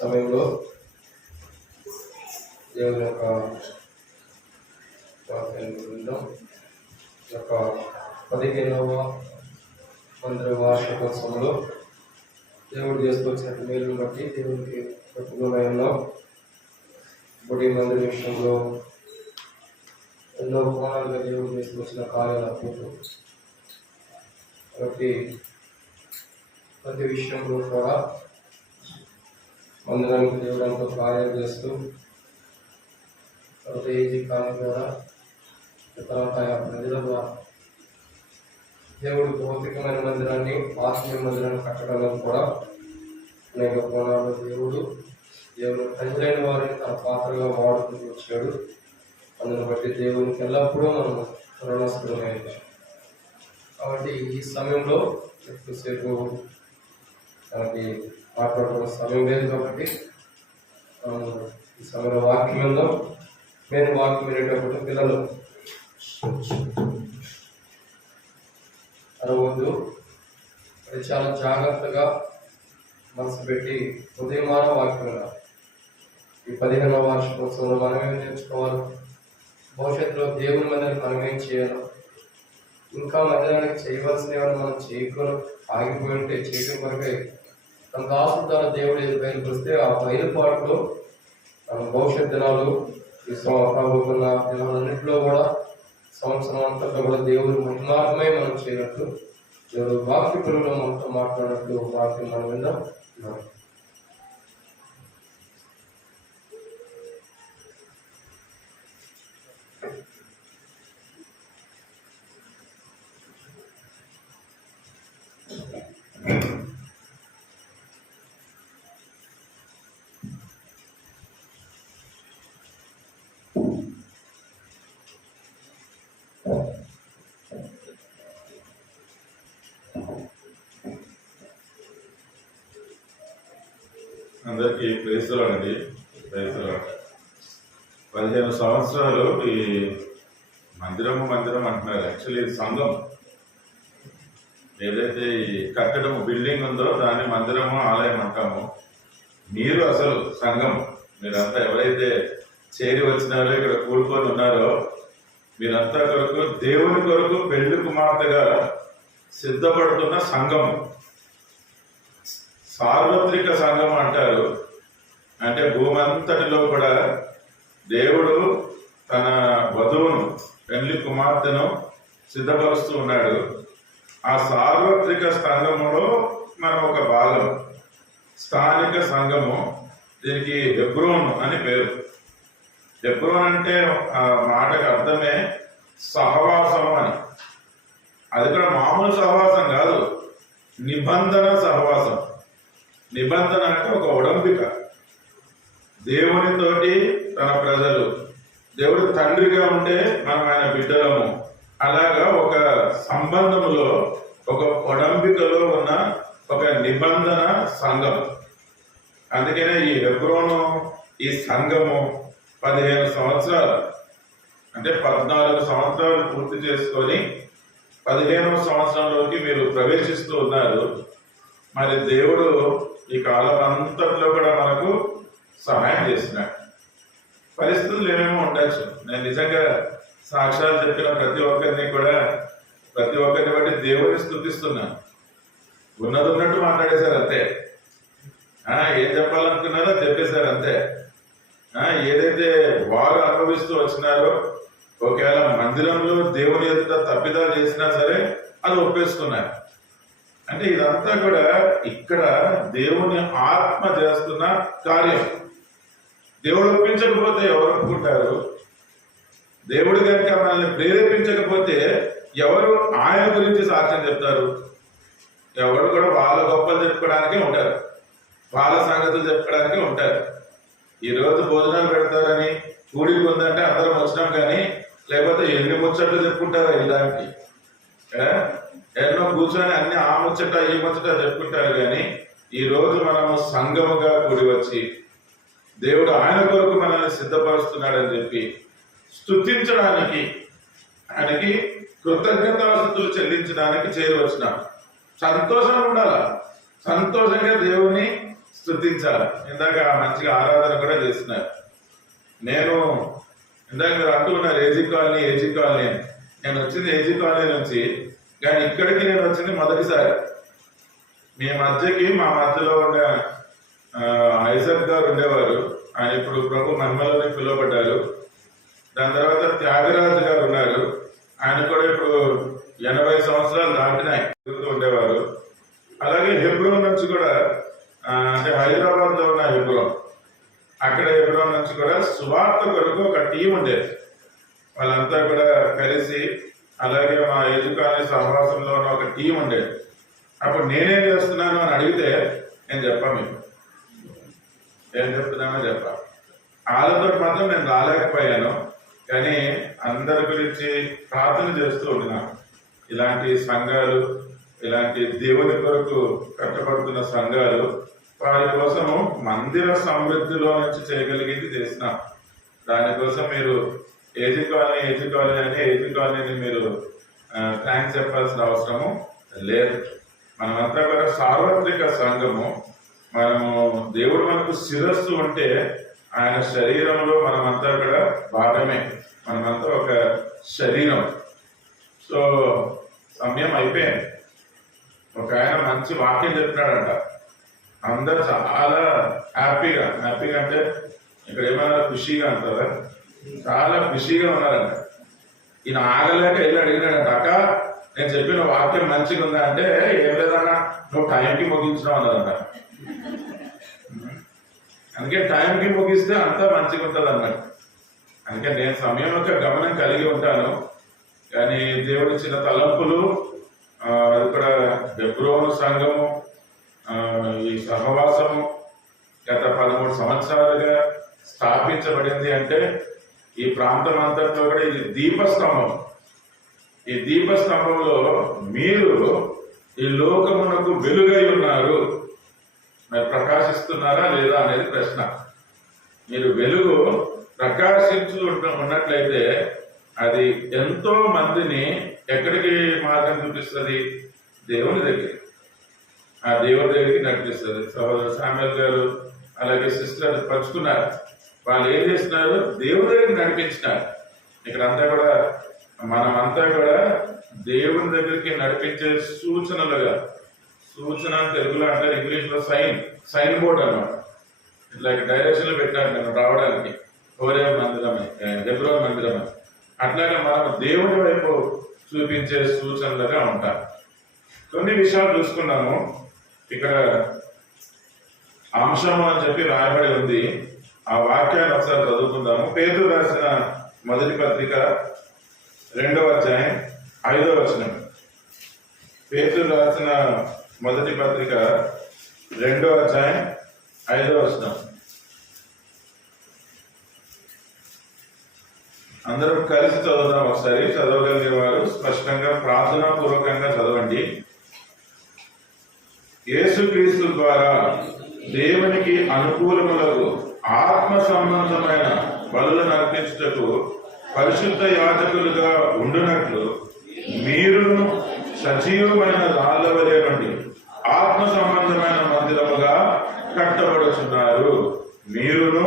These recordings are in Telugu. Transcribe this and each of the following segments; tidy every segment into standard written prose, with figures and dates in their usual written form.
సమయంలో దేవుని యొక్క బృందం యొక్క 15వ మందిర వార్షికోత్సవంలో దేవుడు చేసుకొచ్చిన మేలును బట్టి దేవునికి కృతజ్ఞులై ఉన్నాం. గుడి మందిర విషయంలో ఎన్నో కోణాలుగా దేవుడు చేసుకొచ్చిన కార్యాలు కాబట్టి ప్రతి విషయంలో కూడా మందిరానికి దేవుడు ఎంతో కార్యాలు చేస్తూ తర్వాత ఏజీ కానీ కూడా తర్వాత ప్రజల ద్వారా దేవుడు భౌతికమైన మందిరాన్ని ఆత్మీయ మందిరాన్ని కట్టడంలో కూడా అనేక కోణాలు దేవుడు ప్రజలైన వారిని తన పాత్రగా వాడుకుంటూ వచ్చాడు. అందుని బట్టి దేవునికి ఎల్లప్పుడూ మనం రుణస్థులమైంది. కాబట్టి ఈ సమయంలో ఎక్కువసేపు మనకి మాట్లాడుకున్న సమయం లేదు కాబట్టి ఈ సమయంలో వాక్యం ఉందో నేను వాక్యం వినేటప్పుడు పిల్లలు అరవద్దు. అది చాలా జాగ్రత్తగా మనసు పెట్టి ఉదయమాన వాక్యం వినాలి. ఈ 15వ వార్షికోత్సవంలో మనం ఏం నేర్చుకోవాలి, భవిష్యత్తులో దేవుని మందిరానికి మనం ఏం చేయాలి, ఇంకా మందిరానికి చేయవలసిన ఏమైనా మనం చేయకుండా ఆగిపోయి ఉంటే చేయటం కొరకే తన దాసు ద్వారా దేవుడు బయలుపరిస్తే ఆ బయలుపాటులో భవిష్యత్ దినాలు కాబోతున్న దినాలన్నింటిలో కూడా సంవత్సరం అంతట్లో కూడా దేవుడు మహిమాత్మై మనం చేయనట్లు దేవుడు వాక్య పిల్లలు మనతో మాట్లాడినట్లు వాక్యం మనం విందాం. అందరికీ ప్రేస్తులండి. 15 సంవత్సరాలు ఈ మందిరం అంటున్నారు. యాక్చువల్లీ సంఘం ఏదైతే ఈ కట్టడం బిల్డింగ్ ఉందో దాన్ని మందిరము ఆలయం అంటాము. మీరు అసలు సంఘం, మీరంతా ఎవరైతే చేరి వచ్చినారో ఇక్కడ కూడుకొని ఉన్నారో మీరంతా కొరకు దేవుని కొరకు పెళ్లి కుమార్తెగా సిద్ధపడుతున్న సంఘం. సార్వత్రిక సంఘం అంటారు. అంటే భూమంతటిలో కూడా దేవుడు తన వధువును పెళ్లి కుమార్తెను సిద్ధపరుస్తూ ఉన్నాడు. ఆ సార్వత్రిక సంఘములో మనం ఒక భాగం. స్థానిక సంఘము, దీనికి హెబ్రోన్ అని పేరు. హెబ్రోన్ అంటే ఆ మాటకు అర్థమే సహవాసం అని. అది కూడా మామూలు సహవాసం కాదు, నిబంధన సహవాసం. నిబంధన అంటే ఒక ఒడంబిక. దేవునితోటి తన ప్రజలు, దేవుడు తండ్రిగా ఉంటే మనం ఆయన బిడ్డలము. అలాగా ఒక సంబంధములో, ఒక ఒడంబికలో ఉన్న ఒక నిబంధన సంఘం. అందుకనే ఈ హెబ్రోను, ఈ సంఘము 15 సంవత్సరాలు, అంటే 14 సంవత్సరాలు పూర్తి చేసుకొని 15వ సంవత్సరంలోకి మీరు ప్రవేశిస్తూ ఉన్నారు. మరి దేవుడు ఈ కాలం అంతట్లో కూడా మనకు సహాయం చేస్తున్నాడు. పరిస్థితులు ఏమేమో ఉండొచ్చు. నేను నిజంగా సాక్ష్యాలు చెప్పిన ప్రతి ఒక్కరిని బట్టి దేవుడిని స్తుతిస్తున్నాను. ఉన్నట్టు మాట్లాడేశారు అంతే. ఏం చెప్పాలనుకున్నారో చెప్పేశారు అంతే. ఏదైతే వారు అనుభవిస్తూ వచ్చినారో, ఒకవేళ మందిరంలో దేవుని ఎదుట తప్పిదాలు చేసినా సరే అది ఒప్పేసుకున్నారు. అంటే ఇదంతా కూడా ఇక్కడ దేవుని ఆత్మ చేస్తున్న కార్యం. దేవుడు ఒప్పించకపోతే ఎవరు ఒప్పుకుంటారు? దేవుడు కనుక మనల్ని ప్రేరేపించకపోతే ఎవరు ఆయన గురించి సాక్ష్యం చెప్తారు? ఎవరు కూడా వాళ్ళ గొప్పలు చెప్పుకోవడానికే ఉంటారు, వాళ్ళ సంగతులు చెప్పుకోవడానికే ఉంటారు. ఈరోజు భోజనాలు పెడతారని కూడికి ఉందంటే అందరం వచ్చినాం, కానీ లేకపోతే ఎన్ని ముచ్చట్లు చెప్పుకుంటారా ఇలాంటి ఎన్నో కూర్చొని అన్ని ఆ ముచ్చట ఈ ముచ్చట చెప్పుకుంటారు. కానీ ఈ రోజు మనము సంఘముగా కూడి వచ్చి దేవుడు ఆయన కొరకు మనల్ని సిద్ధపరుస్తున్నాడని చెప్పి స్తుతించడానికి, ఆయనకి కృతజ్ఞతాస్తుతులు చెల్లించడానికి చేరవచ్చినాం. సంతోషంగా ఉండాలా, సంతోషంగా దేవుని స్తుతించాలి. ఇందాక మంచిగా ఆరాధన కూడా చేస్తున్నారు. నేను ఇందాక మీరు అంటూ ఉన్నారు ఏజీ కాలనీ. నేను వచ్చింది ఏజీ కాలనీ నుంచి, కానీ ఇక్కడికి నేను వచ్చింది మొదటిసారి. మా మధ్యలో ఉన్న ఐజక్ గారు ఉండేవారు. ఆయన ఇప్పుడు ప్రభు మహిమలోనే పిలువబడ్డారు. దాని తర్వాత త్యాగరాజు గారు ఉన్నారు. ఆయన కూడా ఇప్పుడు 80 సంవత్సరాలు దాటినాయి, ఉండేవారు. అలాగే హెబ్రోన్ నుంచి కూడా, అంటే హైదరాబాద్ లో ఉన్న హెబ్రోన్, అక్కడ హెబ్రోన్ నుంచి కూడా సువార్త కొరకు ఒక టీం ఉండేది. వాళ్ళంతా కూడా కలిసి, అలాగే మా ఎదుకాని సహవాసంలో ఉన్న ఒక టీం ఉండేది. అప్పుడు నేనేం చేస్తున్నాను అని అడిగితే నేను చెప్పా, మీకు ఏం చెప్తున్నానో చెప్పా. వాళ్ళతో మాత్రం నేను రాలేకపోయాను, కానీ అందరి గురించి ప్రార్థన చేస్తూ ఉంటున్నాను. ఇలాంటి సంఘాలు, ఇలాంటి దేవుని కొరకు కట్టబడుతున్న సంఘాలు, వారి కోసము మందిర సమృద్ధిలో నుంచి చేయగలిగేది చేస్తున్నాం. దానికోసం మీరు ఏజీ కాలనీని మీరు థ్యాంక్స్ చెప్పాల్సిన అవసరము లేదు. మనమంతా కూడా సార్వత్రిక సంఘము. మనము దేవుడు మనకు శిరస్సు ఉంటే ఆయన శరీరంలో మనమంతా కూడా భాగమే. మనమంతా ఒక శరీరం. సో సమయం అయిపోయింది. ఒక ఆయన మంచి వాక్యం చెప్తున్నాడంట. అందరూ చాలా హ్యాపీగా అంటే ఇక్కడ ఏమైనా ఖుషీగా అంటారా, చాలా ఖుషీగా ఉన్నారంట. ఈయన ఆగలేక వెళ్ళి అడిగినాడంట, అక్క నేను చెప్పిన వాక్యం మంచిగా ఉందా అంటే, ఏం లేదన్నా నువ్వు టైంకి ముగించినావు అన్నదంట. అందుకే టైంకి ముగిస్తే అంతా మంచిగా ఉంటుంది అన్నట్టు. అందుకే నేను సమయం యొక్క గమనం కలిగి ఉంటాను. కానీ దేవుడు ఇచ్చిన తలంపులు, ఇక్కడ హెబ్రోను సంఘము, ఈ సహవాసము గత 13 సంవత్సరాలుగా స్థాపించబడింది. అంటే ఈ ప్రాంతం అంతట్లో కూడా ఇది దీపస్తంభం. ఈ దీపస్తంభంలో మీరు ఈ లోకమునకు వెలుగై ఉన్నారు. మరి ప్రకాశిస్తున్నారా లేదా అనేది ప్రశ్న. మీరు వెలుగు ఉన్నట్లయితే అది ఎంతో మందిని ఎక్కడికి మార్గం చూపిస్తుంది? దేవుని దగ్గర, ఆ దేవుని దగ్గరికి నడిపిస్తుంది. సహోదరు శామ్యూల్ గారు అలాగే సిస్టర్ పంచుకున్నారు. వాళ్ళు ఏం చేస్తున్నారు? దేవుని దగ్గరికి నడిపించినారు. ఇక్కడంతా కూడా మనమంతా కూడా దేవుని దగ్గరికి నడిపించే సూచనలుగా, సూచన తెలుగులో అంటే ఇంగ్లీష్ లో సైన్ బోర్డ్ అన్నమాట. ఇట్లా డైరెక్షన్లు పెట్టారు నేను రావడానికి, హోరేబ్ మందిరమే, హెబ్రోన్ మందిరమే. అట్లాగే మనం దేవుడి వైపు చూపించే సూచనలుగా ఉంటాం. కొన్ని విషయాలు చూసుకున్నాము. ఇక్కడ అంశం అని చెప్పి రాయబడి ఉంది. ఆ వాక్యాన్ని ఒకసారి చదువుకుందాము. పేతురు రాసిన మొదటి పత్రిక 2వ అధ్యాయం 5వ వచనం. పేతురు రాసిన మొదటి పత్రిక 2వ అధ్యాయం 5వ వచనం. అందరూ కలిసి చదువుదాం ఒకసారి. చదవగలిగే వారు స్పష్టంగా ప్రార్థనాపూర్వకంగా చదవండి. యేసుక్రీస్తు ద్వారా దేవునికి అనుకూలములకు ఆత్మ సంబంధమైన బలులను అర్పించుటకు పరిశుద్ధ యాజకులుగా ఉండునట్లు మీరును సజీవమైన రాళ్ల వలె నుండి ఆత్మ సంబంధమైన మందిరముగా కట్టబడుచున్నారు. మీరును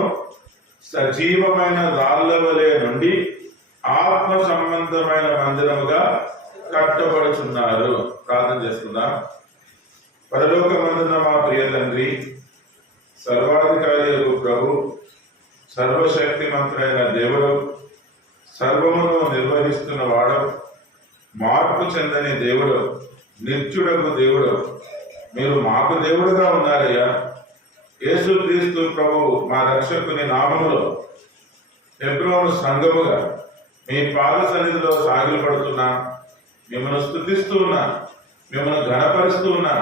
సజీవమైన రాళ్ల వలె నుండి ఆత్మ సంబంధమైన మందిరముగా కట్టబడుచున్నారు. ప్రార్థన చేసుకుందాం. పరలోకమందున మా ప్రియ తండ్రి, సర్వాధికారి ప్రభు, సర్వశక్తిమంతుడైన దేవుడు, సర్వమును నిర్వహిస్తున్న వాడు, మార్పు చెందని దేవుడు, నిత్యుడకు దేవుడు, మీరు మాకు దేవుడుగా ఉన్నారయ్యా. యేసుక్రీస్తు ప్రభు మా రక్షకుని నామములో హెబ్రోను సంఘముగా మీ పాద సన్నిధిలో సాగిలపడుతున్నా, మిమ్మల్ని స్తుతిస్తూ ఉన్నా, మిమ్మల్ని ఘనపరుస్తూ ఉన్నా,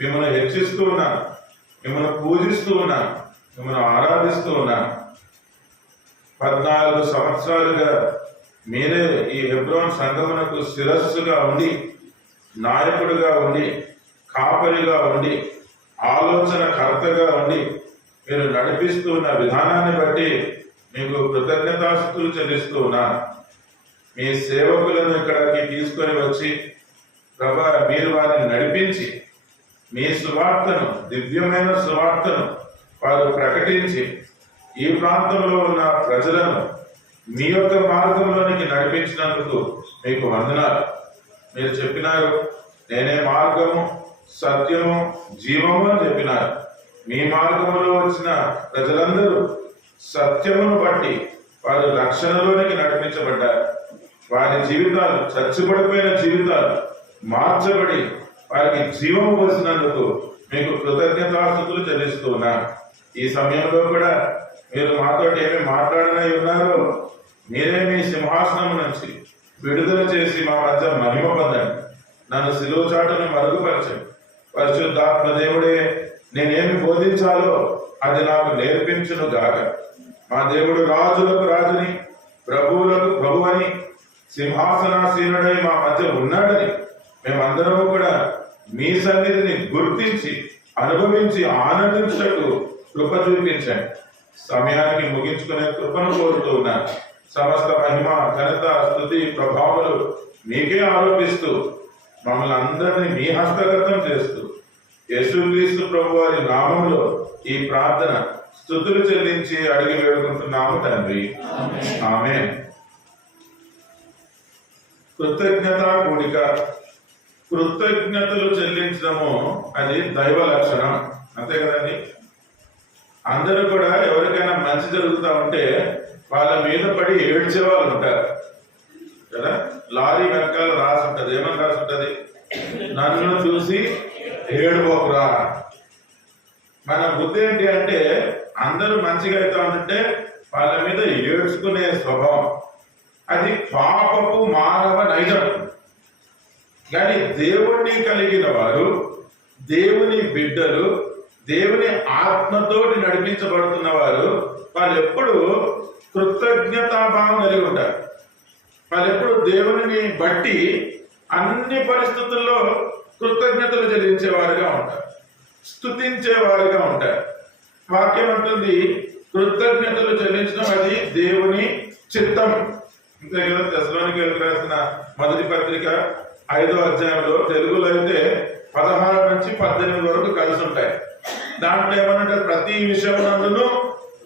మిమ్మల్ని హెచ్చిస్తూ ఉన్నా, మిమ్మల్ని పూజిస్తూ ఉన్నా, మిమ్మల్ని ఆరాధిస్తూ ఉన్నా. 14 సంవత్సరాలుగా మీరే ఈ హెబ్రోన్ సంఘమునకు శిరస్సుగా ఉండి, నాయకుడిగా ఉండి, కాపరిగా ఉండి, ఆలోచన కర్తగా ఉండి మీరు నడిపిస్తూ ఉన్న విధానాన్ని బట్టి మీకు కృతజ్ఞతాస్తుతులు చెల్లిస్తూ ఉన్నా. మీ సేవకులను ఇక్కడికి తీసుకొని వచ్చి ప్రభా మీరు వారిని నడిపించి మీ సువార్తను, దివ్యమైన సువార్తను వారు ప్రకటించి ఈ ప్రాంతంలో ఉన్న ప్రజలను మీ యొక్క మార్గంలోనికి నడిపించినందుకు మీకు వందనాలు. మీరు చెప్పినారు, నేనే మార్గము, సత్యము, జీవము అని చెప్పినారు. మీ మార్గంలో వచ్చిన ప్రజలందరూ సత్యమును బట్టి వారు రక్షణలోనికి నడిపించబడ్డారు. వారి జీవితాలు, చచ్చుబడిపోయిన జీవితాలు మార్చబడి వారికి జీవము పోసినందుకు మీకు కృతజ్ఞతాస్తుతులు చెల్లిస్తూ ఉన్నారు. ఈ సమయంలో కూడా మీరు మాతో ఏమి మాట్లాడనై ఉన్నారో మీరే మీ సింహాసనం నుంచి విడుదల చేసి మా మధ్య మహిమ పొందండి. నన్ను సిలువ చాటును మరుగుపరచండి. పరిశుద్ధాత్మ దేవుడే నేనేమి బోధించాలో అది నాకు నేర్పించును గాక. మా దేవుడు రాజులకు రాజుని, ప్రభువులకు ప్రభువని, సింహాసనాసీనుడై మా మధ్య ఉన్నాడని మేమందరము కూడా మీ సన్నిధిని గుర్తించి అనుభవించి ఆనందించటకు కృప చూపించండి. సమయానికి ముగించుకునే కృపను కోరుతూ ఉన్నాను. సమస్త మహిమ, ఘనత, స్తుతి, ప్రభావాలు మీకే ఆరోపిస్తూ మమ్మల్ని అందరినీ మీ హస్తగతం చేస్తూ యేసుక్రీస్తు ప్రభు వారి నామంలో ఈ ప్రార్థన స్తుతులు చెల్లించి అడిగి వేడుకుంటున్నాము తండ్రి. ఆమేన్. కృతజ్ఞత కూడిక. కృతజ్ఞతలు చెల్లించడము అది దైవ లక్షణం, అంతే కదండి. అందరూ కూడా ఎవరికైనా మంచి జరుగుతూ ఉంటే వాళ్ళ మీద పడి ఏడ్చే వాళ్ళు ఉంటారు కదా. లారీ వెనకాల రాసి ఉంటది, ఏమని రాసి ఉంటది? నన్ను చూసి ఏడుపోకురా. మన బుద్ధి ఏంటి అంటే అందరూ మంచిగా అవుతా ఉంటే వాళ్ళ మీద ఏడ్చుకునే స్వభావం. అది పాపపు మానవ నైజం. కానీ దేవుణ్ణి కలిగిన వారు, దేవుని బిడ్డలు, దేవుని ఆత్మతోటి నడిపించబడుతున్న వారు వాళ్ళు ఎప్పుడు కృతజ్ఞతాభావం కలిగి ఉంటారు. వాళ్ళు ఎప్పుడు దేవుని బట్టి అన్ని పరిస్థితుల్లో కృతజ్ఞతలు చెల్లించేవారుగా ఉంటారు. స్తుతించే వారిగా ఉంటారు. వాక్యం అంటుంది కృతజ్ఞతలు చెల్లించడం అది దేవుని చిత్తం. అంతే కదా. తెస్సలోనికీయులకు రాసిన మొదటి పత్రిక 5వ అధ్యాయంలో తెలుగులో అయితే 16 నుంచి 18 వరకు కలిసి ఉంటాయి. దాంట్లో ఏమనంటే ప్రతి విషయమునందును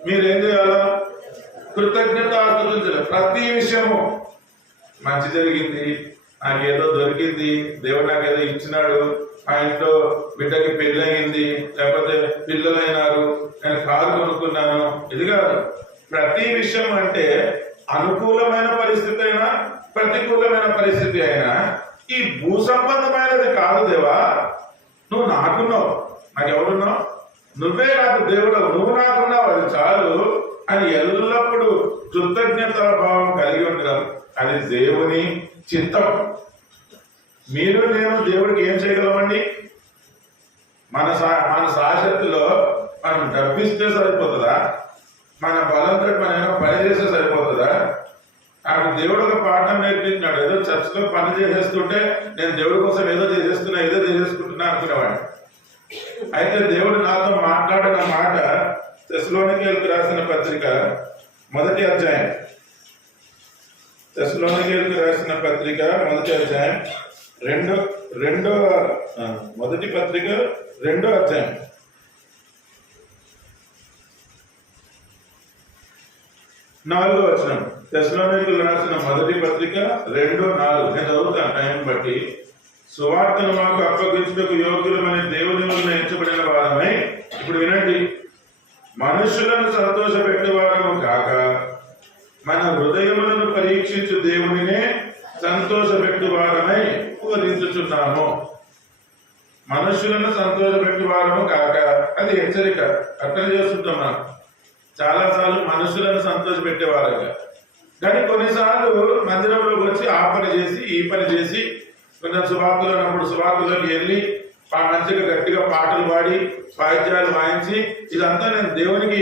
మీరేం చేయాలా? కృతజ్ఞతాస్తుతులు చేయాలి. ప్రతి విషయము మంచి జరిగింది, నాకేదో దొరికింది, దేవుడు నాకేదో ఇచ్చినాడు, మా ఇంట్లో బిడ్డకి పెళ్లి అయింది, లేకపోతే పిల్లలైనారు, నేను కారు కొనుక్కున్నాను, ఇది కాదు. ప్రతి విషయం అంటే అనుకూలమైన పరిస్థితి అయినా ప్రతికూలమైన పరిస్థితి అయినా ఈ భూ సంబంధమైనది కాదు. దేవా, నువ్వు నాకున్నావు, నాకెవరున్నావు? నువ్వే నాకు దేవుడు, నువ్వు నాకున్నావు, అది చాలు అని ఎల్లప్పుడూ కృతజ్ఞత భావం కలిగి ఉండడం అది దేవుని చిత్తం. మీరు నేను దేవుడికి ఏం చేయగలమండి? మన సాశక్తిలో మనం డబ్బిస్తే సరిపోతుందా? మన బలంతో మనం ఏమైనా పని చేస్తే సరిపోతుందా? నాకు దేవుడు ఒక పాఠం నేర్పించినాడు. ఏదో చర్చలో పని చేసేస్తుంటే నేను దేవుడి కోసం ఏదో చేసేసుకుంటున్నా అనుకునేవాడిని. అయితే దేవుడు నాతో మాట్లాడిన మాట తెస్సలోనికీయులకు రాసిన పత్రిక 1వ అధ్యాయం, తెస్సలోనికీయులకు రాసిన పత్రిక 1వ అధ్యాయం మొదటి పత్రిక 2వ అధ్యాయం 4వ వచనం. తెస్సలోనికీయులకు రాసిన మొదటి పత్రిక 2:4. నేను చదువుతాను టైం బట్టి. సువార్తను మాకు అప్పగించుటకు యోగ్యులమని దేవుని వలన ఎంచబడిన వారమై, ఇప్పుడు వినండి, మనుషులను సంతోషపెట్టేవారము కాక మన హృదయములను పరీక్షించు దేవునినే సంతోషపెట్టువారమై బోధించుచున్నాము. మనుషులను సంతోషపెట్టువారము కాక, అది హెచ్చరిక. అర్థం చేస్తుంటాం మనం చాలాసార్లు మనుషులను సంతోషపెట్టేవారుగా. కానీ కొన్నిసార్లు మందిరంలోకి వచ్చి ఆ పని చేసి ఈ పని చేసి, కొంచెం సువార్తలు అన్నప్పుడు సువార్తలోకి వెళ్ళి మంచిగా గట్టిగా పాటలు పాడి వాయిద్యాలు వాయించి ఇదంతా నేను దేవునికి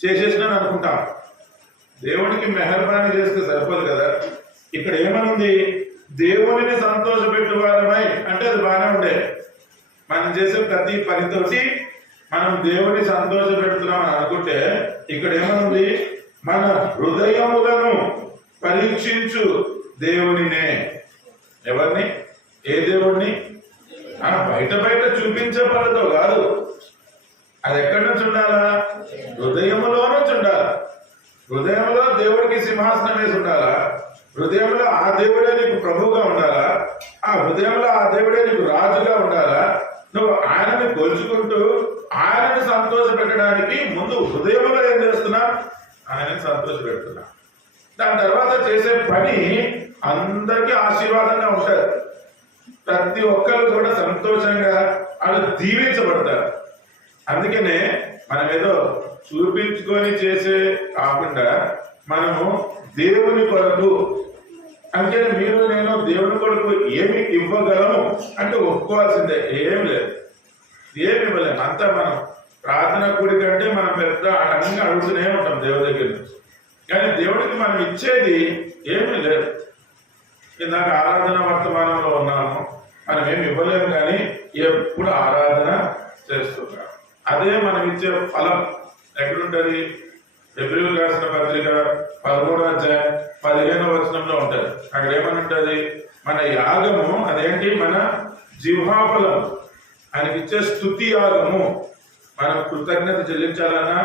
చేసేసినాను అనుకుంటాం. దేవునికి మెహర్బానీ చేస్తే సరిపోదు కదా. ఇక్కడ ఏమనుంది? దేవునిని సంతోషపెట్టువారమై అంటే అది బాగానే ఉండే. మనం చేసే ప్రతి పనితోటి మనం దేవుని సంతోషపెడుతున్నాం అని అనుకుంటే, ఇక్కడ ఏమనుంది? మన హృదయములను పరీక్షించు దేవునినే. ఎవరిని? ఏ దేవుణ్ణి? బయట చూపించే పనితో కాదు. అది ఎక్కడి నుంచి ఉండాలా? హృదయములో నుంచి ఉండాలా. హృదయంలో దేవుడికి సింహాసనం వేసి ఉండాలా. హృదయంలో ఆ దేవుడే నీకు ప్రభువుగా ఉండాలా. ఆ హృదయంలో ఆ దేవుడే నీకు రాజుగా ఉండాలా. నువ్వు ఆయనని కొలుచుకుంటూ ఆయనని సంతోష పెట్టడానికి ముందు హృదయంలో ఏం చేస్తున్నా? ఆయనని సంతోష పెడుతున్నా. దాని తర్వాత చేసే పని అందరికీ ఆశీర్వాదంగా ఉంటుంది. ప్రతి ఒక్కరు కూడా సంతోషంగా వాళ్ళు దీవించబడతారు. అందుకనే మనం ఏదో చూపించుకొని చేసే కాకుండా మనము దేవుని కొరకు, అంటే మీరు నేను దేవుని కొరకు ఏమి ఇవ్వగలము అంటే ఒప్పుకోవాల్సిందే. ఏం లేదు, ఏమి ఇవ్వలేము. అంతా మనం ప్రార్థన కూడి కంటే మనం పెద్ద అనంగా అడుగుతూనే ఉంటాం దేవుడి దగ్గర నుంచి. కానీ దేవుడికి మనం ఇచ్చేది ఏమీ లేదు. ఇందాక ఆరాధన వర్తమానంలో ఉన్నాము, మనం ఏమి ఇవ్వలేము కానీ ఎప్పుడు ఆరాధన చేస్తున్నాం. అదే మనం ఇచ్చే ఫలం ఎక్కడుంటది? హెబ్రీయులకు రాసిన పత్రిక 13వ అధ్యాయం 15వ వచనంలో ఉంటది. అక్కడ ఏమని ఉంటది? మన యాగము అదేంటి? మన జిహ్వాఫలం, ఆయనకి ఇచ్చే స్తుతి యాగము. మనం కృతజ్ఞత చెల్లించాలన్నా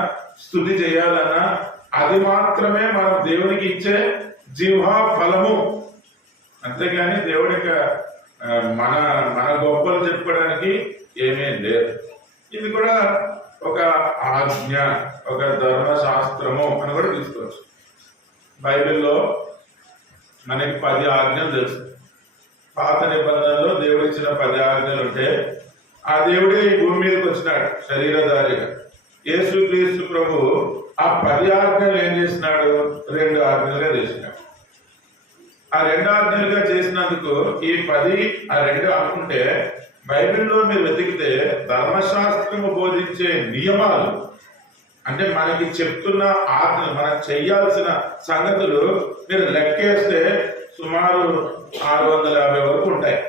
స్తుతి చేయాలన్నా అది మాత్రమే మనం దేవునికి ఇచ్చే జిహ్వా ఫలము. అంతేగాని దేవుడికి మన మన గొప్పలు చెప్పుకోవడానికి ఏమీ లేదు. ఇది కూడా ఒక ఆజ్ఞ, ఒక ధర్మశాస్త్రము అని కూడా తీసుకోవచ్చు. బైబిల్లో మనకి 10 ఆజ్ఞలు తెలుసు. పాత నిబంధనలో దేవుడు ఇచ్చిన 10 ఆజ్ఞలు ఉంటే ఆ దేవుడే ఈ భూమి మీదకి వచ్చినాడు శరీరధారిగా. యేసుక్రీస్తు ప్రభు ఆ 10 ఆజ్ఞలు ఏం చేసినాడు? 2 ఆజ్ఞలుగా చేసినాడు. ఆ 2 ఆజ్ఞలుగా చేసినందుకు ఈ 10 ఆ 2 అనుకుంటే, బైబిల్లో మీరు వెతికితే ధర్మశాస్త్రము బోధించే నియమాలు అంటే మనకి చెప్తున్న ఆజ్ఞలు, మనం చెయ్యాల్సిన సంగతులు మీరు లెక్కేస్తే సుమారు 650 వరకు ఉంటాయి.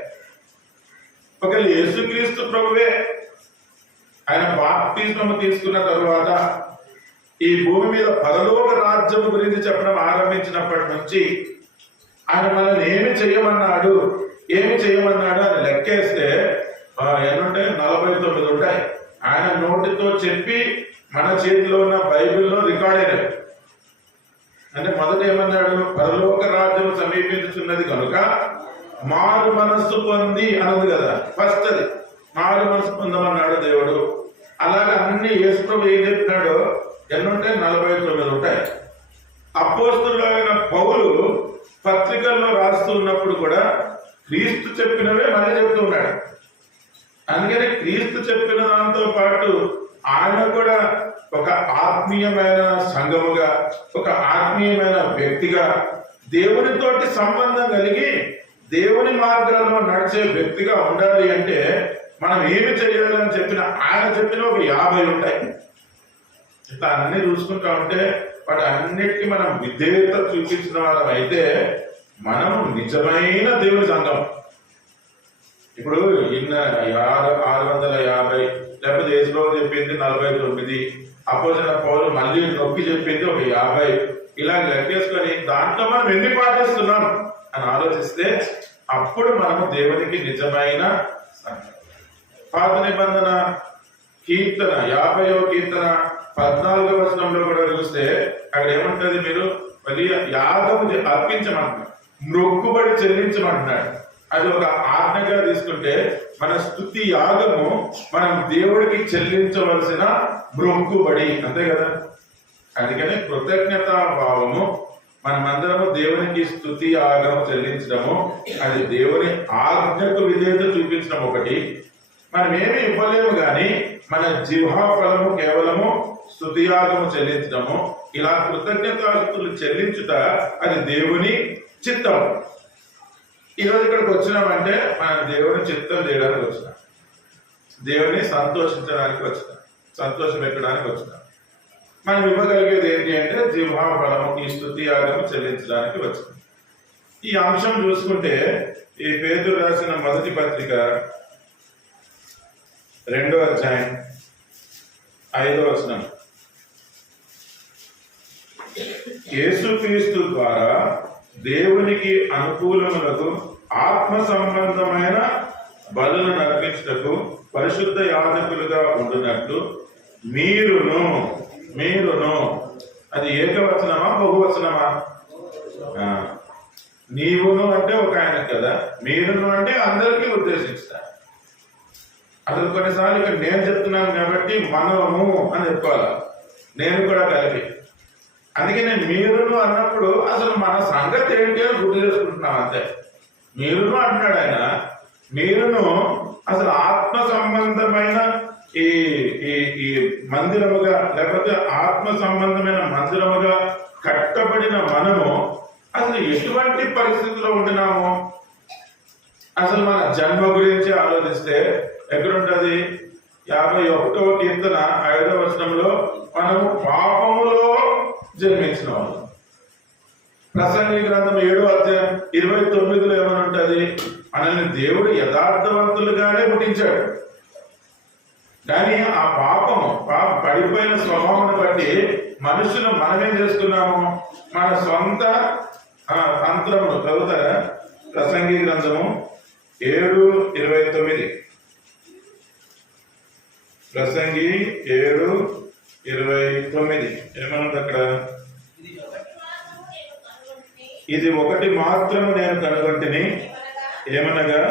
ఒకవేళ యేసుక్రీస్తు ప్రభువే ఆయన బాప్తిస్మము తీసుకున్న తరువాత ఈ భూమి మీద పరలోక రాజ్యం గురించి చెప్పడం ఆరంభించినప్పటి నుంచి ఆయన మనల్ని ఏమి చేయమన్నాడు అని లెక్కేస్తే ఎన్నుంటాయి? 49 ఉంటాయి. ఆయన నోటితో చెప్పి మన చేతిలో ఉన్న బైబిల్లో రికార్డ్ అయినవి. అంటే మొదట ఏమన్నాడు? పరలోక రాజ్యం సమీపించుతున్నది కనుక మారు మనస్సు పొంది అన్నది కదా ఫస్ట్. అది మారు మనస్సు పొందమన్నాడు దేవుడు. అలాగే అన్ని యేసుప్రభు ఏం చెప్పినాడో ఎన్నుంటాయి? 49 ఉంటాయి. అపోస్తలుడైన పౌలు పత్రికల్లో రాస్తూ ఉన్నప్పుడు కూడా క్రీస్తు చెప్పినవే మళ్ళీ చెప్తూ ఉన్నాడు. అందుకని క్రీస్తు చెప్పిన దాంతో పాటు ఆయన కూడా ఒక ఆత్మీయమైన సంఘముగా, ఒక ఆత్మీయమైన వ్యక్తిగా, దేవునితోటి సంబంధం కలిగి దేవుని మార్గాల్లో నడిచే వ్యక్తిగా ఉండాలి అంటే మనం ఏమి చేయాలని ఆయన చెప్పిన ఒక 50 ఉంటాయి. ఇట్లా అన్ని చూసుకుంటా ఉంటే వాటి అన్నిటికీ మనం విధేయత చూపించిన వాళ్ళం అయితే మనం నిజమైన దేవుని సంఘం. ఇప్పుడు 650 లేకపోతే యేసుప్రభు చెప్పింది 49, అపోజిట్ పౌలు మళ్ళీ నొక్కి చెప్పింది ఒక 50, ఇలా లెక్కేసుకొని దాంట్లో మనం ఎన్ని పాటిస్తున్నాం అని ఆలోచిస్తే అప్పుడు మనము దేవునికి నిజమైన సంఘం. పాత నిబంధన కీర్తన 50వ కీర్తన 14వ వచనంలో కూడా చూస్తే అక్కడ ఏమంటది? మీరు വലിയ యాగము అర్పించమంటున్నాడు, మొక్కుబడి చెల్లించమంటున్నాడు. అది ఒక ఆజ్ఞగా తీసుకుంటే మన స్తుతి యాగము మనం దేవుడికి చెల్లించవలసిన మొక్కుబడి, అంతే కదా. అందుకని కృతజ్ఞతా భావము మనమందరము దేవునికి స్తుతి యాగము చెల్లించడము, అది దేవుని ఆజ్ఞకు విధేయత చూపించడం ఒకటి. మనం ఏమి ఇవ్వలేము కానీ మన జిహ్వా ఫలము కేవలము స్తుతియాగము చెల్లించడము, ఇలా కృతజ్ఞతాస్తుతులు చెల్లించుట అది దేవుని చిత్తం. ఈరోజు ఇక్కడికి వచ్చినామంటే మనం దేవుని చిత్తం చేయడానికి వచ్చినాం, దేవుని సంతోషించడానికి వచ్చినాం, సంతోషం పెట్టడానికి వచ్చినాం. మనం ఇవ్వగలిగేది ఏంటి అంటే జిహ్వా ఫలము, ఈ స్తుతియాగము చెల్లించడానికి వచ్చినాం. ఈ అంశం చూసుకుంటే ఈ పేతురు రాసిన మొదటి పత్రిక 2వ అధ్యాయం 5వ వచనం, యేసుక్రీస్తు ద్వారా దేవునికి అనుకూలములకు ఆత్మ సంబంధమైన బలులను అర్పించుటకు పరిశుద్ధ యాజకులుగా ఉండునట్లు మీరును అది ఏకవచనమా బహువచనమా? నీవును అంటే ఒక ఆయనకు కదా, మీరును అంటే అందరికీ ఉద్దేశిస్తారు. అసలు కొన్నిసార్లు ఇక్కడ నేను చెప్తున్నాను కాబట్టి మనము అని చెప్పుకోవాలి, నేను కూడా కలిపి. అందుకని మీరును అన్నప్పుడు అసలు మన సంగతి ఏంటి అని గుర్తు చేసుకుంటున్నాం అంతే. మీరును అంటున్నాడు ఆయన. మీరును అసలు ఆత్మ సంబంధమైన ఈ ఈ మందిరముగా, లేకపోతే ఆత్మ సంబంధమైన మందిరముగా కట్టబడిన మనము అసలు ఎటువంటి పరిస్థితిలో ఉంటున్నాము? అసలు మన జన్మ గురించి ఆలోచిస్తే ఎక్కడుంటది? 51వ కీర్తన 5వ వచనంలో మనము పాపములో జన్మించిన వాళ్ళం. ప్రసంగి గ్రంథం 7వ అధ్యాయం 29లో ఏమని ఉంటది? మనల్ని దేవుడు యథార్థవంతులుగానే పుట్టించాడు, కానీ ఆ పడిపోయిన స్వభావాన్ని బట్టి మనుషులు మనమేం చేసుకున్నాము? మన సొంత తంత్రమును. చదువుతారా? ప్రసంగి గ్రంథము 7:29. ప్రసంగి 7:29 ఏమన్నది అక్కడ? ఇది ఒకటి మాత్రము నేను కనుగొంటిని, ఏమనగా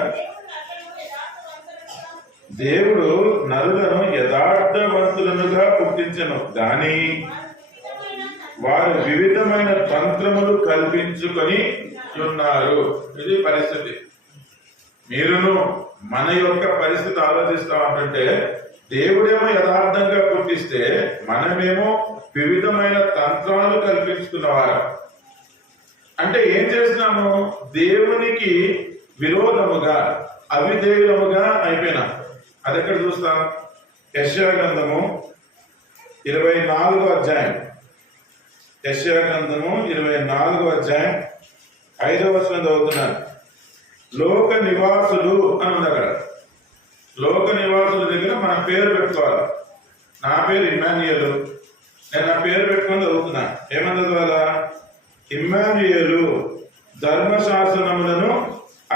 దేవుడు నరులను యథార్థవంతులనుగా పుట్టించెను, గాని వారు వివిధమైన తంత్రములు కల్పించుకొని ఉన్నారు. ఇది పరిస్థితి. మీరును మన యొక్క పరిస్థితి ఆలోచిస్తామంటే దేవుడేమో యథార్థంగా పుట్టిస్తే మనమేమో వివిధమైన తంత్రాలు కల్పించుకున్నవారు. అంటే ఏం చేస్తున్నాము? దేవునికి విరోధముగా, అవిధేయులముగా అయిపోయినా. అది ఎక్కడ చూస్తాం? యెషయా గ్రంథము 24వ అధ్యాయం. యెషయా గ్రంథము 24వ అధ్యాయం 5వ వచనం చదువుతున్నాను. లోక నివాసులు అని ఉంది అక్కడ. లోక నివాసుల దగ్గర మన పేరు పెట్టుకోవాలి. నా పేరు ఇమ్మాన్యుయేలు, నేను నా పేరు పెట్టుకొని చదువుతున్నా. ఏమని చదవాలా? ఇమ్మాన్యుయేలు ధర్మశాసనములను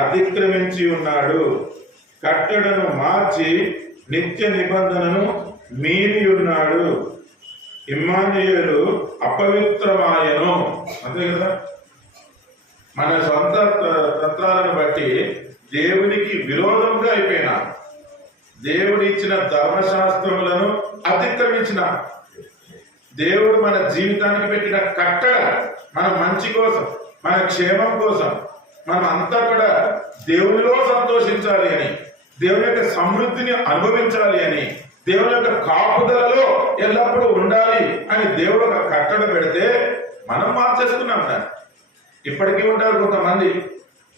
అతిక్రమించి ఉన్నాడు, కట్టడను మార్చి నిత్య నిబంధనను మీరి ఉన్నాడు. ఇమ్మాన్యుయేలు అపవిత్రమాయను. అంతే కదా? మన సొంత తంత్రాలను బట్టి దేవునికి విరోధంగా అయిపోయినా, దేవుడు ఇచ్చిన ధర్మశాస్త్రములను అతిక్రమించిన, దేవుడు మన జీవితానికి పెట్టిన కట్టడ మన మంచి కోసం, మన క్షేమం కోసం, మనం అంతా కూడా దేవునిలో సంతోషించాలి అని, దేవుని యొక్క సమృద్ధిని అనుభవించాలి అని, దేవుని యొక్క కాపుదలలో ఎల్లప్పుడూ ఉండాలి అని దేవుడు ఒక కట్టడ పెడితే మనం మార్చేసుకున్నాం. ఇప్పటికీ ఉంటారు కొంతమంది,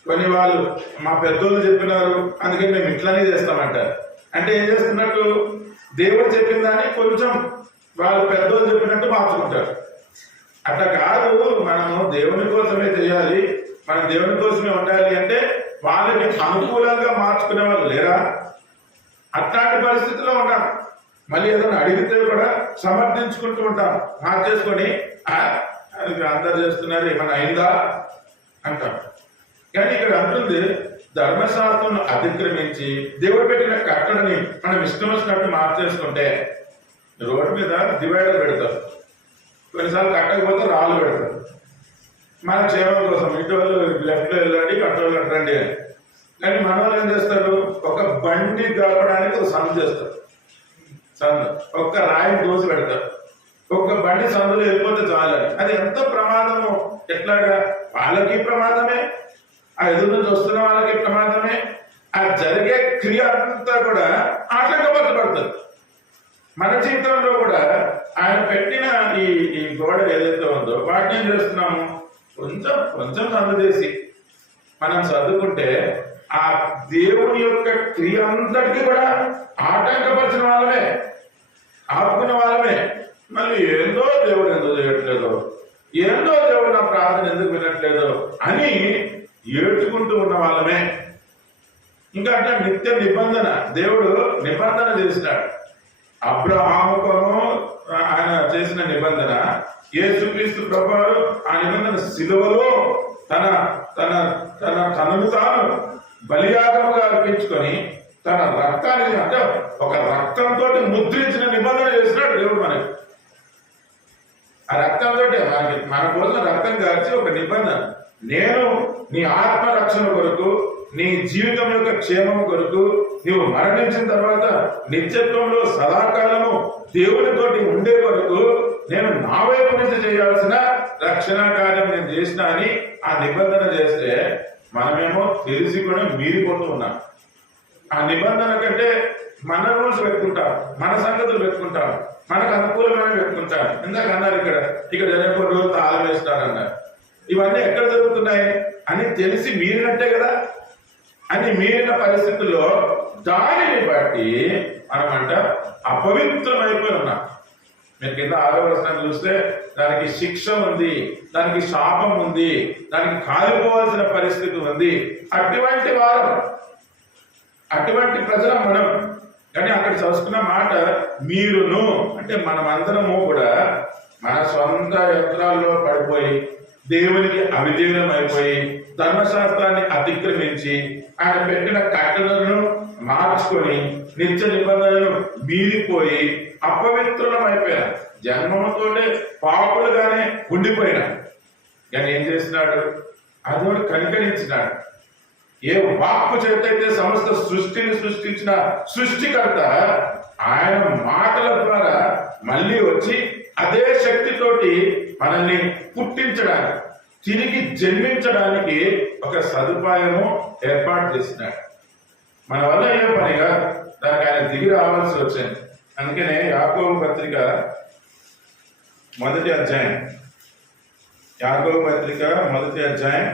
కొన్ని వాళ్ళు మా పెద్దోళ్ళు చెప్పినారు అందుకని మేము ఇట్లానే చేస్తామంటారు. అంటే ఏం చేస్తున్నట్టు? దేవుడు చెప్పిన దాన్ని కొంచెం వాళ్ళు పెద్దోళ్ళు చెప్పినట్టు మార్చుకుంటారు. అట్లా కాదు, మనము దేవుని కోసమే చేయాలి, మనం దేవుని కోసమే ఉండాలి అంటే వాళ్ళకి అనుకూలంగా మార్చుకునే వాళ్ళు లేరా? అట్లాంటి పరిస్థితిలో ఉన్నాం. మళ్ళీ ఏదైనా అడిగితే కూడా సమర్థించుకుంటూ ఉంటాం, మార్చేసుకొని అందరు చేస్తున్నారు ఏమైనా అయిందా అంటాం. కానీ ఇక్కడ అంటుంది ధర్మశాస్త్రం అతిక్రమించి దేవుడు పెట్టిన కట్టడని మనం ఇష్టం వచ్చినట్టు మార్చేసుకుంటే రోడ్డు మీద డివైడర్ పెడతారు, కొన్నిసార్లు కట్టకపోతే రాళ్ళు పెడతారు. మన క్షేమం కోసం ఇటు వాళ్ళు లెఫ్ట్ లో వెళ్ళండి, అటు వాళ్ళు అట్టండి అని. కానీ మన వాళ్ళు ఏం చేస్తారు? ఒక బండి గడపడానికి ఒక సందు చేస్తారు, సందు ఒక్క రాయిని దోసి పెడతారు. ఒక్క బండి సందులో వెళ్ళిపోతే చాలని. అది ఎంత ప్రమాదము! ఎట్లాగా వాళ్ళకి ప్రమాదమే, ఆ ఎదురు నుంచి వస్తున్న వాళ్ళకి ప్రమాదమే. ఆ జరిగే క్రియ అంతా కూడా ఆటంకపరచబడుతుంది. మన జీవితంలో కూడా ఆయన పెట్టిన ఈ గోడ ఏదైతే ఉందో వాటిని ఏం చేస్తున్నాము? కొంచెం కొంచెం సందు చేసి మనం చదువుకుంటే ఆ దేవుని యొక్క క్రియ అంతటికీ కూడా ఆటంకపరిచిన వాళ్ళమే, ఆపుకున్న వాళ్ళమే. మళ్ళీ ఏందో దేవుడు ఎందుకు చేయట్లేదు, ఏందో దేవుడు నా ప్రార్థన ఎందుకు వినట్లేదు అని ఏడ్చుకుంటూ ఉన్న వాళ్ళమే. ఇంకా అంటే నిత్య నిబంధన, దేవుడు నిబంధన చేసినాడు. అబ్రహాముకోను ఆయన చేసిన నిబంధన, యేసుక్రీస్తు ప్రభువారు ఆ నిబంధన శిలువలో తన తన తన తనను తాను బలియాగముగా అర్పించుకొని తన రక్తాన్ని, అంటే ఒక రక్తంతో ముద్రించిన నిబంధన చేసినాడు దేవుడు మనకి. ఆ రక్తంతో మనకి మన కోసం రక్తం కార్చి ఒక నిబంధన, నేను నీ ఆత్మ రక్షణ కొరకు, నీ జీవితం యొక్క క్షేమం కొరకు, నీవు మరణించిన తర్వాత నిత్యత్వంలో సదాకాలము దేవునితోటి ఉండే కొరకు నేను నా వైపు నుంచి చేయాల్సిన రక్షణ కార్యం నేను చేసిన అని ఆ నిబంధన చేస్తే మనమేమో తెలిసి కూడా మీరిపోతూ ఉన్నాం. ఆ నిబంధన కంటే మన రూల్స్ పెట్టుకుంటాం, మన సంగతులు పెట్టుకుంటాం, మనకు అనుకూలమైన పెట్టుకుంటాం. ఇందాక అన్నారు ఇక్కడ జనపడి రోజు తాళం వేస్తారన్నారు. ఇవన్నీ ఎక్కడ జరుగుతున్నాయి అని తెలిసి మీరినట్టే కదా. అని మీరిన పరిస్థితుల్లో దానిని బట్టి మనమంట అపవిత్రమైపోయి ఉన్నాం. మీరు కింద 6వ వచనం చూస్తే దానికి శిక్ష ఉంది, దానికి శాపం ఉంది, దానికి కాలిపోవాల్సిన పరిస్థితి ఉంది. అటువంటి వారం, అటువంటి ప్రజలు మనం. కానీ అక్కడ చదువుకున్న మాట మీరును, అంటే మనమందరము కూడా మన సొంత యంత్రాల్లో పడిపోయి దేవునికి అవిధేయం అయిపోయి ధర్మశాస్త్రాన్ని అతిక్రమించి ఆయన పెట్టిన కట్టడలను మార్చుకొని నిత్య నిబంధనలను మీరిపోయి అపవిత్రులం అయిపోయినా, జన్మతోనే పాపులుగానే ఉండిపోయినా. కానీ ఏం చేసినాడు? అదోడు కనికరించినాడు. ఏ వాక్కు చేతైతే సమస్త సృష్టిని సృష్టించిన సృష్టికర్త ఆయన మాటల ద్వారా మళ్ళీ వచ్చి అదే శక్తితోటి మనల్ని పుట్టించడానికి, తిరిగి జన్మించడానికి ఒక సదుపాయము ఏర్పాటు చేసినాడు. మన వల్ల అయ్యే పనిగా దానికి ఆయన దిగి రావాల్సి వచ్చింది. అందుకనే యాకోబు పత్రిక 1వ అధ్యాయం, యాకోబు పత్రిక 1వ అధ్యాయం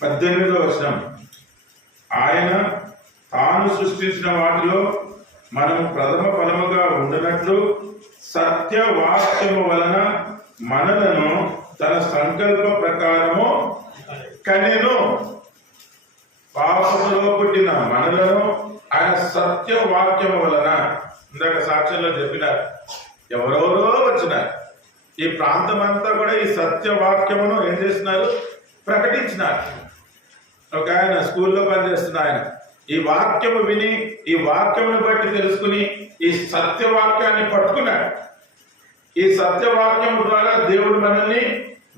18వ వచనం, ఆయన తాను సృష్టించిన వాటిలో మనము ప్రథమ ఫలముగా ఉండినట్లు సత్యవాక్యము వలన మనలను తన సంకల్ప ప్రకారము కనెను. పాపములో పుట్టిన మనలను ఆయన సత్యవాక్యము వలన, ఇందాక సాక్ష్యంలో చెప్పినారు, ఎవరెవరో వచ్చినారు. ఈ ప్రాంతం అంతా కూడా ఈ సత్యవాక్యమును ఏం చేస్తున్నారు? ప్రకటించినారు. ఒక ఆయన స్కూల్లో పనిచేస్తున్న ఆయన ఈ వాక్యము విని, ఈ వాక్యమును బట్టి తెలుసుకుని ఈ సత్యవాక్యాన్ని పట్టుకున్నాడు. ఈ సత్యవాక్యం ద్వారా దేవుడు మనల్ని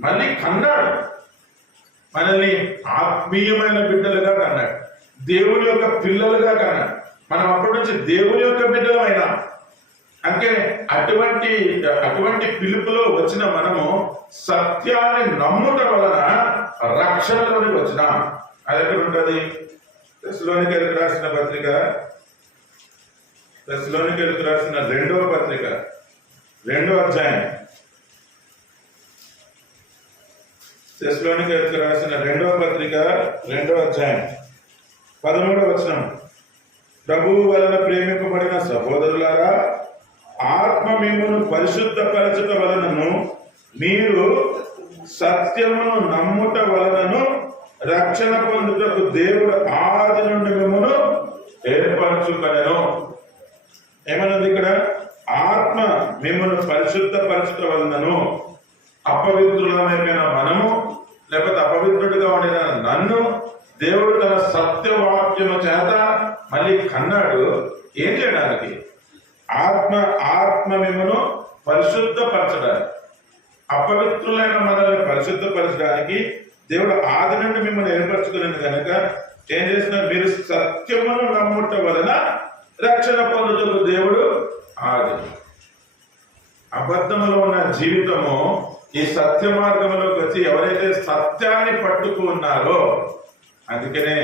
మళ్ళీ కన్నాడు. మనల్ని ఆత్మీయమైన బిడ్డలుగా కన్నాడు, దేవుని యొక్క పిల్లలుగా కన్నాడు. మనం అప్పటి నుంచి దేవుని యొక్క బిడ్డలమైనా. అంటే అటువంటి పిలుపులో వచ్చిన మనము సత్యాన్ని నమ్ముట వలన రక్షణలోనికి వచ్చినాం. అది ఎక్కడ ఉంటుంది? తెస్సలోనికైలకు రాసిన పత్రిక, తెస్సలోనికైలకు రాసిన 2వ పత్రిక 2వ అధ్యాయం, తెస్సలోనికైలకు రాసిన 2వ పత్రిక 2వ అధ్యాయం 13వ వచనం. ప్రభువు వలన ప్రేమింపబడిన సహోదరులారా, ఆత్మ మిమ్మును పరిశుద్ధపరచుట వలనను మీరు సత్యమును నమ్ముట వలనను రక్షణ పొందుటకు దేవుడు ఆది నుండి మిమ్మును ఏర్పరచుకొనెను. ఏమన్నది ఇక్కడ? ఆత్మ మిమ్మల్ని పరిశుద్ధపరచుట వలనను. అపవిత్రులమైపోయిన మనము, లేకపోతే అపవిత్రుడిగా ఉండిన నన్ను దేవుడు తన సత్యవాక్యము చేత మళ్ళీ కన్నాడు. ఏం చేయడానికి? ఆత్మ మిమ్మను పరిశుద్ధపరచడానికి, అపవిత్రులైన మనల్ని పరిశుద్ధపరచడానికి దేవుడు ఆది నుండి మిమ్మల్ని ఏర్పరచుకునేది కనుక ఏం చేస్తున్నారు? మీరు సత్యమును నమ్ముట వలన రక్షణ పొందుటకు దేవుడు ఆది. అబద్ధములో ఉన్న జీవితము ఈ సత్య మార్గంలోకి వచ్చి ఎవరైతే సత్యాన్ని పట్టుకున్నారో, అందుకనే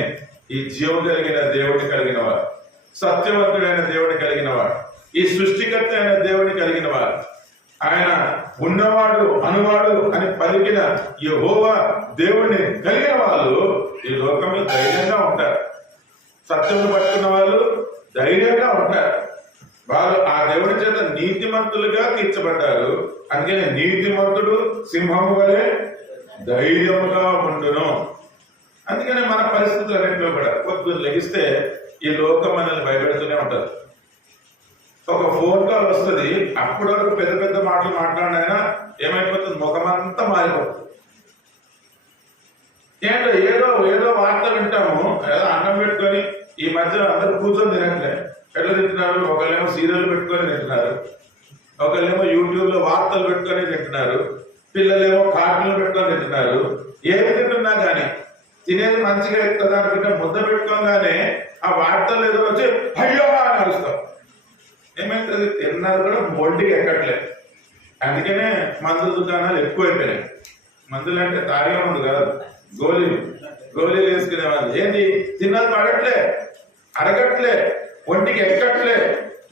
ఈ జీవం కలిగిన దేవుడిని కలిగిన వారు, సత్యవంతుడైన దేవుడిని కలిగిన వారు, ఈ సృష్టికర్త అయిన దేవుడిని కలిగిన వారు, ఆయన ఉన్నవాడు అనువాడు అని పలికిన యెహోవా దేవుడిని కలిగిన వాళ్ళు ఈ లోకంలో ధైర్యంగా ఉంటారు. సత్యమును పట్టుకున్న వాళ్ళు ధైర్యంగా ఉంటారు. వాళ్ళు ఆ దేవుడి చేత నీతిమంతులుగా తీర్చబడ్డారు. అందుకని నీతిమంతుడు సింహము వలె ధైర్యముగా ఉండును. అందుకని మన పరిస్థితులు అన్నింటిలో కూడా పొద్దున్న లెగిస్తే ఈ లోకం మనల్ని భయపెడుతూనే ఉంటది. ఒక ఫోన్ కాల్ వస్తుంది, అప్పటి వరకు పెద్ద పెద్ద మాటలు మాట్లాడినైనా ఏమైపోతుంది? ముఖమంతా మారిపోతుంది. ఏంటో ఏదో వార్తలు వింటాము, ఏదో అన్నం పెట్టుకొని ఈ మధ్య అందరూ కూర్చొని తినట్లే. ఎట్లా తింటున్నారు? ఒకళ్ళేమో సీరియల్ పెట్టుకొని తింటున్నారు, ఒకళ్ళేమో యూట్యూబ్ లో వార్తలు పెట్టుకొని తింటున్నారు, పిల్లలేమో కార్టూన్లు పెట్టుకొని తింటున్నారు. ఏది తింటున్నా కానీ తినేది మంచిగా ఎక్కుతుందా అనుకుంటే ముద్ద పెట్టుకోగానే ఆ వార్తలు ఏదో వచ్చి అయ్యో అని అరుస్తాం. ఏమైతుంది? తిన్నది కూడా మొండికి ఎక్కట్లేదు. అందుకనే మందుల దుకాణాలు ఎక్కువైపోయినాయి. మందులు అంటే తాగే మందు కాదు, గోళీలు వేసుకునే వాళ్ళు. ఏంటి? తిన్నది పడట్లే, అరగట్లే, ఒంటికి ఎక్కట్లే.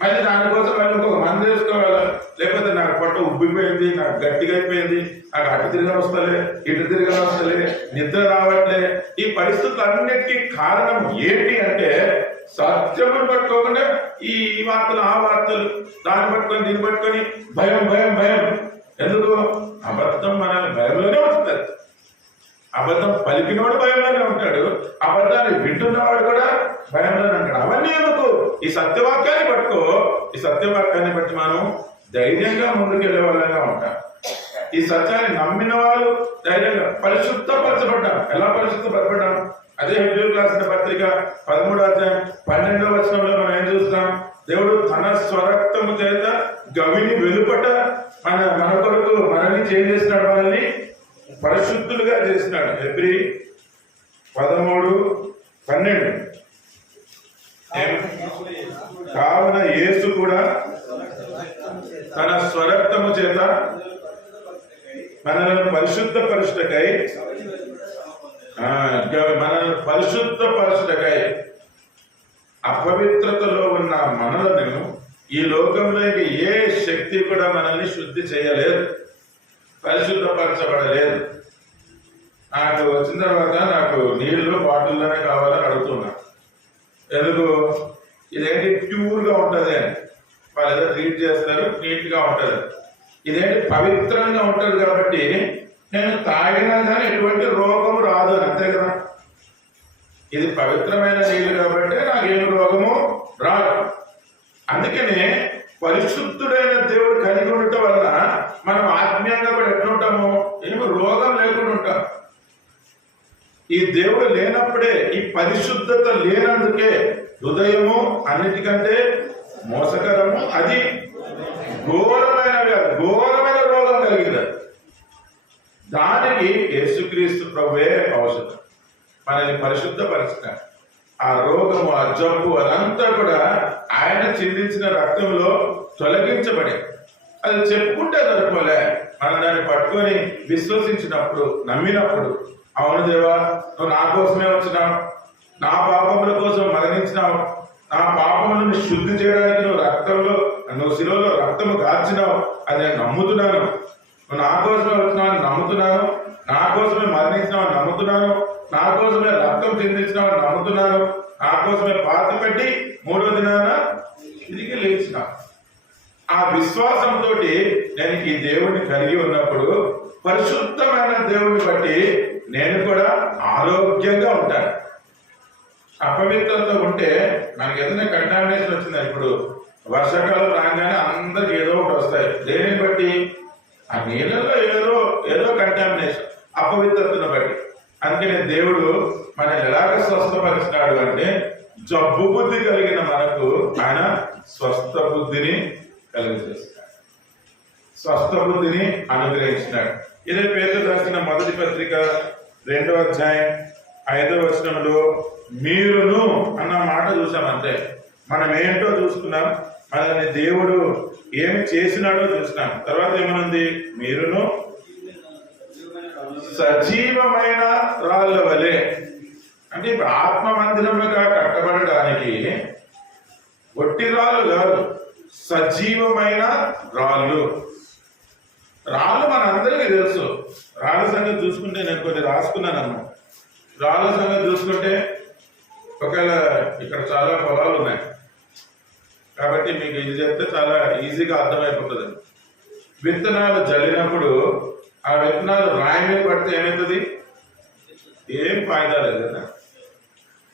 మళ్ళీ దానికోసం మళ్ళీ ఇంకొక మందు వేసుకోవాలి. లేకపోతే నాకు పొట్ట ఉబ్బిపోయింది, నాకు గట్టిగా అయిపోయింది, నాకు అటు తిరిగి వస్తలే, ఇటు తిరిగి వస్తలే, నిద్ర రావట్లే. ఈ పరిస్థితులన్నిటికీ కారణం ఏంటి అంటే సత్యమును పట్టుకోకుండా ఈ వార్తలు ఆ వార్తలు, దాన్ని పట్టుకొని దీన్ని పట్టుకొని భయం భయం భయం. ఎందుకు? అబద్ధం మనల్ని భయంలోనే ఉంచుతుంది. అబద్ధం పలికినవాడు భయంలోనే ఉంటాడు, అబద్ధాన్ని వింటున్నవాడు కూడా భయంలోనే ఉంటాడు. అవన్నీ ఎందుకు? ఈ సత్యవాక్యాన్ని పట్టుకో. ఈ సత్యవాక్యాన్ని బట్టి మనం ధైర్యంగా ముందుకెళ్లే వాళ్ళగా ఉంటాం. ఈ సత్యాన్ని నమ్మిన వాళ్ళు ధైర్యంగా పరిశుద్ధపరచబడ్డాం. ఎలా పరిశుద్ధపరచబడ్డాం? అదే హెబ్రీయులకు రాసిన పత్రిక 13వ అధ్యాయం 12వ వచనంలో మనం ఏం చూస్తాం? దేవుడు తన స్వరక్తము చేత గవిని వెలుపట మన కొరకు మనల్ని చేంజ్ చేసినాడు, మనల్ని పరిశుద్ధులుగా చేసినాడు. హెబ్రీ 13:12. కావున యేసు కూడా తన స్వరక్తము చేత మనల్ని పరిశుద్ధపరచుటకై అపవిత్రతలో ఉన్న మనలను ఈ లోకంలో ఏ శక్తి కూడా మనల్ని శుద్ధి చేయలేదు, పరిశుద్ధపరచబడలేదు. నాకు వచ్చిన తర్వాత నాకు నీళ్లు బాటిల్లోనే కావాలని అడుగుతున్నా. ఎందుకు? ఇదేంటి ప్యూర్ గా ఉంటది అని వాళ్ళు ఏదో ట్రీట్ చేస్తారు, నీట్ గా ఉంటది. ఇదేంటి పవిత్రంగా ఉంటది కాబట్టి నేను తాగినా కానీ ఎటువంటి రోగము రాదు అని, అంతే కదా. ఇది పవిత్రమైన నీళ్ళు కాబట్టి నాకేం రోగము రాదు. అందుకనే పరిశుద్ధుడైన దేవుడు కలిగి ఉండటం వలన మనం ఆత్మీయంగా కూడా ఎట్లుంటాము, ఏమి రోగం లేకుండా ఉంటాం. ఈ దేవుడు లేనప్పుడే, ఈ పరిశుద్ధత లేనందుకే హృదయము అన్నిటికంటే మోసకరము, అది ఘోరమైన రోగం కలిగినది. దానికి యేసుక్రీస్తు ప్రభువే ఔషధం, మనల్ని పరిశుద్ధపరచడం. ఆ రోగము, ఆ జబ్బు అదంతా కూడా ఆయన చిందించిన రక్తంలో తొలగించబడి, అది చెప్పుకుంటే సరిపోలే, మనం దాన్ని పట్టుకొని విశ్వసించినప్పుడు, నమ్మినప్పుడు, అవును దేవా నువ్వు నా కోసమే వచ్చినావు, నా పాపముల కోసం మరణించినావు, నా పాపములను శుద్ధి చేయడానికి నువ్వు శిలువలో రక్తము గార్చినావు, అది నేను నమ్ముతున్నాను. నువ్వు నా కోసమే వచ్చినావు నమ్ముతున్నాను, నా కోసమే మరణించినావు నమ్ముతున్నాను, నా కోసమే రక్తం చిందించినావు నమ్ముతున్నాను, నా కోసమే పాతి పెట్టి 3వ దినాన తిరిగి లేచిన. ఆ విశ్వాసంతో నేను ఈ దేవుడిని కలిగి ఉన్నప్పుడు పరిశుద్ధమైన దేవుడిని బట్టి నేను కూడా ఆరోగ్యంగా ఉంటాను. అపవిత్రంతో ఉంటే మనకి ఏదైనా కంటామినేషన్ వచ్చిందా, ఇప్పుడు వర్షాకాలం రాగానే అందరికి ఏదో ఒకటి వస్తాయి. దేనిని బట్టి? ఆ నీళ్ళలో ఏదో కంటామినేషన్, అపవిత్రతను బట్టి. అందుకనే దేవుడు మనల్ని ఎలాగ స్వస్థపరిచినాడు అంటే, జబ్బు బుద్ధి కలిగిన మనకు ఆయన స్వస్థ బుద్ధిని కలిగజేస్తున్నాడు, స్వస్థ బుద్ధిని అనుగ్రహించినాడు. ఇదే పేతురు రాసిన మొదటి పత్రిక 2వ అధ్యాయం 5వ వచనంలో మీరును అన్న మాట చూసామంటే, మనం ఏంటో చూసుకున్నాం, మనల్ని దేవుడు ఏమి చేసినాడో చూసినాం. తర్వాత ఏమనుంది? మీరును సజీవమైన రాళ్ళ వలె. అంటే ఇప్పుడు ఆత్మ మందిరముగా కట్టబడడానికి ఒట్టి రాళ్ళు కాదు, సజీవమైన రాళ్ళు. రాళ్ళు మనందరికీ తెలుసు. రాళ్ళ సంగతి చూసుకుంటే నేను కొన్ని రాసుకున్నాను అన్నమాట. రాళ్ళ సంగతి చూసుకుంటే ఒకవేళ ఇక్కడ చాలా పొలాలు ఉన్నాయి కాబట్టి మీకు ఇది చెప్తే చాలా ఈజీగా అర్థమైపోతుంది. విత్తనాలు జల్లినప్పుడు ఆ విత్తనాలు రాయి మీద పడితే ఏమవుతుంది? ఏం ఫాయిదా లేదు కదా.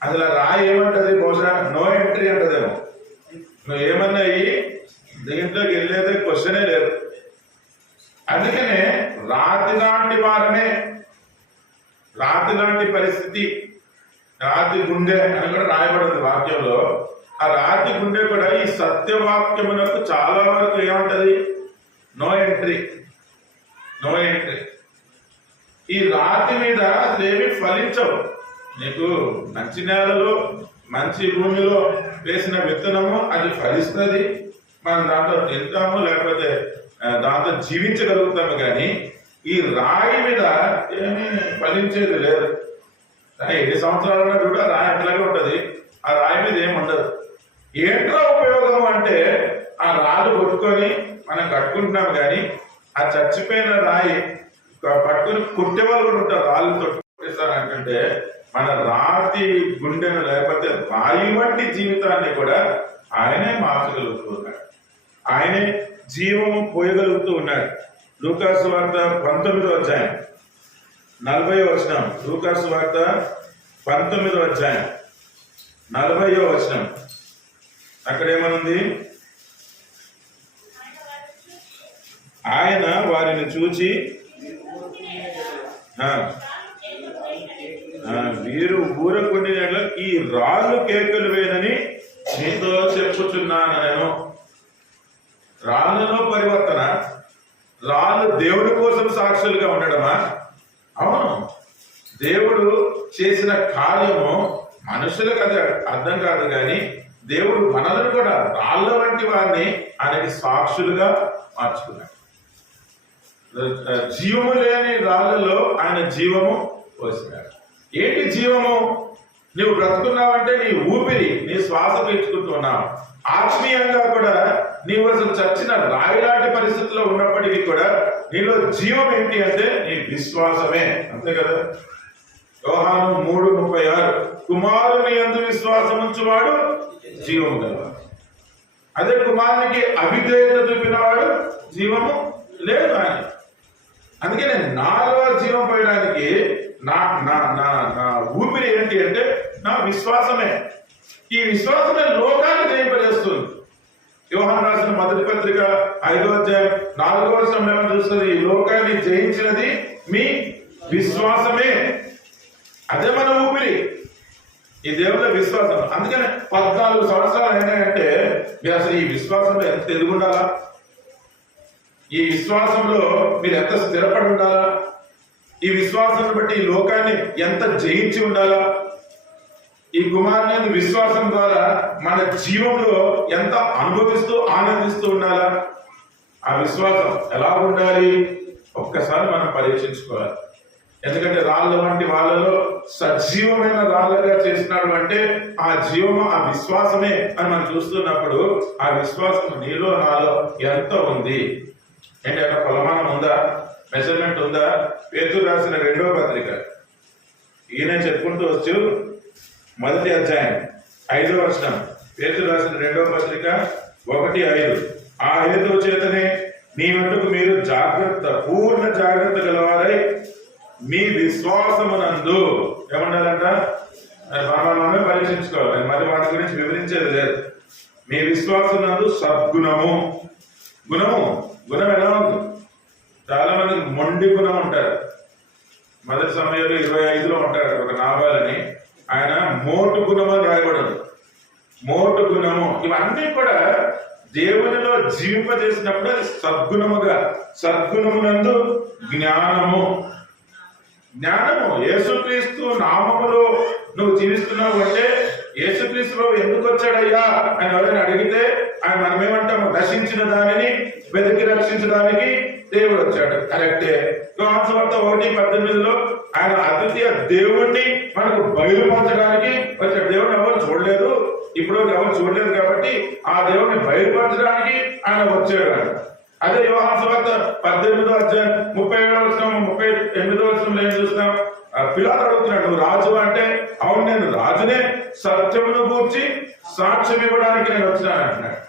అసలు ఆ రాయి ఏమంటది? బహుశా నో ఎంట్రీ అంటదేమో. నువ్వు ఏమన్నా అయ్యి దీంట్లోకి వెళ్ళేది క్వశ్చనే లేదు. అందుకనే రాతి లాంటి వారమే, రాతి లాంటి పరిస్థితి, రాతి గుండె అని కూడా రాయబడింది వాక్యంలో. ఆ రాతి గుండె కూడా ఈ సత్యవాక్యమునకు చాలా వరకు ఏమంటది? No entry, no entry. ఈ రాతి మీద అసలేమి ఫలించవు. నీకు మంచి నేలలో, మంచి భూమిలో వేసిన విత్తనము అది ఫలిస్తుంది, మనం దాంట్లో తింటాము, లేకపోతే దాంతో జీవించగలుగుతాము. కానీ ఈ రాయి మీద ఏమీ ఫలించేది లేదు. ఎన్ని సంవత్సరాలన్నా కూడా రాయి అట్లాగే ఉంటది, ఆ రాయి మీద ఏమి ఉండదు. ఏంట్రా ఉపయోగం అంటే, ఆ రాళ్ళు కొట్టుకొని మనం కట్టుకుంటున్నాం, కానీ ఆ చచ్చిపోయిన రాయి పట్టుకుని కొట్టేవాళ్ళు కూడా ఉంటారు. రాళ్ళతో కొట్టేస్తారంటే మన రాతి గుండెను, లేకపోతే రాయి వంటి జీవితాన్ని కూడా ఆయనే మార్చగలుగుతూ ఉన్నాడు, ఆయనే జీవము పోయగలుగుతూ ఉన్నాడు. లూకాసు వార్త 19వ అధ్యాయం 40వ వచనం. లూకాసు వార్త 19వ అధ్యాయం 40వ వచనం. అక్కడేమనుంది? ఆయన వారిని చూచి వీరు ఊరకుండి ఈ రాళ్ళు కేకలు వేనని నీతో చెప్పుచున్నాను నేను. రాళ్ళలో పరివర్తన, రాళ్ళు దేవుడి కోసం సాక్షులుగా ఉండడమా? అవును, దేవుడు చేసిన కార్యము మనుషులకు అది అర్థం కాదు, కానీ దేవుడు మనలను కూడా రాళ్ళ వంటి వారిని ఆయనకి సాక్షులుగా మార్చుకున్నాడు. జీవము లేని రాళ్ళలో ఆయన జీవము పోసినాడు. ఏంటి జీవము? నువ్వు బ్రతుకున్నావంటే నీ ఊపిరి, నీ శ్వాస పీల్చుకుంటున్నావు. ఆత్మీయంగా కూడా నీవు అసలు చచ్చిన రాయిలాంటి పరిస్థితుల్లో ఉన్నప్పటికీ కూడా నీలో జీవం ఏంటి అంటే నీ విశ్వాసమే, అంతే కదా. యోహాను 3:36 కుమారుని యందు విశ్వాసం ఉంచువాడు జీవము గలవాడు. అదే కుమారునికి అవిధేయత చూపినవాడు జీవము లేదు ఆయన. అందుకే నేను నాలో జీవం పోయడానికి నా నా నా నా ఊపిరి ఏంటి అంటే నా విశ్వాసమే. ఈ విశ్వాసమే లోకాన్ని జయింపజేస్తుంది. యోహాను రాసిన మొదటి పత్రిక 5వ అధ్యాయం 4వ వచనం ఏమని చూస్తుంది? ఈ లోకాన్ని జయించినది మీ విశ్వాసమే. అదే మన ఊపిరి, ఈ దేవుళ్ళ విశ్వాసం. అందుకని 14 సంవత్సరాలు అయినాయంటే మీరు అసలు ఈ విశ్వాసంలో ఎంత ఎదుగుండాలా, ఈ విశ్వాసంలో మీరు ఎంత స్థిరపడి ఉండాలా, ఈ విశ్వాసాన్ని బట్టి ఈ లోకాన్ని ఎంత జయించి ఉండాలా, ఈ కుమారుని విశ్వాసం ద్వారా మన జీవంలో ఎంత అనుభవిస్తూ ఆనందిస్తూ ఉండాలా, ఆ విశ్వాసం ఎలా ఉండాలి ఒక్కసారి మనం పరీక్షించుకోవాలి. ఎందుకంటే రాళ్ళ వంటి వాళ్ళలో సజీవమైన రాళ్ళగా చేసినాడు అంటే ఆ జీవము ఆ విశ్వాసమే అని మనం చూస్తున్నప్పుడు ఆ విశ్వాసం నీలో నాలో ఎంత ఉంది అంటే అక్కడ కొలమానం ఉందా, మెజర్మెంట్ ఉందా? పేతురు రాసిన 2వ పత్రిక ఈయన చెప్పుకుంటూ వచ్చు, మొదటి అధ్యాయం 5వ వచనం. పేతురు రాసిన 2వ పత్రిక 1:5. ఆ హేతువు చేతనే మీ మట్టుకు మీరు జాగ్రత్త, పూర్ణ జాగ్రత్త గలవారై మీ విశ్వాసమునందు ఏమన్నారంట? మనమే పరీక్షించుకోవాలి, మరి వాటి గురించి వివరించేది లేదు. మీ విశ్వాసమునందు సద్గుణము. గుణం ఎలా ఉంది? చాలా మందికి మొండి గుణం ఉంటారు. మొదటి సమయంలో 25లో ఉంటాడు ఒక నావాలని, ఆయన మోటు గుణము అని రాయబడదు. మోటు గుణము ఇవన్నీ కూడా దేవునిలో జీవింపజేసినప్పుడు అది సద్గుణమునందు జ్ఞానము. యేసుక్రీస్తు నామములో నువ్వు జీవిస్తున్నావు అంటే యేసుక్రీస్తులో ఎందుకు వచ్చాడయ్యా అని ఎవరైనా అడిగితే ఆయన మనమేమంటాము? నశించిన దానిని వెతికి రక్షించడానికి దేవుడు వచ్చాడు. కరెక్టే. యోహాను సువార్త 1:18లో ఆయన అద్వితీయ దేవుణ్ణి మనకు బయలుపరచడానికి వచ్చాడు. దేవుడిని ఎవరు చూడలేదు, ఇప్పుడు ఎవరు చూడలేదు కాబట్టి ఆ దేవుడిని బయలుపరచడానికి ఆయన వచ్చాడు. అదే యోహాను సువార్త 18వ అధ్యాయం 37వ వచనం 38వ వచనంలో ఏం చూస్తాం? పిలాతు అడుగుతున్నాడు, నువ్వు రాజు అంటే అవును నేను రాజునే, సత్యమును గూర్చి సాక్ష్యం ఇవ్వడానికి నేను వచ్చినాను అంటున్నాడు.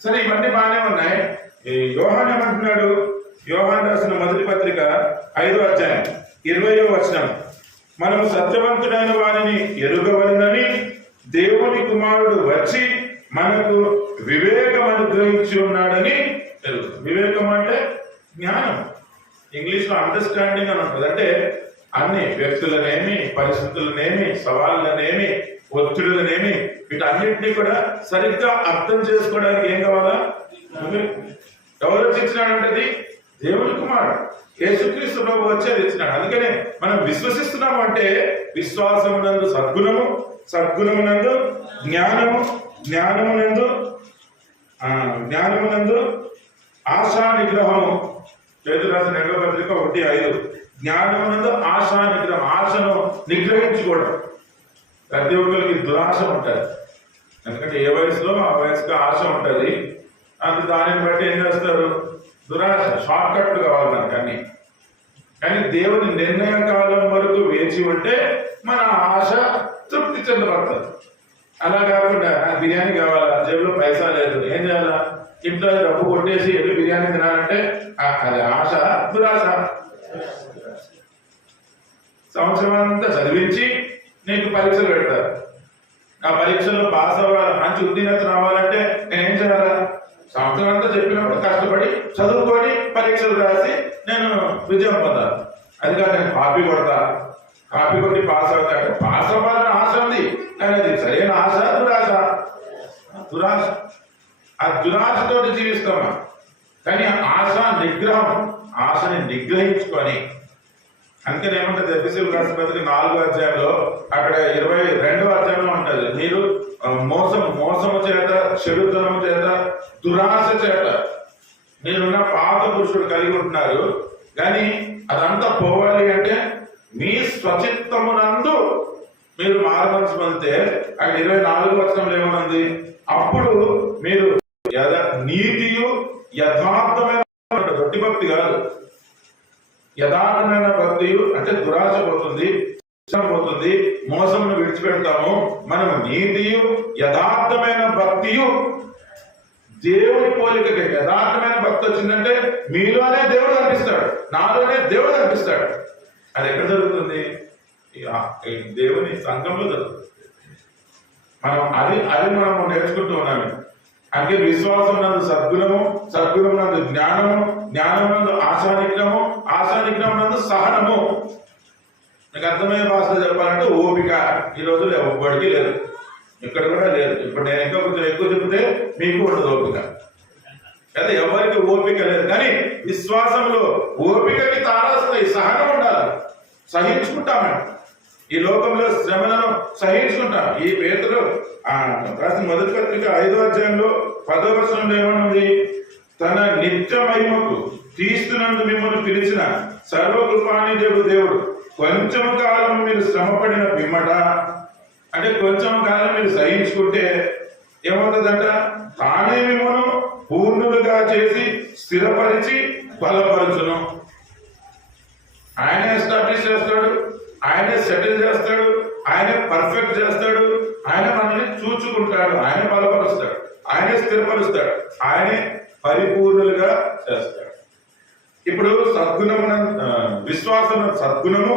సరే, ఇవన్నీ బాగానే ఉన్నాయి. యోహాను ఏమంటున్నాడు? యోహాను రాసిన మొదటి పత్రిక 5వ అధ్యాయం 20వ వచనం, మనము సత్యవంతుడైన వారిని ఎరుగవలనని దేవుని కుమారుడు వచ్చి మనకు వివేకం అనుగ్రహించి ఉన్నాడని తెలుసు. వివేకం అంటే జ్ఞానం, ఇంగ్లీష్ లో అండర్స్టాండింగ్ అని ఉంటుంది. అంటే అన్ని వ్యక్తులనేమి, పరిస్థితులనేమి, సవాళ్ళనేమి, ఒత్తిడులనేమి, వీటన్నిటినీ కూడా సరిగ్గా అర్థం చేసుకోవడానికి ఏం కావాలా? ఎవరు వచ్చి ఇచ్చినాడంటే దేవుని కుమారుడు యేసుక్రీస్తు ప్రభు వచ్చేది ఇచ్చినాడు. అందుకనే మనం విశ్వసిస్తున్నాము అంటే విశ్వాసమునందు సద్గుణమునందు జ్ఞానమునందు ఆశా నిగ్రహము. పేతురు రాసిన 2వ పత్రిక 1:5. జ్ఞానమునందు ఆశా నిగ్రహం, ఆశను నిగ్రహించుకోవడం. ప్రతి ఒక్కరికి దురాశ ఉంటుంది. ఎందుకంటే ఏ వయసులో ఆ వయసుకు ఆశ ఉంటుంది. అందుకు దానిని బట్టి ఏం చేస్తారు? దురాశ, షార్ట్ కట్లు కావాలి మనకు అన్ని. కానీ దేవుని నిర్ణయ కాలం వరకు వేచి ఉంటే మన ఆశ తృప్తి చెందబడుతుంది. అలా కాకుండా నాకు బిర్యానీ కావాలా, జేబులో పైసా లేదు, ఏం చేయాలా? ఇంట్లో డబ్బు కొట్టేసి వెళ్ళి బిర్యానీ తినాలంటే అది ఆశ, దురాశ. సంవత్సరం అంతా చదివించి నీకు పరీక్షలు పెడతారు. ఆ పరీక్షల్లో పాస్ అవ్వాలి, మంచి ఉత్తీర్ణత రావాలంటే నేనేం చేయాలా? సంవత్సరం అంతా చెప్పినప్పుడు కష్టపడి చదువుకొని పరీక్షలు రాసి నేను విజయం పొందాలి. అది కాదు నేను కాపీ కొట్టి పాస్ అవుతా అంటే పాస్ అవ్వాలని ఆశ ఉంది, కానీ అది సరైన ఆశ, దురాశ. ఆ దురాశతో జీవిస్తామా? కానీ ఆశని నిగ్రహించుకొని. అందుకని ఏమంటుంది? ఎఫెసీయులకు రాసిన పత్రిక 4వ అధ్యాయంలో అక్కడ 22వ అధ్యాయంలో ఉంటుంది, మీరు మోసము చేత, చెడుతనము చేత, దురాశ చేత మీరున్న పాత పురుషుడు కలిగి ఉంటున్నారు. కానీ అదంతా పోవాలి అంటే మీ స్వచిత్తమునందు మీరు మారమనసు పొందితే అక్కడ 24వ వచనంలో ఏమనుంది? అప్పుడు మీరు నీతియు యథార్థమైన, రొట్టి భక్తి కాదు, యథార్థమైన భక్తియు అంటే దురాశ పోతుంది, పోతుంది, మోసమును విడిచిపెడతాము. మనం నీతియు యథార్థమైన భక్తియు దేవుని పోలికకి. యథార్థమైన భక్తి వచ్చిందంటే మీలోనే దేవుడు కనిపిస్తాడు, నాలోనే దేవుడు కనిపిస్తాడు. అది ఎక్కడ జరుగుతుంది? ఈ దేవుని సంఘంలో జరుగుతుంది. మనం అది మనం నేర్చుకుంటూ ఉన్నాము. అంటే విశ్వాసం నందు సద్గుణము, సద్గుణం నందు జ్ఞానము, జ్ఞానం నందు ఆశానిగ్రహము, ఆశానిగ్రహం నందు సహనము. నాకు అర్థమయ్యే భాషలో చెప్పాలంటే ఓపిక. ఈ రోజుల్లో ఎవ్వడికి లేదు, ఇక్కడ కూడా లేదు. ఇప్పుడు నేను ఇంకా కొంచెం ఎక్కువ చెప్తే మీకు ఉండదు ఓపిక. అదే ఎవరికి ఓపిక లేదు. కానీ విశ్వాసంలో ఓపికకి తారాస్తాయి, సహనం ఉండాలి. సహించుకుంటామండి. ఈ లోకంలో శ్రమలను సహించుకుంటాం. ఈ పేతురు రాసిన మొదటి పత్రిక 5వ అధ్యాయంలో 10వ వచనంలో ఏమన్నది? తన నిత్య మహిమకు క్రీస్తునందు మిమ్మల్ని పిలిచిన సర్వకృపానిధి దేవుడు కొంచెం కాలం మీరు శ్రమపడిన పిమ్మట, అంటే కొంచెం కాలం మీరు సహించుకుంటే ఏమవుతుందంట? తానే మిమ్మల్ని పూర్ణులుగా చేసి స్థిరపరిచి బలపరచును. ఆయనే ఎస్టాబ్లిష్ చేస్తాడు, ఆయనే సెటిల్ చేస్తాడు, ఆయనే పర్ఫెక్ట్ చేస్తాడు, ఆయన మనల్ని చూచుకుంటాడు, ఆయనే బలపరుస్తాడు, ఆయనే స్థిరపరుస్తాడు, ఆయనే పరిపూర్ణులుగా చేస్తాడు. ఇప్పుడు సద్గుణము విశ్వాసం సద్గుణము,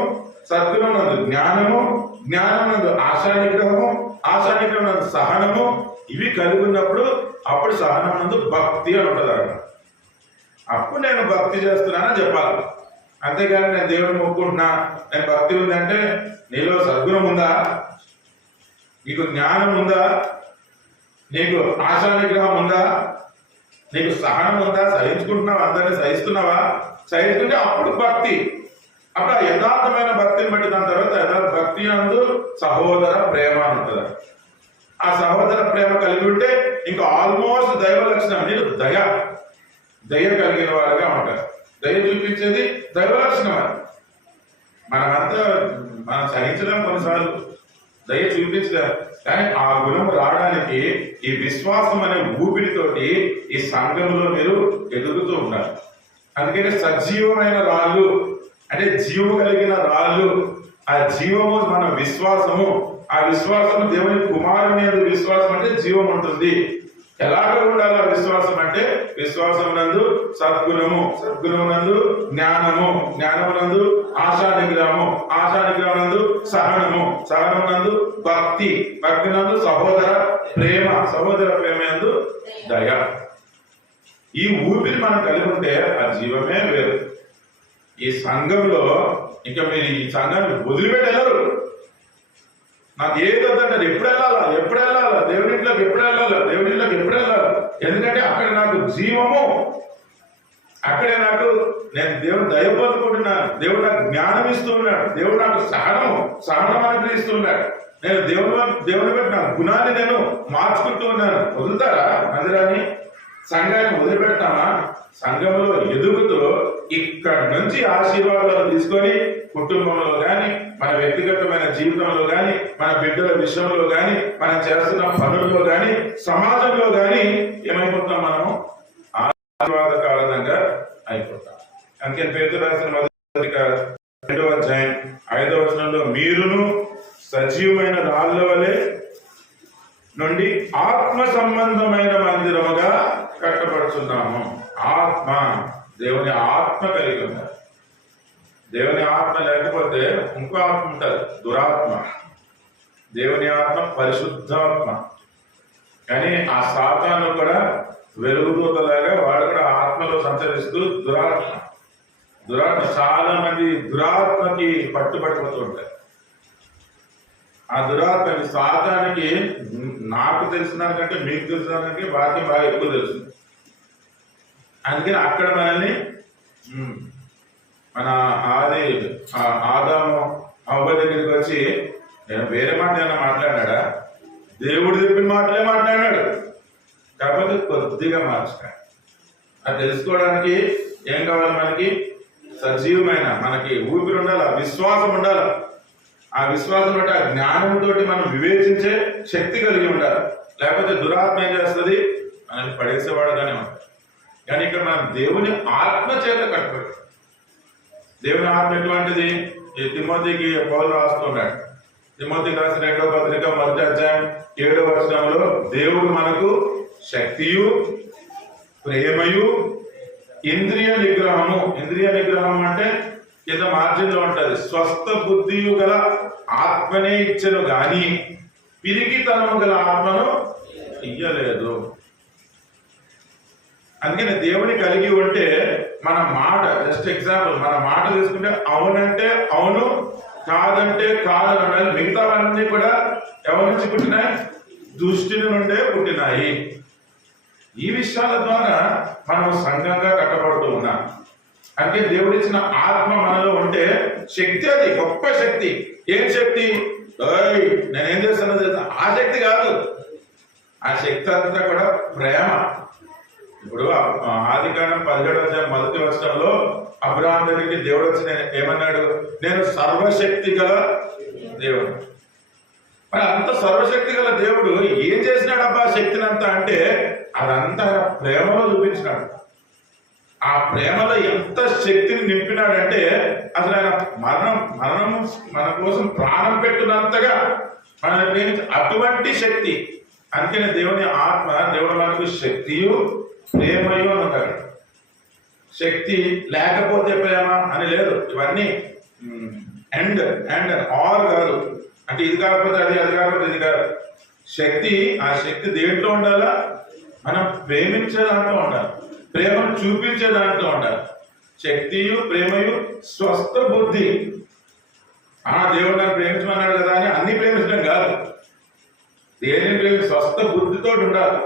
సద్గుణం జ్ఞానము, జ్ఞానం ఆశానిగ్రహము, ఆశానిగ్రహం సహనము, ఇవి కలిగి ఉన్నప్పుడు అప్పుడు సహనం నందు భక్తి అని ఉంటుంది అక్కడ. అప్పుడు నేను భక్తి చేస్తున్నానని చెప్పాలి. అంతేగాని నేను దేవుడిని మొక్కుంటున్నా, నేను భక్తి ఉందంటే నీలో సద్గుణం ఉందా, నీకు జ్ఞానం ఉందా, నీకు ఆశానిగ్రహం ఉందా, నీకు సహనం ఉందా, సహించుకుంటున్నావా, అందరినీ సహిస్తున్నావా? సహించుకుంటే అప్పుడు భక్తి. అప్పుడు ఆ యథార్థమైన భక్తిని బట్టి దాని తర్వాత యథార్థ భక్తి అందు సహోదర ప్రేమ అని ఉంటుంది. ఆ సహోదర ప్రేమ కలిగి ఉంటే ఇంకా ఆల్మోస్ట్ దైవ లక్షణం. నీకు దయ కలిగిన వారుగా ఉంటారు. దయ చూపించేది దైవ లక్షణం. అది మనం సహించడం కొన్నిసార్లు దయ చూపించలేం. కానీ ఆ గుణం రావడానికి ఈ విశ్వాసం అనే ఊపిరితోటి ఈ సంఘంలో మీరు ఎదుగుతూ ఉండాలి. అందుకని సజీవమైన రాళ్ళు అంటే జీవం కలిగిన రాళ్ళు. ఆ జీవము మన విశ్వాసము. ఆ విశ్వాసము దేవుని కుమారుని విశ్వాసం అంటే జీవం ఉంటుంది. ఎలాగ ఉండాలి ఆ విశ్వాసం అంటే విశ్వాసం నందు సద్గుణము, సద్గుణము నందు జ్ఞానము, జ్ఞానము నందు ఆశానిగ్రహము, ఆశానిగ్రహం నందు సహనము, సహనం నందు భక్తి, భక్తి నందు సహోదర ప్రేమ, సహోదర ప్రేమ నందు దయ. ఈ ఊపిరి మనం కలిగి ఉంటే ఆ జీవమే వేరు. ఈ సంఘంలో ఇంకా మీరు ఈ సంఘాన్ని వదిలిపెట్టి వెళ్ళరు. నాకు ఏది వద్దంటారు, ఎప్పుడు వెళ్ళాలా దేవుని ఇంట్లోకి, ఎప్పుడు వెళ్ళాలా. ఎందుకంటే అక్కడ నాకు జీవము, అక్కడే నేను దేవుడు దయ పొందుకుంటున్నాను, దేవుడు నాకు జ్ఞానం ఇస్తున్నాడు, దేవుడు నాకు సహనం అనుగ్రహిస్తున్నాడు. నేను దేవుని బట్టి నా గుణాన్ని నేను మార్చుకుంటూ ఉన్నాను. వదులుతారా మందిరాన్ని, సంఘాన్ని వదిలిపెడతామా? సంఘంలో ఎదుగుతూ ఇక్కడ నుంచి ఆశీర్వాదాలు తీసుకొని కుటుంబంలో గాని, మన వ్యక్తిగతమైన జీవితంలో గాని, మన బిడ్డల విషయంలో గాని, మనం చేస్తున్న పనుల్లో గాని, సమాజంలో గాని ఏమైపోతాం? మనము ఆశీర్వాదకారణంగా అయిపోతాం. అందుకని పేతురు రాసిన మొదటి 2వ అధ్యాయం 5వ వచనంలో మీరును సజీవమైన రాళ్ళ వలె నుండి ఆత్మ సంబంధమైన మందిరముగా కట్టబడుతున్నాము. ఆత్మ, దేవుని ఆత్మ కలిగి ఉన్నారు. దేవుని ఆత్మ లేకపోతే ఇంకో ఆత్మ ఉంటుంది, దురాత్మ. దేవుని ఆత్మ పరిశుద్ధాత్మ. కానీ ఆ సాతాను కూడా వెలుగుదూతలాగా వాడు కూడా ఆత్మలో సంచరిస్తూ దురాత్మ చాలా మంది దురాత్మకి పట్టుబడిపోతూ ఉంటారు. ఆ దురాత్మకి సాతానికి నాకు తెలిసిన దానికంటే మీకు తెలిసిన దానికంటే వాటికి బాగా ఎక్కువ తెలుసు. అందుకని అక్కడ మనల్ని మన ఆదాము అవ్వ దగ్గరికి వచ్చి నేను వేరే మాట ఏమైనా మాట్లాడాడా? దేవుడు చెప్పిన మాటలే మాట్లాడాడు, కాకపోతే కొద్దిగా మార్చాడు. అది తెలుసుకోవడానికి ఏం కావాలి? మనకి సజీవమైన, మనకి ఊపిరి ఉండాలి, విశ్వాసం ఉండాలి. ఆ విశ్వాసం బట్టి ఆ జ్ఞానంతో మనం వివేచించే శక్తి కలిగి ఉండాలి. లేకపోతే దురాత్మ ఏం చేస్తుంది? మనల్ని పడేసేవాడుగానే ఉంటాడు. కానీ ఇక్కడ మనం దేవుని ఆత్మ చేత కట్టుబడి, దేవుని ఆత్మ ఎటువంటిది? ఈ తిమోతికి పౌలు రాస్తున్నాడు. తిమోతికి రాసిన 2వ పత్రిక 1వ అధ్యాయం 7వ వచనంలో దేవుడు మనకు శక్తియు, ప్రేమయు, ఇంద్రియ నిగ్రహం అంటే కింద మార్జిన్లో ఉంటది, స్వస్థ బుద్ధియు గల ఆత్మనే ఇచ్చను గాని పిరికితనము గల ఆత్మను ఇయ్యలేదు. అందుకని దేవుని కలిగి ఉంటే మన మాట, జస్ట్ ఎగ్జాంపుల్, మన మాట తీసుకుంటే అవునంటే అవును, కాదంటే కాదు అనాలి. మిగతావన్నీ కూడా ఎవరి నుంచి పుట్టినాయి? దుష్టుని నుండే పుట్టినాయి. ఈ విషయాల ద్వారా మనం సంఘంగా కట్టబడుతూ ఉన్నాం. అంటే దేవుడిచ్చిన ఆత్మ మనలో ఉంటే శక్తి, అది గొప్ప శక్తి. ఏం శక్తి? నేనేం చేస్తానో తెలుసా? ఆ శక్తి కాదు. ఆ శక్తి అంతా కూడా ప్రేమ. ఇప్పుడు ఆదికాండం 17వ అధ్యాయం 1వ వచనంలో అబ్రహాం దగ్గరికి దేవుడు వచ్చి ఏమన్నాడు? నేను సర్వశక్తి గల దేవుడు. మరి అంత సర్వశక్తి గల దేవుడు ఏం చేసినాడు అబ్బా శక్తినంతా అంటే అదంతా ఆయన ప్రేమలో చూపించినాడు. ఆ ప్రేమలో ఎంత శక్తిని నింపినాడంటే అసలు ఆయన మరణం మన కోసం ప్రాణం పెట్టినంతగా మన ప్రేమించి అటువంటి శక్తి. అందుకనే దేవుని ఆత్మ, దేవుడు మనకు శక్తియు, ప్రేమయు అని ఉంటాడు. శక్తి లేకపోతే ప్రేమ అని లేదు. ఇవన్నీ అండ్ ఆర్ కాదు. అంటే ఇది కాకపోతే అది, అది కాకపోతే ఇది కాదు. శక్తి, ఆ శక్తి దేంట్లో ఉండాలా? మనం ప్రేమించే దాంట్లో ఉండాలి, ప్రేమను చూపించే దాంట్లో ఉండాలి. శక్తియు, ప్రేమయు, స్వస్థ బుద్ధి. దేవుడు నన్ను ప్రేమించమన్నాడు కదా అని అన్ని ప్రేమించడం కాదు. దేనిని ప్రేమి స్వస్థ బుద్ధితో ఉండాలి.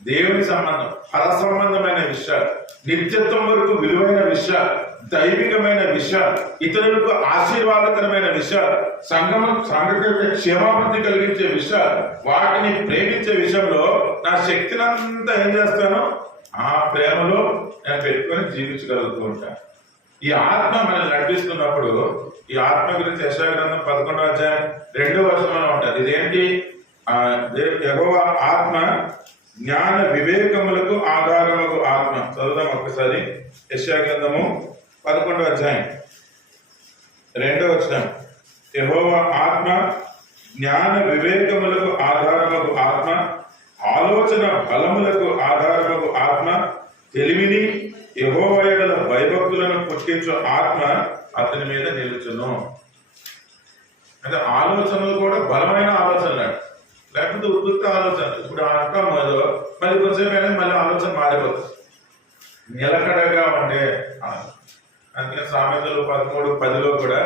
దేవుని సంబంధం, పర సంబంధమైన విషయాలు, నిత్యత్వం వరకు విలువైన విషయాలు, దైవికమైన విషయాలు, ఇతరులకు ఆశీర్వాదకరమైన విషయాలు, సంఘటన క్షేమాభివృద్ధి కలిగించే విషయాలు, వాటిని ప్రేమించే విషయంలో నా శక్తినంతా ఏం చేస్తాను? ఆ ప్రేమలో నేను పెట్టుకొని జీవించగలుగుతూ ఉంటాను. ఈ ఆత్మ మనల్ని నడిపిస్తున్నప్పుడు, ఈ ఆత్మ గురించి యెషయా గ్రంథం 11వ అధ్యాయం 2వ వచనంలో ఉంటుంది. ఇదేంటి? యెహోవా ఆత్మ జ్ఞాన వివేకములకు ఆధారముకు ఆత్మ. చదువుదాం ఒకసారి. యెషయా గ్రంథము 11వ అధ్యాయం 2వ వచనం. యెహోవా ఆత్మ జ్ఞాన వివేకములకు ఆధారముకు ఆత్మ, ఆలోచన బలములకు ఆధారముకు ఆత్మ, తెలివిని, యెహోవా యందు భయభక్తులను పుట్టించు ఆత్మ అతని మీద నిలుచును. అంటే ఆలోచనలు కూడా బలమైన ఆలోచనలు, లేకపోతే ఉద్యుక్త ఆలోచన. ఇప్పుడు అంటాం మొదలు, మళ్ళీ కొంచెం మళ్ళీ ఆలోచన మారిపోతుంది. నిలకడగా ఉండే. అందుకే సామెతలు 13:10లో కూడా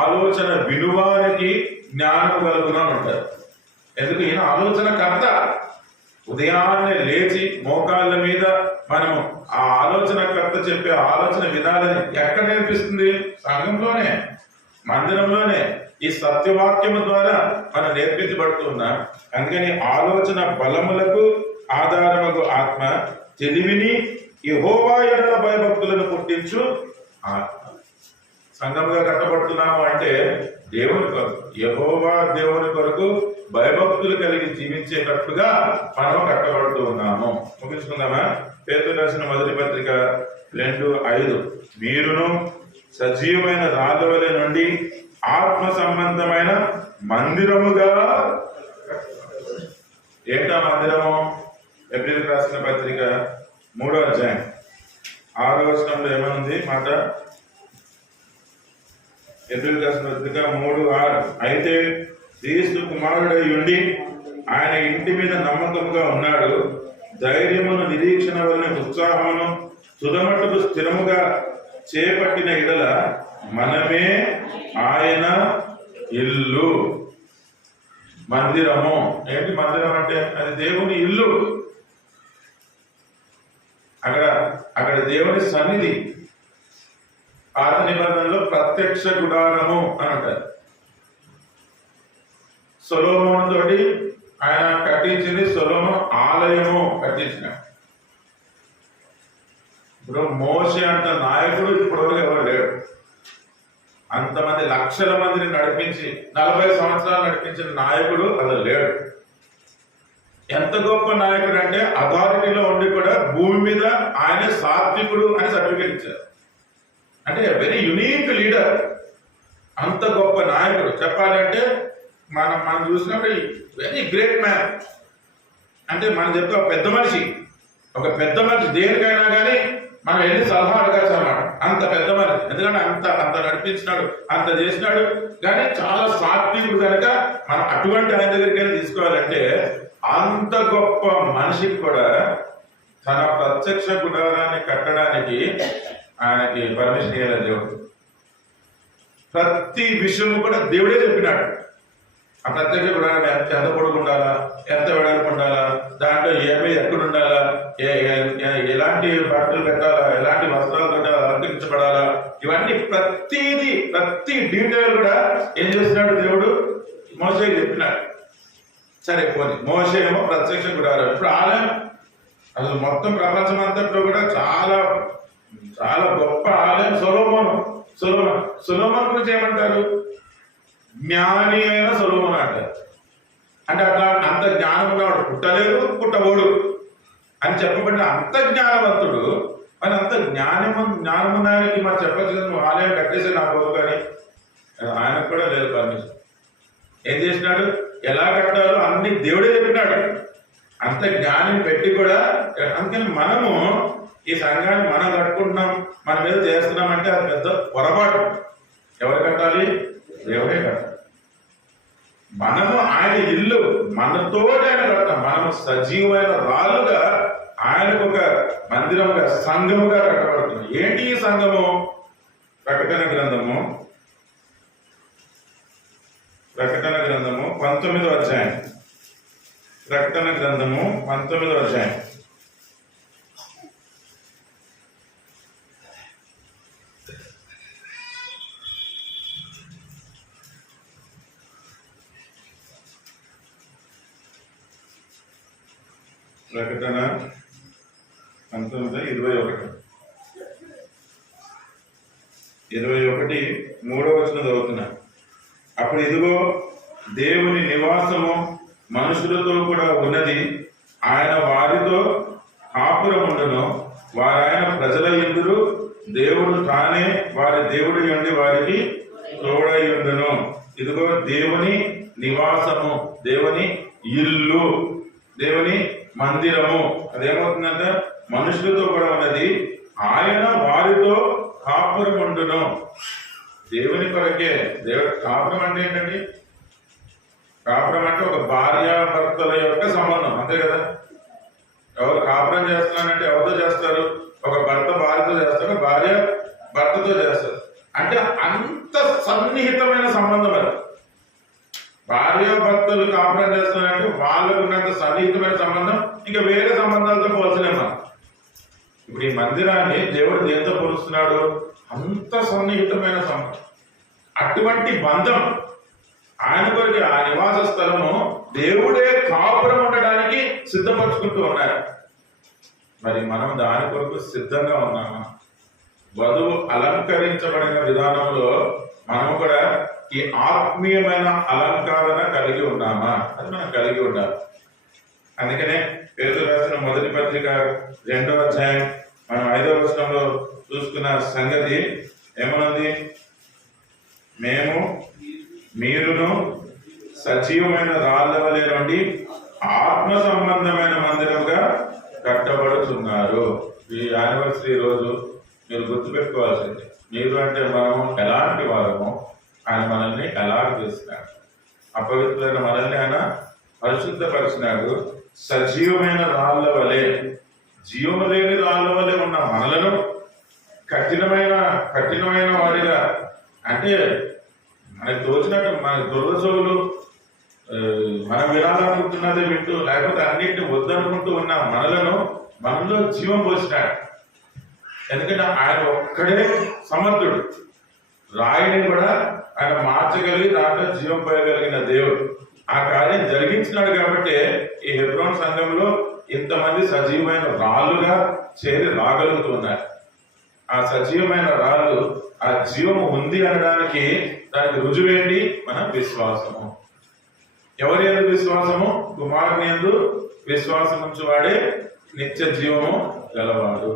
ఆలోచన వినువానికి జ్ఞానం కలుగును అని ఉంటారు. ఎందుకు? ఈయన ఆలోచన కర్త. ఉదయాన్నే లేచి మోకాళ్ళ మీద మనము ఆ ఆలోచన కర్త చెప్పే ఆలోచన వినాలని ఎక్కడ నేర్పిస్తుంది? సంఘంలోనే, మందిరంలోనే. ఈ సత్యవాక్యము ద్వారా మనం నేర్పించబడుతున్నాం. అందుకని ఆలోచన బలములకు ఆధారముకు ఆత్మ, తెలివిని, యెహోవా యందు భయభక్తులను పుట్టించు ఆత్మ. సంఘంగా కట్టబడుతున్నాము అంటే దేవుని కొరకు, యెహోవా దేవుని కొరకు భయభక్తులు కలిగి జీవించేటట్లుగా మనం కట్టబడుతూ ఉన్నాము. ముగించుకుందామా? పేతురు రాసిన మొదటి పత్రిక 2:5. మీరును సజీవమైన రాళ్ళ వలె నుండి ఆత్మ సంబంధమైన మందిరముగా. ఏంటా మందిరము? ఏప్రిల్ రాసిన పత్రిక 3వ అధ్యాయం 6వ వచనంలో ఏమనుంది మాట? ఏప్రిల్ రాసిన పత్రిక 3:6. అయితే క్రీస్తు కుమారుడై ఉండి ఆయన ఇంటి మీద నమ్మకముగా ఉన్నాడు. ధైర్యమును, నిరీక్షణ వలన ఉత్సాహమును తుదమట్టుకు స్థిరముగా చేపట్టిన ఎడల మనమే ఆయన ఇల్లు. మందిరము. ఏంటి మందిరం అంటే? అది దేవుని ఇల్లు. అక్కడ దేవుని సన్నిధి. పాత నిబంధనలో ప్రత్యక్ష గుడారము అని అంటారు. సొలొమోను తోటి ఆయన కట్టించింది, సొలొమోను ఆలయము కట్టించిన. ఇప్పుడు మోషే అంత నాయకుడు ఇప్పటివరకు ఎవరు లేడు. అంతమంది లక్షల మందిని నడిపించి 40 సంవత్సరాలు నడిపించిన నాయకుడు అసలు లేడు. ఎంత గొప్ప నాయకుడు అంటే అథారిటీలో ఉండి కూడా భూమి మీద ఆయన సాత్వికుడు అని సర్టిఫికేట్ ఇచ్చారు. అంటే వెరీ యునీక్ లీడర్. అంత గొప్ప నాయకుడు. చెప్పాలంటే మనం చూసినప్పుడు వెరీ గ్రేట్ మ్యాన్. అంటే మనం చెప్తే ఒక పెద్ద మనిషి దేనికైనా కానీ మనం వెళ్ళి సలహా అడగాల్సి అన్నమాట. అంత పెద్ద మనిషి, ఎందుకంటే అంత నడిపించినాడు, అంత చేసినాడు. కానీ చాలా సాత్వికుడు కనుక మనం అటువంటి ఆయన దగ్గరికి వెళ్ళి తీసుకోవాలంటే అంత గొప్ప మనిషికి కూడా తన ప్రత్యక్ష గుడారాన్ని కట్టడానికి ఆయనకి పర్మిషన్ ఇవ్వాలి దేవుడు. ప్రతి విషయము కూడా దేవుడే చెప్పినాడు. ఆ ప్రత్యక్ష గుడారం ఎంత పొడుగు ఉండాలా, ఎంత వెడల్పు ఉండాలా, దాంట్లో ఏమి ఎక్కడ ఉండాలా, ఎలాంటి బట్టలు పెట్టాలా, ఎలాంటి వస్త్రాలు పెట్టాలా, అలంకరించబడాలా, ఇవన్నీ ప్రతి డీటెయిల్ కూడా ఏం చేస్తున్నాడు దేవుడు మోషేకి చెప్పినాడు. సరే పోనీ మోషే ఏమో ప్రత్యక్ష గుడారం. ఇప్పుడు ఆలయం అసలు మొత్తం ప్రపంచం అంతట్లో కూడా చాలా చాలా గొప్ప ఆలయం సొలొమోను గురించి ఏమంటారు? జ్ఞాని అయిన సొలొమోను అంటారు. అంటే అట్లా అంత జ్ఞానం ఉన్నవాడు పుట్టలేదు, పుట్టబోడు అని చెప్పబడిన అంత జ్ఞానవంతుడు. మరి అంత జ్ఞానమున్నానికి మరి చెప్పచ్చు కదా, నువ్వు ఆలయం కట్టేసే నా బాబు. కానీ ఆయనకు కూడా లేదు పర్మిషన్. ఏం చేసినాడు? ఎలా కట్టాలో అన్ని దేవుడే చెప్పినాడు. అంత జ్ఞానం పెట్టి కూడా. అందుకని మనము ఈ సంఘాన్ని మనం కట్టుకుంటున్నాం, మన మీద చేస్తున్నామంటే అది పెద్ద పొరపాటు. ఎవరు కట్టాలి? దేవుడే కట్టాలి. మనము ఆయన ఇల్లు, మనతో ఆయన కడతాం. మనము సజీవమైన రాళ్ళుగా ఆయనకు ఒక మందిరముగా, సంఘముగా కట్టబడుతున్నాం. ఏంటి ఈ సంఘము? ప్రకటన గ్రంథము 19వ అధ్యాయం. ప్రకటన గ్రంథము 19వ అధ్యాయం. ప్రకటన 19:21 3వ వచనం చదువుతున్నా. అప్పుడు ఇదిగో దేవుని నివాసము మనుషులతో కూడా ఉన్నది. ఆయన వారితో కాపురముండును, వారాయన ప్రజల యందురు. దేవుడు తానే వారి దేవుడు యందు వారికి తోడయుండును. ఇదిగో దేవుని నివాసము, దేవుని ఇల్లు, దేవుని మందిరము. అదేమవుతుందంటే మనుషులతో కూడా ఉన్నది. ఆయన వారితో కాపురముండును. దేవుని కొరకే. దేవుడు కాపురం అంటే ఏంటండి? కాపురం అంటే ఒక భార్యాభర్తల యొక్క సంబంధం, అంతే కదా. ఎవరు కాపురం చేస్తున్నారంటే ఎవరితో చేస్తారు? ఒక భర్త భార్యతో చేస్తారు, భార్య భర్తతో చేస్తారు. అంటే అంత సన్నిహితమైన సంబంధం అది. భార్యాభర్తలు కాపురం చేస్తున్నారంటే వాళ్ళకు ఉన్నంత సన్నిహితమైన సంబంధం ఇంకా వేరే సంబంధాలతో పోల్చలేమా. ఇప్పుడు ఈ మందిరాన్ని దేవుడు దేంతో పోలుస్తున్నాడు? అంత సన్నిహితమైన సంబంధం. అటువంటి బంధం ఆయన కొరకు ఆ నివాస స్థలము దేవుడే కాపురం ఉండడానికి సిద్ధపరచుకుంటూ ఉన్నారు. మరి మనం దాని కొరకు సిద్ధంగా ఉన్నామా? వధువు అలంకరించబడిన విధానంలో మనం కూడా ఈ ఆత్మీయమైన అలంకరణ కలిగి ఉన్నామా? అది మనం కలిగి ఉండాలి. అందుకనే పేతురు రాసిన మొదటి పత్రిక 2వ అధ్యాయం మనం 5వ వచనంలో చూసుకున్న సంగతి ఏమన్నది? మీరును సజీవమైన రాళ్ల వలె నుండి ఆత్మ సంబంధమైన మందిరంగా కట్టబడుతున్నారు. ఈ యానివర్సరీ రోజు మీరు గుర్తుపెట్టుకోవాల్సింది, మీరు అంటే మనము ఎలాంటి వారము, ఆయన మనల్ని ఎలా చేసినాడు. అపవిత్రులైన మనల్ని ఆయన పరిశుద్ధపరిచినాడు. సజీవమైన రాళ్ల వలె, జీవము లేని రాళ్ల వలె ఉన్న మనలను కఠినమైన వాడిగా, అంటే మనకు తోచినట్టు మన దుర్వచవులు మనం వినాలనుకుంటున్నదే వింటూ, లేకపోతే అన్నింటిని వద్దనుకుంటూ ఉన్న మనలో జీవం పోసినాడు. ఎందుకంటే ఆయన ఒక్కడే సమర్థుడు. రాయిని కూడా ఆయన మార్చగలిగి దాంట్లో జీవం పోయగలిగిన దేవుడు. ఆ కార్యం జరిగించినాడు కాబట్టి ఈ హెబ్రోన్ సంఘంలో ఇంతమంది సజీవమైన రాళ్ళుగా చేరి రాగలుగుతున్నారు. ఆ సజీవమైన రాళ్ళు, ఆ జీవము ఉంది అనడానికి దానికి రుజువేంటి? మన విశ్వాసము. ఎవరి యందు విశ్వాసము? కుమారుని యందు విశ్వాసం ఉంచువాడే నిత్య జీవము గలవాడు.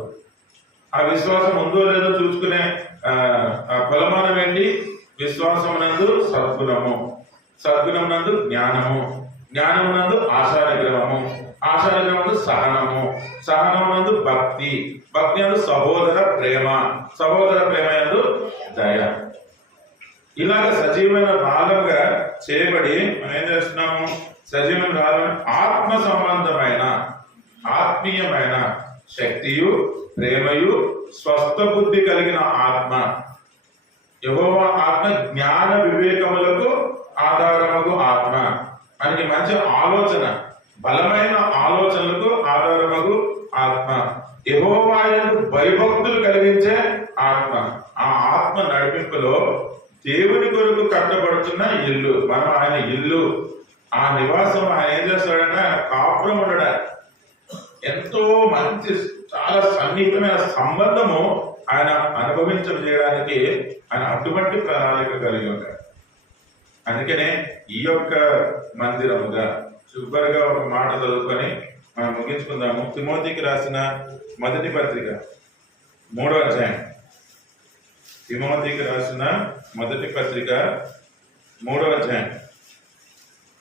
ఆ విశ్వాసం ఉందో లేదో చూసుకునే కొలమానం ఏంటి? విశ్వాసమునందు సద్గుణము, సద్గుణమునందు జ్ఞానము, జ్ఞానమునందు ఆశానిగ్రహము, ఆశానిగ్రహమునందు సహనము, సహనమునందు భక్తి, భక్తి నందు సహోదర ప్రేమ, సహోదర ప్రేమ యందు దయ. ఇలాగ సజీవమైన రాళ్ళుగా చేయబడి మనం ఏం చేస్తున్నాము? సజీవమైన రాళ్ళ ఆత్మ సంబంధమైన ఆత్మీయమైన శక్తియు ప్రేమయు స్వస్థ బుద్ధి కలిగిన ఆత్మ, యెహోవా ఆత్మ జ్ఞాన వివేకములకు ఆధారముగు ఆత్మ. మనకి మంచి ఆలోచన, బలమైన ఆలోచనలకు ఆధారముగు ఆత్మ, యెహోవా యందు భయభక్తులు కలిగించే ఆత్మ. ఆ ఆత్మ నడిపింపులో దేవుని కొరకు కట్టబడుతున్న ఇల్లు, మనం ఆయన ఇల్లు, ఆ నివాసం. ఆయన ఏం చేస్తాడంటే ఆయన కాపురం ఉండడానికి ఎంతో మంచి చాలా సన్నిహితమైన సంబంధము ఆయన అనుభవించజేయడానికి ఆయన అటువంటి ప్రణాళిక కలిగి ఉంటాడు. అందుకనే ఈ యొక్క మందిరముగా చివరిగా ఒక మాట చదువుకొని మనం ముగించుకుందాము. తిమోతికి రాసిన మొదటి పత్రిక 3వ అధ్యాయం. తిమోతికి రాసిన మొదటి పత్రిక 3వ అధ్యాయం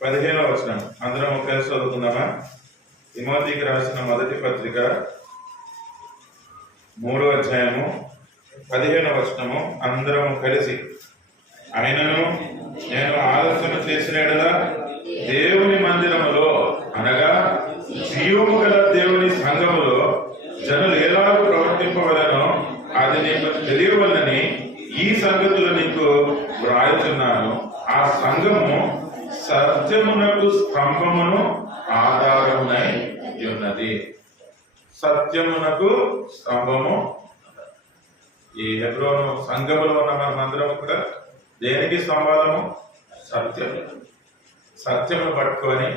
15వ వచనం. అందరం కలిసి చదువుకుందామా? తిమోతికి రాసిన మొదటి పత్రిక 3వ అధ్యాయము 15వ వచనము. అందరం కలిసి, ఆయనను నేను ఆలోచన చేసిన యెడల దేవుని మందిరములో అనగా జీవము గల దేవుని సంఘములో జనులు ఎలాగ ప్రవర్తింపవలనో అది నీకు తెలియవలనని ఈ సంగతులు నీకు వ్రాయుచున్నాను. ఆ సంఘము సత్యమునకు స్తంభమును ఆధారమునై ఉన్నది. సత్యమునకు స్తంభము. ఈ హెబ్రోను సంఘములో ఉన్న మన మందిరము కూడా దేనికి స్తంభాలము? సత్యం. సత్యమును పట్టుకొని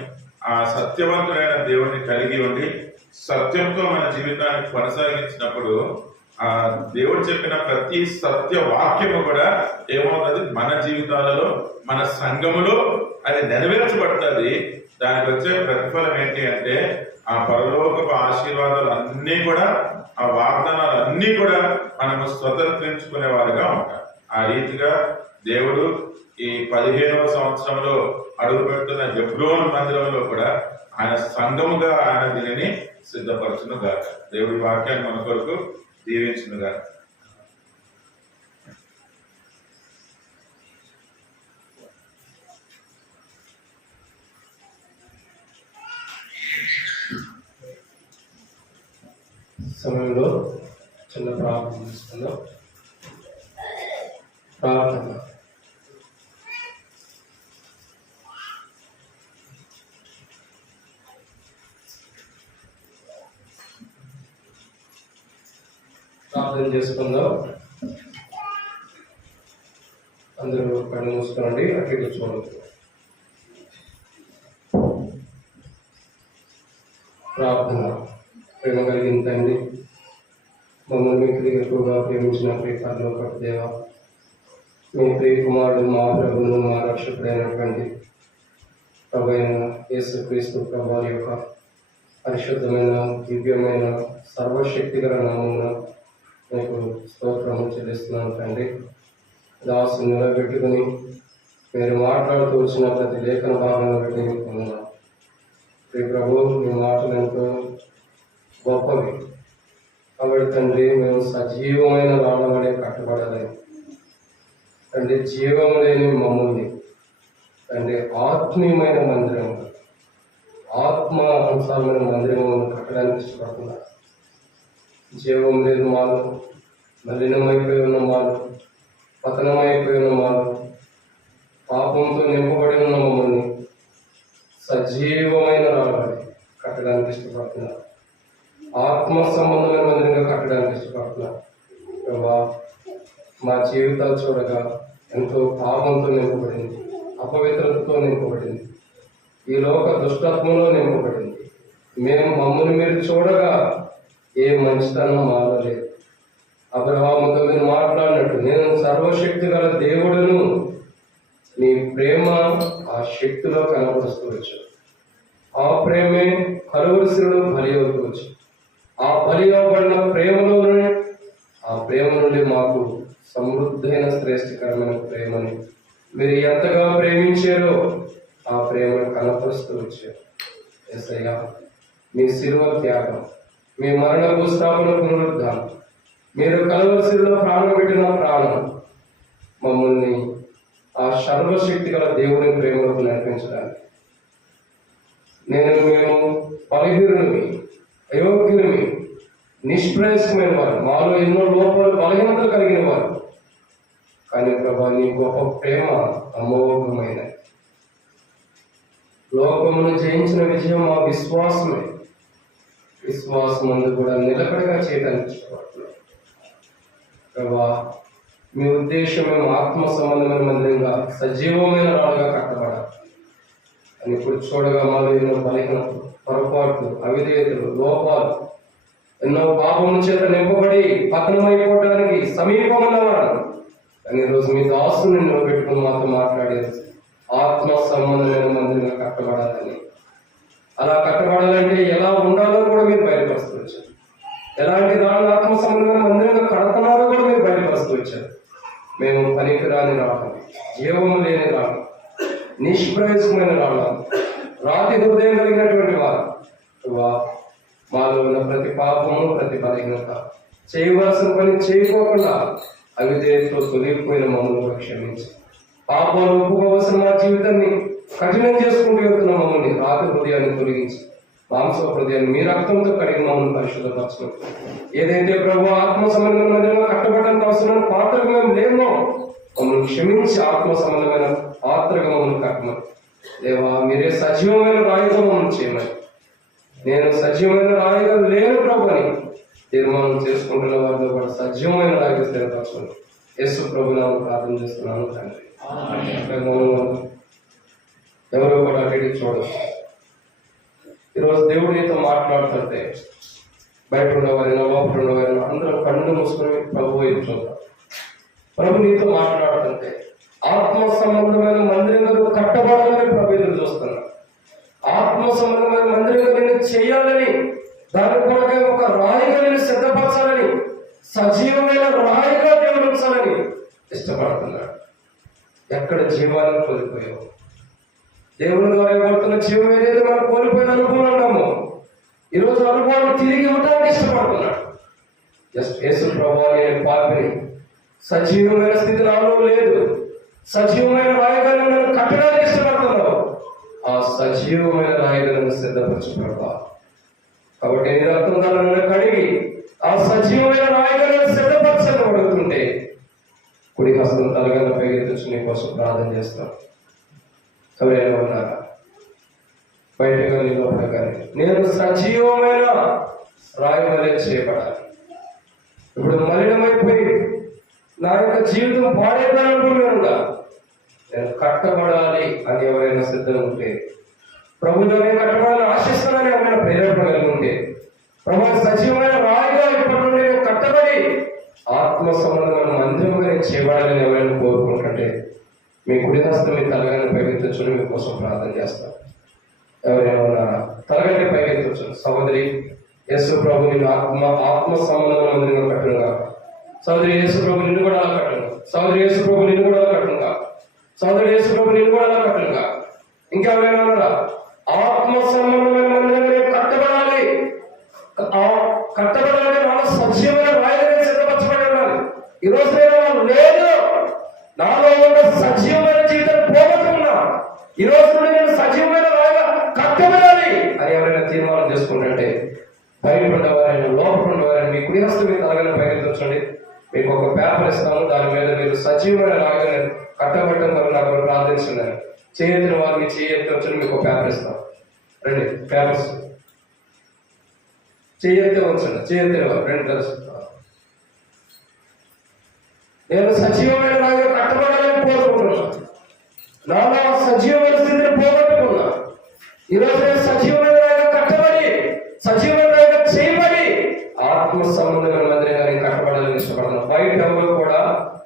ఆ సత్యవంతుడైన దేవుడిని కలిగి ఉండి సత్యంతో మన జీవితాన్ని కొనసాగించినప్పుడు ఆ దేవుడు చెప్పిన ప్రతి సత్య వాక్యము కూడా ఏమవుతుంది? మన జీవితాలలో, మన సంఘములో అది నెరవేర్చబడుతుంది. దానికి వచ్చే ప్రతిఫలం ఏంటి అంటే ఆ పరలోకపు ఆశీర్వాదాలు అన్నీ కూడా, ఆ వాగ్దానాలు అన్నీ కూడా మనము స్వతంత్రించుకునే వారిగా ఉంటాం. ఆ రీతిగా దేవుడు ఈ 15వ సంవత్సరంలో అడుగు పెడుతున్న హెబ్రోను మందిరంలో కూడా ఆయన సంఘముగా ఆయన దీనిని సిద్ధపరచును గాక. దేవుడి వాక్యాన్ని మన కొరకు దీవించును గాక. సమయంలో చిన్న ప్రార్థన చేసుకుందాం. ప్రార్థన. ప్రార్థన చేసుకుందాం. అందరూ కళ్ళు మూసుకోండి, అటు ఇటు చూడండి. ప్రార్థన. ప్రేమ కలిగిన తండ్రి, మమ్మల్ని మీకు ఎక్కువగా ప్రేమించిన ప్రియపరలోక దేవ, మీ ప్రియ కుమారుడు మా ప్రభువును మా రక్షకుడైనటువంటి ప్రభు అయిన యేసుక్రీస్తు ప్రభువారి యొక్క పరిశుద్ధమైన దివ్యమైన సర్వశక్తి గల నామమున మీకు స్తోత్రము చెల్లిస్తున్నాను తండ్రి. దాసు నిలబెట్టుకుని మీరు మాట్లాడుతూ వచ్చిన ప్రతి లేఖన భాగంలో బట్టి మీకు పొందాను. ప్రియ ప్రభు, మీ మాటలు ఎంతో గొప్పవి కాబట్టి తండ్రి, మేము సజీవమైన రాళ్ళవలే కట్టబడాలని తండ్రి, జీవం లేని మమ్మల్ని తండ్రి ఆత్మీయమైన మందిరం, ఆత్మ అనుసారమైన మందిరములను కట్టడానికి ఇష్టపడుతున్నారు. జీవం లేదు మాలో, మలినమైపోయి ఉన్న మాలో, పతనమైపోయి ఉన్న మాలో, పాపంతో నింపబడి ఉన్న మమ్మల్ని సజీవమైన రావాలి కట్టడానికి ఇష్టపడుతున్నారు. ఆత్మ సంబంధమైన మందిరంగా కట్టడానికి ఇష్టపడుతున్నారు. ప్రభా, మా జీవితాలు చూడగా ఎంతో పాపంతో నింపబడింది, అపవిత్రతతో నింపబడింది, ఈ లోక దుష్టత్వంలో నింపబడింది. మేము మమ్మల్ని మీరు చూడగా ఏ మంచితనం మాలో లేదు. అబ్రహాముతో మీరు మాట్లాడినట్టు, నేను సర్వశక్తి గల దేవుడును, నీ ప్రేమ ఆ శక్తిలో కనపరుస్తవచ్చు. ఆ ప్రేమే కలువరిశుడు బలి అవ్వచ్చు. ఆ బలి అవ్వబడిన ప్రేమలోనే, ఆ ప్రేమ నుండి మాకు సమృద్ధైన శ్రేష్టకరమైన ప్రేమని మీరు ఎంతగా ప్రేమించారో ఆ ప్రేమను కనపరుస్తూ వచ్చారు. యేసయ్య, మీ శిలువ త్యాగం, మీ మరణ భూస్థాపన పునరుద్ధానం, మీరు కలవరిశిలో ప్రాణం పెట్టిన ప్రాణం మమ్మల్ని ఆ సర్వశక్తి గల దేవుని ప్రేమకు నడిపించడానికి, మేము బలహీనులమి, అయోగ్యులమి, నిష్ప్రయాసమైన వారు, మాలో ఎన్నో లోపాలు బలహీనతలు కలిగిన వారు, కానీ ప్రభా నీ గొప్ప ప్రేమ అమోఘమైన, లోకమును జయించిన విజయం మా విశ్వాసమే. విశ్వాసం అందు కూడా నిలకడగా చేయడానికి ఇష్టపడుతున్నాం ప్రభా. మీ ఉద్దేశం మేము ఆత్మ సంబంధమైన మందిరంగా సజీవమైన రాళ్ళుగా కట్టబడాలి అని ఇప్పుడు చూడగా మాలో ఎన్నో బలహీనతలు, పొరపాట్లు, అవిధేయతలు, లోపాలు, ఎన్నో పాపముల చేత నింపబడి పతనమైపోవడానికి సమీపమన్నవాడు. కానీ ఈరోజు మీ దాసుని నిలబెట్టుకుని మాతో మాట్లాడేది ఆత్మ సంబంధమైన మందిరంగా కట్టబడాలని. అలా కట్టబడాలంటే ఎలా ఉండాలో కూడా మీరు బయటపరుస్తూ వచ్చారు. ఎలాంటి దాని ఆత్మ సంబంధమైన మందిరంగా కడుతున్నారో కూడా మీరు బయటపరుస్తూ వచ్చారు. మేము పనికిరాని రావడం, జీవము లేని రావడం, నిష్ప్రయోజకమైన రావడం, రాతి హృదయం కలిగినటువంటి వారు మాలో ఉన్న ప్రతి పాపము, ప్రతి బలహీనత, చేయవలసిన పని చేయకోకుండా అవిధేయతతో తొలగిపోయిన మమ్మల్ని క్షమించి, పాపాలు ఒప్పుకోవలసిన మా జీవితాన్ని కఠినం చేసుకుంటూ వెళ్తున్న మమ్మల్ని రాతి హృదయాన్ని తొలగించి మాంస హృదయాన్ని మీ రక్తంతో కడిగి మమ్మల్ని పరిశుద్ధపరచడం. ఏదైతే ప్రభు ఆత్మ సంబంధమైన మందిరంలో కట్టబడడానికి అవసరమైన పాత్రగా మేము లేమో మమ్మల్ని క్షమించి ఆత్మ సంబంధమైన పాత్రగా మమ్మల్ని కట్టమని దేవా, మీరే సజీవమైన రాయిగా మమ్మల్ని చేయమని. నేను సజీవమైన రాయిగా లేను ప్రభు అని తీర్మానం చేసుకుంటున్న వారితో కూడా సజీవమైన రాయిగా స్థిరపరచమని యేసు ప్రభు నామమున ప్రార్థన చేస్తున్నాను తండ్రి. ఎవరో కూడా అటు చూడదు. ఈరోజు దేవుడు నీతో మాట్లాడుతుంటే బయట ఉన్నవారైనా లోపల ఉన్నవారైనా అందరూ కళ్ళు మూసుకొని ప్రభు వైపు చూద్దాం. ప్రభు నీతో మాట్లాడుతుంటే ఆత్మ సంబంధమైన మందిరంలో కట్టబడాలని ప్రభు ఎదురు చూస్తున్నా. ఆత్మ సంబంధమైన మందిరంగా నేను చేయాలని, దాని కొరకై ఒక రాయిగా నేను సిద్ధపరచాలని, సజీవమైన రాయిగా దేవుడు ఉంచాలని ఇష్టపడుతున్నాడు. ఎక్కడ జీవాలను కోల్పోయావు, దేవుని ద్వారా ఇవ్వబడుతున్న జీవం ఏదైతే మనం కోల్పోయిన అనుభవం ఉన్నామో ఈరోజు అనుభవాన్ని తిరిగి ఇవ్వడానికి ఇష్టపడుతున్నాడు. యేసు ప్రభువా, నేను పాపిని, సజీవమైన స్థితి నాలో లేదు, సజీవమైన రాయిగా నన్ను కట్టడానికి ఇష్టపడుతున్నావు. ఆ సజీవమైన రాయిగా నన్ను సిద్ధపరచబడతా. కాబట్టి నీ రక్తం ద్వారా నన్ను కడిగి ఆ సజీవమైన రాయిగా నన్ను సిద్ధపరచబడుతుంటే కుడి హస్తం తలగల పైకెత్తుచు నీ కోసం ప్రార్థన చేస్తాను. ఎవరైనా ఉన్నారా? బయట కానీ లోపల కానీ నేను సజీవమైన రాయి వలె చేయబడాలి. ఇప్పుడు మలినమైపోయి నా యొక్క జీవితం పాడైపోయినట్టుగా నేను కట్టబడాలి అని ఎవరైనా సిద్ధంగా ఉంటే, ప్రభుత్వం నేను కట్టబడాలని ఆశిస్తానని ఎవరైనా ప్రేరేపణ కలిగి ఉంటే, ప్రభు సజీవమైన రాయిగా ఇప్పటి నుండి నేను కట్టబడి ఆత్మ సంబంధమైన మందిరంగా నేను చేయబడాలని ఎవరైనా కోరుకుంటుంటే మీ కుడి హస్తం మీ తలగాని పైకెత్తొచ్చుని మీకోసం ప్రార్థన చేస్తాను. ఎవరైనా తలగాని పైకెత్తొచ్చు. సహోదరి, యేసు ప్రభు నిన్ను ఆత్మ సంబంధమైన మందిరంగా కట్టునుగా. సహోదరి, యేసు ప్రభు నిన్ను కూడా అలా కట్టునుగా. సహోదరి, యేసు ప్రభు నిన్ను కూడా అలా కట్టునుగా. సహోదరి, యేసు ప్రభు నిన్ను కూడా అలా కట్టునుగా. ఇంకెవరైనా ఉన్నారా? ఆత్మ సంబంధమైన మందిరంగా కట్టబడాలి. కట్టబడాలి, నాలో సజీవమైన రాయిగా సిద్ధపరచబడి ఉండాలి. ఈరోజు నేను లేదు, నాలో ఉన్న సజీవమైన జీవితం పోగొట్టుకున్నా, ఈ రోజు నేను సజీవమైన రాయిగా కట్టబడాలి అని ఎవరైనా తీర్మానం చేసుకుంటుంటే బయట ఉండేవారైనా లోపల ఉండేవారైనా మీ కుడి హస్తం మీద తలగని పైకెత్తొచ్చండి. మీకు ఒక పేపర్ ఇస్తాను, దాని మీద మీరు సజీవమైన రాయిగా కట్టబడటం వల్ల నాకు ప్రార్థించున్నాను. చేయెత్తిన వారికి చేయెత్తొచ్చని మీకు ఒక పేపర్ ఇస్తాను. రండి, పేపర్స్ చేయెత్తే వచ్చండి. చేయెత్తిన వారు రెండు కలిసి నేను సజీవమైన రాయిగా కట్టబడాలని కోరుకుంటున్నాను. నాలో సజీవమైన స్థితిని పోగొట్టుకున్నా. ఈరోజు నేను సజీవమైన రాయిగా కట్టబడి, సజీవమైన రాయిగా చేయబడి ఆత్మ సంబంధమైన మందిరంగా నేను కట్టబడాలని ఇష్టపడుతున్నాను. బయట ఎవరు కూడా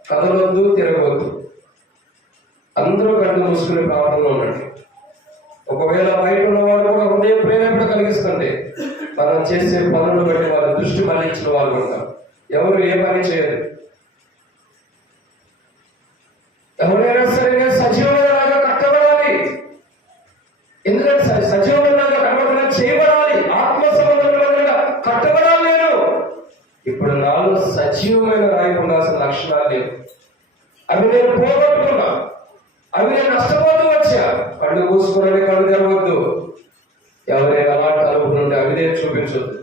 కదలొద్దు, తిరగవద్దు. అందరూ కళ్ళు మూసుకునే ప్రాంతంలో ఉండండి. ఒకవేళ బయట ఉన్న వాళ్ళు కూడా హృదయ ప్రేరేపణ కలిగిస్తుంటే మనం చేసే పనులు బట్టి వాళ్ళ దృష్టి మళ్లించిన వాళ్ళు ఉంటారు. ఎవరు ఏ పని చేయరు. ఎందుకంటే సజీవమైన కట్టబడిన చేయబడాలి, ఆత్మ సంబంధమైన కట్టబడాలి. నేను ఇప్పుడు నాలో సజీవమైన రాయికి ఉండాల్సిన లక్షణాలు లేవు. అవి నేను పోగొట్టుకున్నా, అవి నేను నష్టపోతూ వచ్చా. కళ్ళు మూసుకున్నాడే కళ్ళు తెరవద్దు. ఎవరైనా అలాంటి అనుభవం ఉంటే అవి నేను చూపించొద్దు.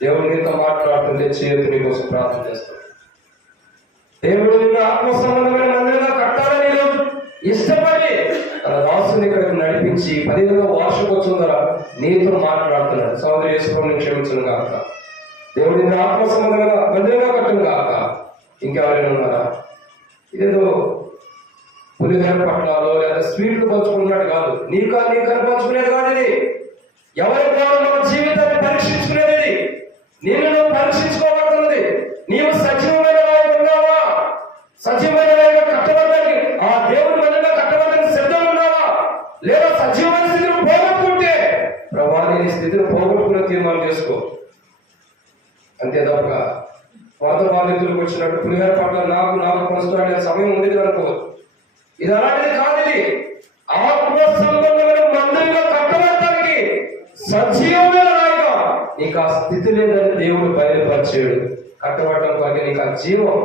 దేవుడు నీతో మాట్లాడుతుంటే చేయొద్దు. నీ కోసం ప్రార్థన చేస్తాను. దేవుడు నిన్ను ఆత్మ సంబంధమైన మందిరంగా కట్టాలని ఇష్టపడి తన దాసుని ఇక్కడికి నడిపించి 15వ వార్షికోత్సవం ద్వారా నీతో మాట్లాడుతున్నాడు. సోదరి యేసుని క్షమించను కాక, దేవుడు నిన్ను ఆత్మ సంబంధమైన మందిరంగా కట్టను కాక. ఇంకెవరైనా ఉన్నారా? ఇదేదో పులిహోర పట్లాలో లేదా స్వీట్లు పంచుకున్నట్టు కాదు. నీకు పంచుకునేది కాదు ఇది. ఎవరి ద్వారా మన జీవితాన్ని పరీక్షించుకునేది. నేను నువ్వు పరీక్షించుకోబడుతున్నది. నీవు సజీవమైన వారికి ఉన్నావా? సజీవమైన వారిగా కట్టబడడానికి, ఆ దేవుడి మందిరంగా కట్టబడడానికి సిద్ధం ఉన్నావా? లేదా సజీవమైన స్థితిని పోగొట్టుకుంటే ప్రభా నీ స్థితిని పోగొట్టుకునే తీర్మానం చేసుకో. అంతే తప్ప పాత బాధితులకు వచ్చినట్టు పులిహోర పట్ల నాకు కొనసాగే సమయం ఉండేది అనుకోవద్దు. ఇది అలాంటిది కాదు. ఇది ఆత్మ సంబంధమైన మందిరంగా కట్టబడటానికి సజీవమైన రాయిగా నీకు ఆ స్థితి లేదని దేవుడు బయలుపరిచాడు. కట్టబడటం కాక నీకు ఆ జీవం,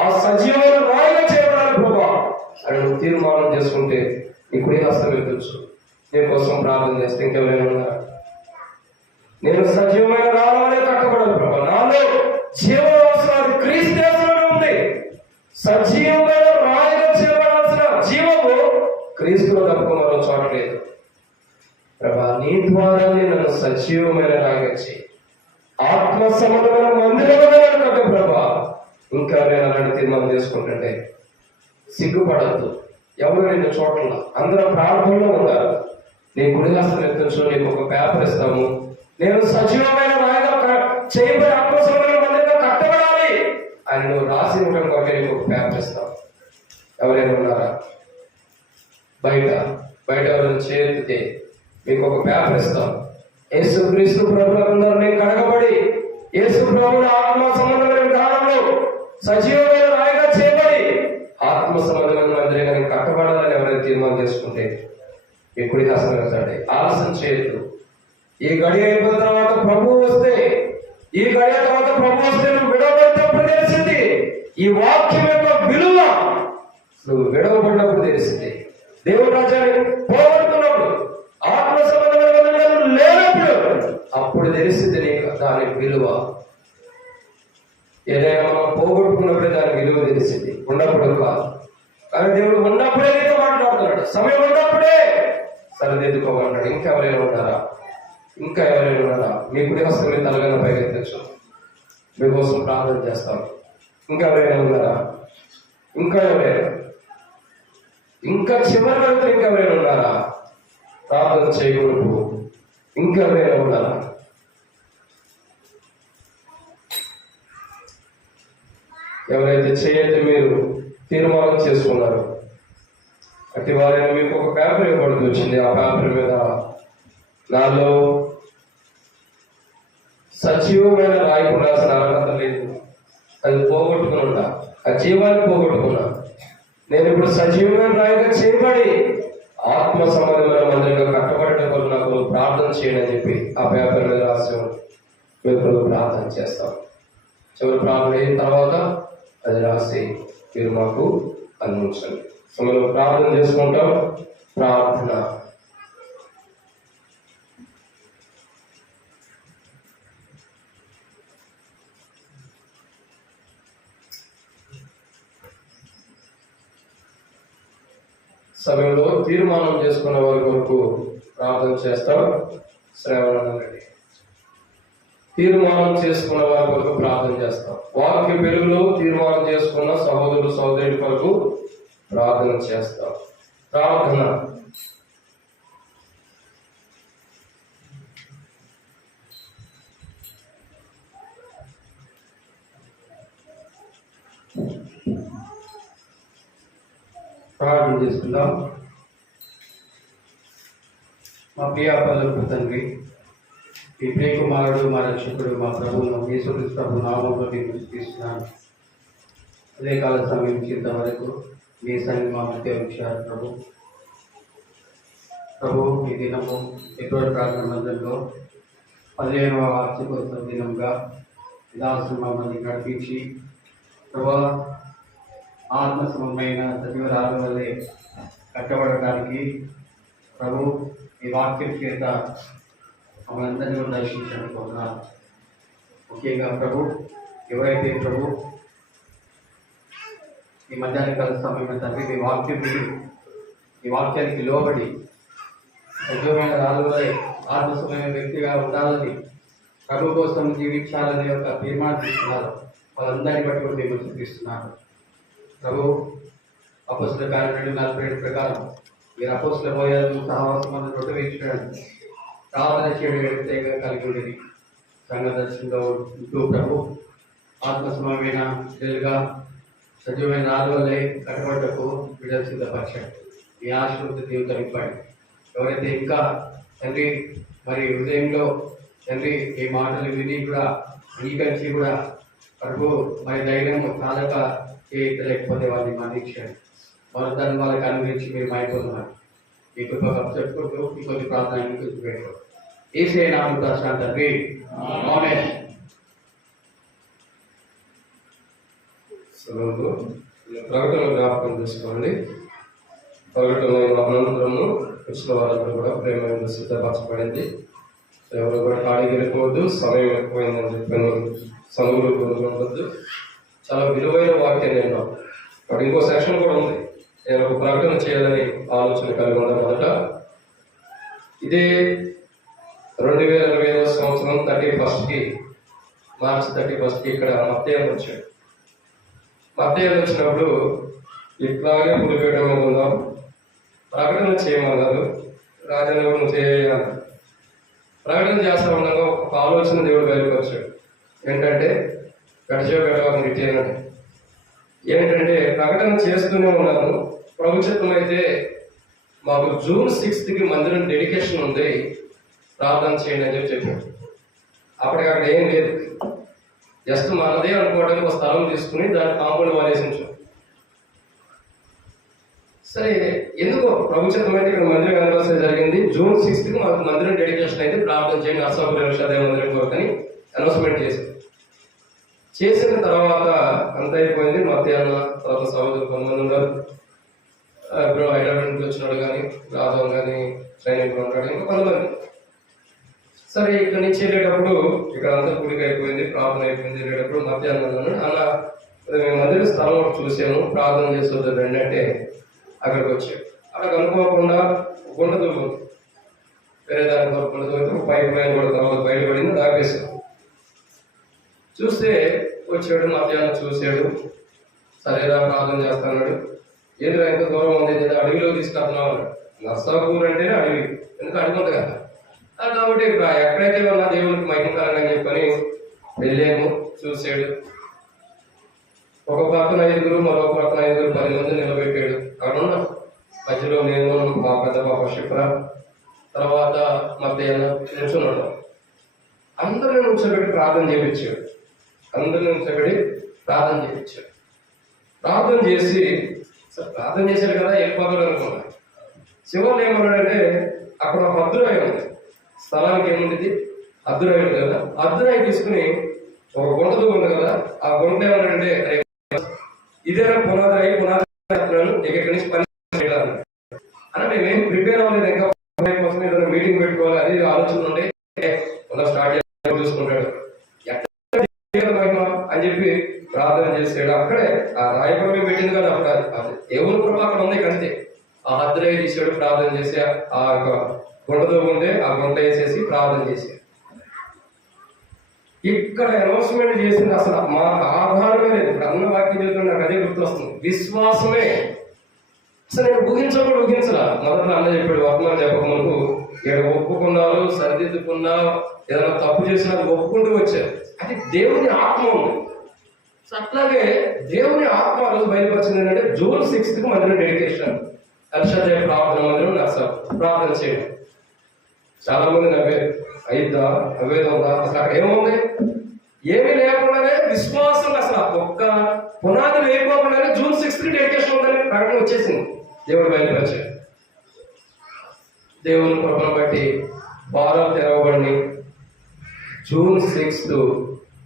ఆ సజీవమైన రాయిగా చేయబడాలి ప్రభా అని నువ్వు తీర్మానం చేసుకుంటే నీ కుడి హస్తం ఎత్తొచ్చు. నీ కోసం ప్రార్థన చేస్తే ఇంకెవరైనా ఉన్నారా? నేను సజీవమైన రాళ్ళనే కట్టబడాలి ప్రభా. నాలో జీవం అవసరం క్రీస్తు ఉంది. సజీవమైన రాయిగా చేయబడాల్సిన జీవము క్రీస్తులో తప్ప మరో చోట లేదు. ప్రభా నీ ద్వారానే నన్ను సజీవమైన రాయిగా చేయి. ఆత్మ సంబంధమైన మందిరమే కట్ట ప్రభా. ఇంకా నేను అలాంటి తీర్మానం చేసుకుంటుంటే సిగ్గుపడద్దు. ఎవరు నిన్ను చోట్ల అందరూ ప్రార్థనలో ఉండాలి. నీ గుడి హస్తం ఎత్తచ్చు. నీకు ఒక పేపర్ ఇస్తాము. నేను సజీవమైన రాయిగా చేయబడి ఆత్మ సంబంధమైన మందిరంగా కట్టబడాలి అని నువ్వు రాసి ఇవ్వడం కొరకే నీకు ఒక పేపర్ ఇస్తావు. ఎవరైనా ఉన్నారా? బయట ఎవరైనా చేరితే మీకు ఒక పేపర్ ఇస్తాం. యేసు క్రీస్తు ప్రభులందరినీ కడగబడి యేసు ప్రభువుల ఆత్మ సంబంధమైన విధానంలో సజీవమైన రాయిగా చేయబడి ఆత్మ సంబంధమైన మందిరంగా కట్టబడాలని ఎవరైనా తీర్మానం చేసుకుంటే మీ కుడి హస్తం ఎత్తండి. ఆలస్యం చేయొద్దు. ఈ గడి అయిపోయిన తర్వాత ప్రభువు వస్తే, నువ్వు విడవబడినప్పుడు తెలిసింది. ఈ వాక్యం యొక్క విలువ నువ్వు విడవబడినప్పుడు తెలిసింది. దేవుడు రాజ్యాన్ని పోగొట్టుకున్నప్పుడు, ఆత్మ సంబంధమైన లేనప్పుడు అప్పుడు తెలిసింది నీకు దాని విలువ. ఏదైనా మనం పోగొట్టుకున్నప్పుడే దాని విలువ తెలిసింది, ఉన్నప్పుడు కాదు. కానీ దేవుడు ఉన్నప్పుడే నీతో మాట్లాడుతున్నాడు. సమయం ఉన్నప్పుడే సరిదిద్దుకోమన్నాడు. ఇంకెవరైనా ఉన్నారా? మీ కుడి హస్తం మీద తలగన పైకెత్తచ్చు. మీకోసం ప్రార్థన చేస్తాం. ఇంకెవరైనా ఉన్నారా? ఇంకా చివరి వరకు ఇంకెవరైనా ఉన్నారా? ప్రార్థన చేయకూడదు. ఇంకెవరైనా ఉన్నారా? ఎవరైతే చేయొద్దు మీరు తీర్మానం చేసుకున్నారు అట్టి వారైనా మీకు ఒక పేపర్ ఇవ్వబడుతూ వచ్చింది. ఆ పేపర్ మీద నాలో సజీవమైన రాయకుండాల్సిన అర్హత లేదు. అది పోగొట్టుకున్నా, ఆ జీవాన్ని పోగొట్టుకున్నా. నేను ఇప్పుడు సజీవమైన రాయిగా చేయబడి ఆత్మ సంబంధమైన మందిరంగా కట్టబడటం వల్ల నాకు ప్రార్థన చేయండి అని చెప్పి ఆ పేపర్ మీద రాసి మీరు ప్రార్థన చేస్తాం. చివరి ప్రార్థన అయిన తర్వాత అది రాసి మీరు మాకు అందించండి. సో మనం ప్రార్థన చేసుకుంటాం. ప్రార్థన. సమయంలో తీర్మానం చేసుకున్న వారి కొరకు ప్రార్థన చేస్తాం. శ్రవణండి. తీర్మానం చేసుకున్న వారి కొరకు ప్రార్థన చేస్తాం. వాక్య పెరుగులో తీర్మానం చేసుకున్న సహోదరుడు సహోదరుడి కొరకు ప్రార్థన చేస్తాం. ప్రార్థన. ప్రార్థన చేసుకుందాం. మా ప్రియాపల్లకు తండ్రి, ఈ ప్రియకుమారుడు మా రక్షకుడు మా ప్రభువును యేసుక్రీస్తు ప్రభు నామములో తీసుకున్నాను. అదే కాల సమయం ఇంతవరకు మీ సన్ని మా మధ్య ఉంచారు ప్రభు. ప్రభు ఈ దినము ఎటువంటి ప్రార్థన మందిరంలో 15వ వార్షికోత్సవ దినంగా దాసులు మమ్మల్ని నడిపించి ప్రభు ఆత్మసమైన సజీవరాల వల్లే కట్టబడడానికి ప్రభు ఈ వాక్యం చేత మమ్మల్ని అందరినీ కూడా దర్శించాలనుకుంటున్నాను. ముఖ్యంగా ప్రభు ఎవరైతే ప్రభు ఈ మధ్యాహ్న కాల సమయంలో తండ్రి ఈ వాక్యానికి లోబడి సజీవమైన రాళ్ళవలే ఆత్మసమైన వ్యక్తిగా ఉండాలని ప్రభు కోసం జీవించాలనే ఒక తీర్మానం తీసుకున్నారు. వాళ్ళందరినీ బట్టి కూడా మేము చూపిస్తున్నారు. ప్రభు అపోస్తుల కార్యం 2:47 ప్రకారం మీరు అపోస్తుల పోయారు సహవాసం రొట్టె వేయించడానికి ప్రార్థన చేయడం వ్యక్తిగా కలిగి ఉండేది. సంఘ దర్శనంలో ఉంటూ ప్రభు ఆత్మసమైన తెలుగా సజీవమైన రాళ్ళ వల్లే కట్టబడ్డకు విడుదల సిద్ధపరిచాడు. ఈ ఆశీర్వత జీవితం ఇవ్వండి. ఎవరైతే ఇంకా తండ్రి మరి హృదయంలో తండ్రి ఈ మాటలు విని కూడా అంగీకరించి కూడా ప్రభు మరి ధైర్యం చాలక చేయలేకపోతే వాళ్ళని మరణించండి. వారు దాన్ని వాళ్ళకి అనుగ్రహించి మీరు మైపోతున్నారు. మీ కృప చెప్పుకుంటూ ఈ కొద్ది ప్రార్థన పెట్టుకోండి. ఏసే నామమున ప్రార్థన తండ్రి ఆమేన్. ప్రకటన జ్ఞాపకం చేసుకోండి. ప్రకటన అనంతరము వచ్చిన వారందరూ కూడా ప్రేమ సిద్ధపరచబడింది. ఎవరు కూడా ఖాళీ వెళ్ళకూడదు. సమయం ఎక్కువైందని చెప్పని సమయంలో కోరుకోవద్దు. చాలా విలువైన వాక్యం నేను అక్కడ ఇంకో సెక్షన్ కూడా ఉంది. నేను ఒక ప్రకటన చేయాలని ఆలోచన కలిగి ఉన్నాను. మొదట ఇదే 2020 సంవత్సరం 31కి మార్చి 31కి ఇక్కడ మత్తయి వచ్చాడు. మత్తయి వచ్చినప్పుడు ఇట్లాగే పులిపేయడం ఉందాం, ప్రకటన చేయమన్నారు. రాజన్న నువ్వు చేయాలి. ప్రకటన చేస్తా ఉండగా ఒక ఆలోచన దేవుడు బయలుపరిచాడు. ఏంటంటే గడిచేవారిని రిటైన్ ఏంటంటే ప్రకటన చేస్తూనే ఉన్నాను. ప్రభుత్వం అయితే మాకు June 6కి మందిరం డెడికేషన్ ఉంది, ప్రార్థన చేయండి అని చెప్పాడు. అప్పటికి అక్కడ ఏం లేదు. జస్ట్ మనదే అనుకోవడానికి ఒక స్థలం తీసుకుని దాన్ని కాంపౌండ్ వాలేసించాం. సరే, ఎందుకో ప్రభుత్వం అయితే ఇక్కడ మందిరం కనవలసిన జరిగింది. June 6కి మాకు మందిరం డెడికేషన్ అయితే ప్రార్థన చేయండి అసోపురేషదే మందిరం కొరకని అనౌన్స్మెంట్ చేసిన తర్వాత అంత అయిపోయింది. మధ్యాహ్నం తర్వాత సహోదరులు కొంతమంది ఉన్నారు. ఇప్పుడు హైదరాబాద్ నుంచి వచ్చినాడు కానీ రాధవ్ కానీ ట్రైనింగ్ ఉంటాడు, ఇంకా కొంతమంది. సరే, ఇక్కడ నుంచి వెళ్ళేటప్పుడు ఇక్కడ అంతా గుడికి అయిపోయింది, ప్రార్థన అయిపోయింది. వెళ్ళేటప్పుడు మధ్యాహ్నం అలా మేము మందిర స్థలం ఒకటి చూసాము, ప్రార్థన చేస్తుంది రండి అంటే అక్కడికి వచ్చాడు. అక్కడ అనుకోకుండా గుంట దొరుకుతుంది. వేరే దాని గుంట దొరికి పైప్ లైన్ కూడా తర్వాత బయటపడింది, దాపేశాడు. చూస్తే వచ్చాడు, మధ్యాహ్నం చూసాడు. సరేరా ప్రార్థన చేస్తున్నాడు. ఏదో ఎంత దూరం ఉంది, అడవిలో తీసుకెళ్తున్నావు అన్నాడు. నర్సాపూర్ అంటేనే అడవి, ఎందుకు అడుగుంది కదా. కాబట్టి ఎక్కడైతే ఉన్నా దేవునికి మహిమకరంగా అని చెప్పని వెళ్ళాము. చూసాడు. ఒక పక్కన 5 మరొక పక్కన 5 10 మంది నిలబెట్టాడు. అక్కడ ఉన్నా మధ్యలో నేను, మా పెద్ద పాప శిఖర, తర్వాత మధ్యాహ్నం నిల్చున్నాడు. అందరిని కూర్చోబెట్టి ప్రార్థన చేయించాడు. ప్రార్థన చేసి ప్రార్థన చేశాడు కదా, వెళ్ళిపోతాడు అనుకున్నాడు. శివుడు ఏమన్నాడంటే అక్కడ ఒక అద్దురాయి ఉంది, స్థలానికి ఏముంది అద్దురాయి ఉంది కదా, అద్దురాయి తీసుకుని ఒక గుంటతో ఉంది కదా, ఆ గుంట ఏమన్నాడంటే ఇదే పునాది ఇక్కడి నుంచి పని చేయాలి అని. మేమేం ప్రిపేర్ అవ్వలేదు, ఇంకా కోసం ఏదైనా మీటింగ్ పెట్టుకోవాలి అది ఆలోచన ఉంటే స్టార్ట్ చేయాలి చూసుకుంటాడు అని చెప్పి ప్రార్థన చేసాడు. అక్కడే ఆ రాయపల్లి పెట్టింది కదా, అప్పుడు దేవుని కృప అక్కడ ఉంది. అంతే ఆ హద్దురాయి తీసాడు, ప్రార్థన చేసి ఆ యొక్క గుంటతో ఉంటే ఆ గుంట వేసేసి ప్రార్థన చేశాడు. ఇక్కడ అనౌన్స్మెంట్ చేసింది అసలు మాకు ఆధారమే లేదు. ఇప్పుడు అన్న వాక్యం చదువుతున్న నాకు అదే గుర్తొస్తుంది, విశ్వాసమే. అసలు నేను ఊహించలా. మొదట్లో అన్న చెప్పాడు, వర్తమానం చెప్పకముందు ఇక్కడ ఒప్పుకున్నారు, సరిదిద్దుకున్నా, ఏదైనా తప్పు చేసినా ఒప్పుకుంటూ వచ్చారు. అది దేవుని ఆత్మ ఉంది. అట్లాగే దేవుని ఆత్మ రోజు బయలుపరిచింది ఏంటంటే June 6కి మందిరం డెడికేషన్, అర్షదే ప్రార్థన మందిరం ప్రార్థన చేయడం. చాలా మంది నవ్వారు, అయిద్దా అవేదా అసలు అక్కడ ఏముంది, ఏమీ లేకుండానే విశ్వాసం అసలు ఒక్క పునాది వేయకోకుండానే June 6కి డెడికేషన్ ఉందని ప్రకటన వచ్చేసింది. దేవుడు బయలుపరిచాడు. దేవుని కృపను బట్టి వారం తెరవబడి జూన్ 6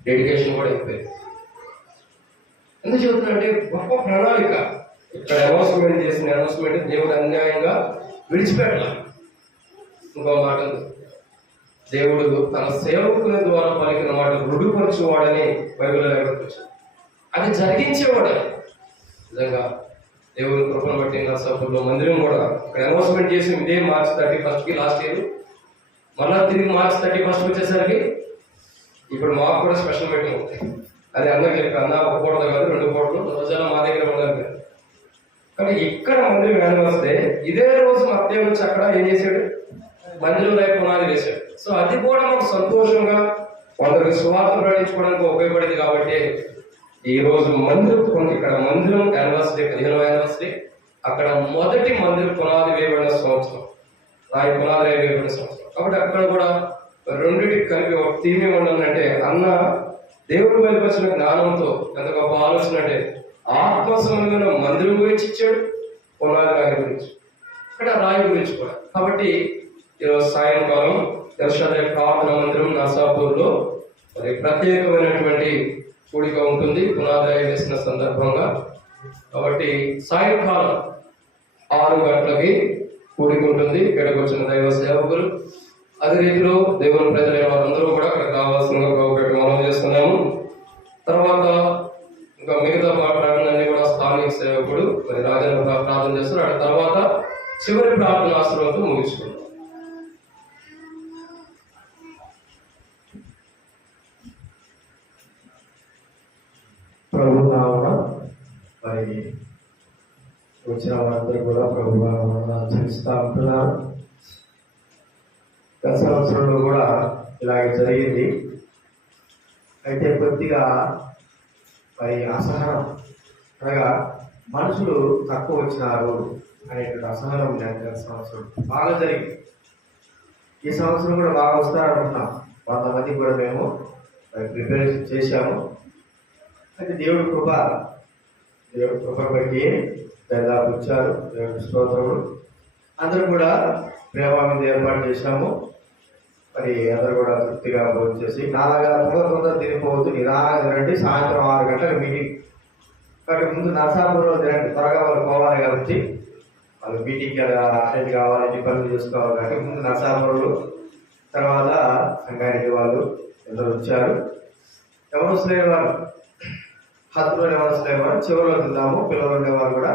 డెడికేషన్ కూడా అయిపోయింది. ఎందుకు చెబుతున్నా గొప్ప ప్రణాళిక. ఇక్కడ అనౌన్స్మెంట్ చేసిన అనౌన్స్మెంట్ దేవుడు అన్యాయంగా విడిచిపెట్టాలి. ఇంకో మాట ఉంది, దేవుడు తన సేవకుల ద్వారా పలికిన మాట రుడుపరచువాడని బైబిల్లో లేకపోవచ్చు, అది జరిగించేవాడని. నిజంగా దేవుని కృపను బట్టి నర్సాపూర్లో మందిరం కూడా ఇక్కడ అనౌన్స్మెంట్ చేసి ఇదే March 31st లాస్ట్ ఇయర్, మళ్ళా తిరిగి March 31st వచ్చేసరికి ఇప్పుడు మాకు కూడా స్పెషల్ మీటింగ్ అవుతాయి. అది అందరికీ అన్న ఒక పూట కాదు 2 పూటలు రోజాల మా దగ్గర ఉండాలి. కానీ ఇక్కడ మందిరం వస్తే ఇదే రోజు మధ్య వచ్చి అక్కడ ఏం చేశాడు, మందిరం వైపు పునాది వేశాడు. సో అది కూడా మాకు సంతోషంగా వాళ్ళకి సువార్త ప్రకటించుకోవడానికి ఉపయోగపడింది. కాబట్టి ఈ రోజు మందిరం ఇక్కడ మందిరం యానివర్సరీ 15వ యానివర్సరీ, అక్కడ మొదటి మందిరం పునాది వేయబడిన సంవత్సరం, రాయి పునాది వేయబడిన సంవత్సరం. కాబట్టి అక్కడ కూడా రెండింటికి కలిపి ఒక థీమ్ ఏమన్నానంటే, అన్న దేవుడు వెలిపించిన జ్ఞానంతో ఎంత గొప్ప ఆలోచన అంటే ఆత్మ సంబంధమైన మందిరం గురించి ఇచ్చాడు, పునాది రాయి గురించి, ఇక్కడ రాయి గురించి కూడా. కాబట్టి ఈరోజు సాయంకాలం దర్శన ప్రార్థన మందిరం నర్సాపూర్లో మరి ప్రత్యేకమైనటువంటి కూడిక ఉంటుంది పునాది రాయి వేసిన సందర్భంగా. కాబట్టి సాయంకాలం 6 గంటలకి కూడిక ఉంటుంది. ఇక్కడికి వచ్చిన దైవ సేవకులు, అదే రీతిలో దేవుని ప్రజలైన వారందరూ కూడా అక్కడ కావాల్సిన గౌరవ మనం చేస్తున్నాము. తర్వాత ఇంకా మిగతా ప్రార్థనలన్నీ కూడా స్థానిక సేవకుడు మరి రాజన్న ప్రార్థన చేస్తారు. ఆ తర్వాత చివరి ప్రార్థన ఆశ్రమంతో ముగించుకుంటాం. ప్రభు నామమున మరి వచ్చిన వారందరూ కూడా ప్రభు ఆచరిస్తూ ఉంటున్నారు. గత సంవత్సరంలో కూడా ఇలాగే జరిగింది. అయితే కొద్దిగా మరి అసహనం, అనగా మనుషులు తక్కువ వచ్చినారు అనేటువంటి అసహనం లేదు. గత సంవత్సరం బాగా జరిగింది. ఈ సంవత్సరం కూడా బాగా వస్తారనుకున్నాం. 100 మందికి కూడా మేము ప్రిపరేషన్ చేశాము. అయితే దేవుడి కృప బట్టి దాదాపు వచ్చారు. దేవుడి స్తోత్రములు. అందరూ కూడా ప్రేమ మీద ఏర్పాటు చేశాము. మరి అందరూ కూడా తృప్తిగా భోజనం చేసి నాలాగా తొందర తిరిగిపోవద్దు, నిదానంగా రండి. సాయంత్రం 6 గంటలకు మీటింగ్. కాబట్టి ముందు నర్సాపూర్లో తినండి, త్వరగా వాళ్ళు పోవాలి కాబట్టి వాళ్ళు మీటింగ్కి అటెండ్ కావాలి, పనులు చేసుకోవాలి. కాబట్టి ముందు నర్సాపూర్లు, తర్వాత సంగారెడ్డి వాళ్ళు అందరూ వచ్చారు. ఎవరు వస్తలేని వారు, హత్తులో ఎవరు వస్తలేని వారు చివరిలో తిందాము. పిల్లలు ఉండేవారు కూడా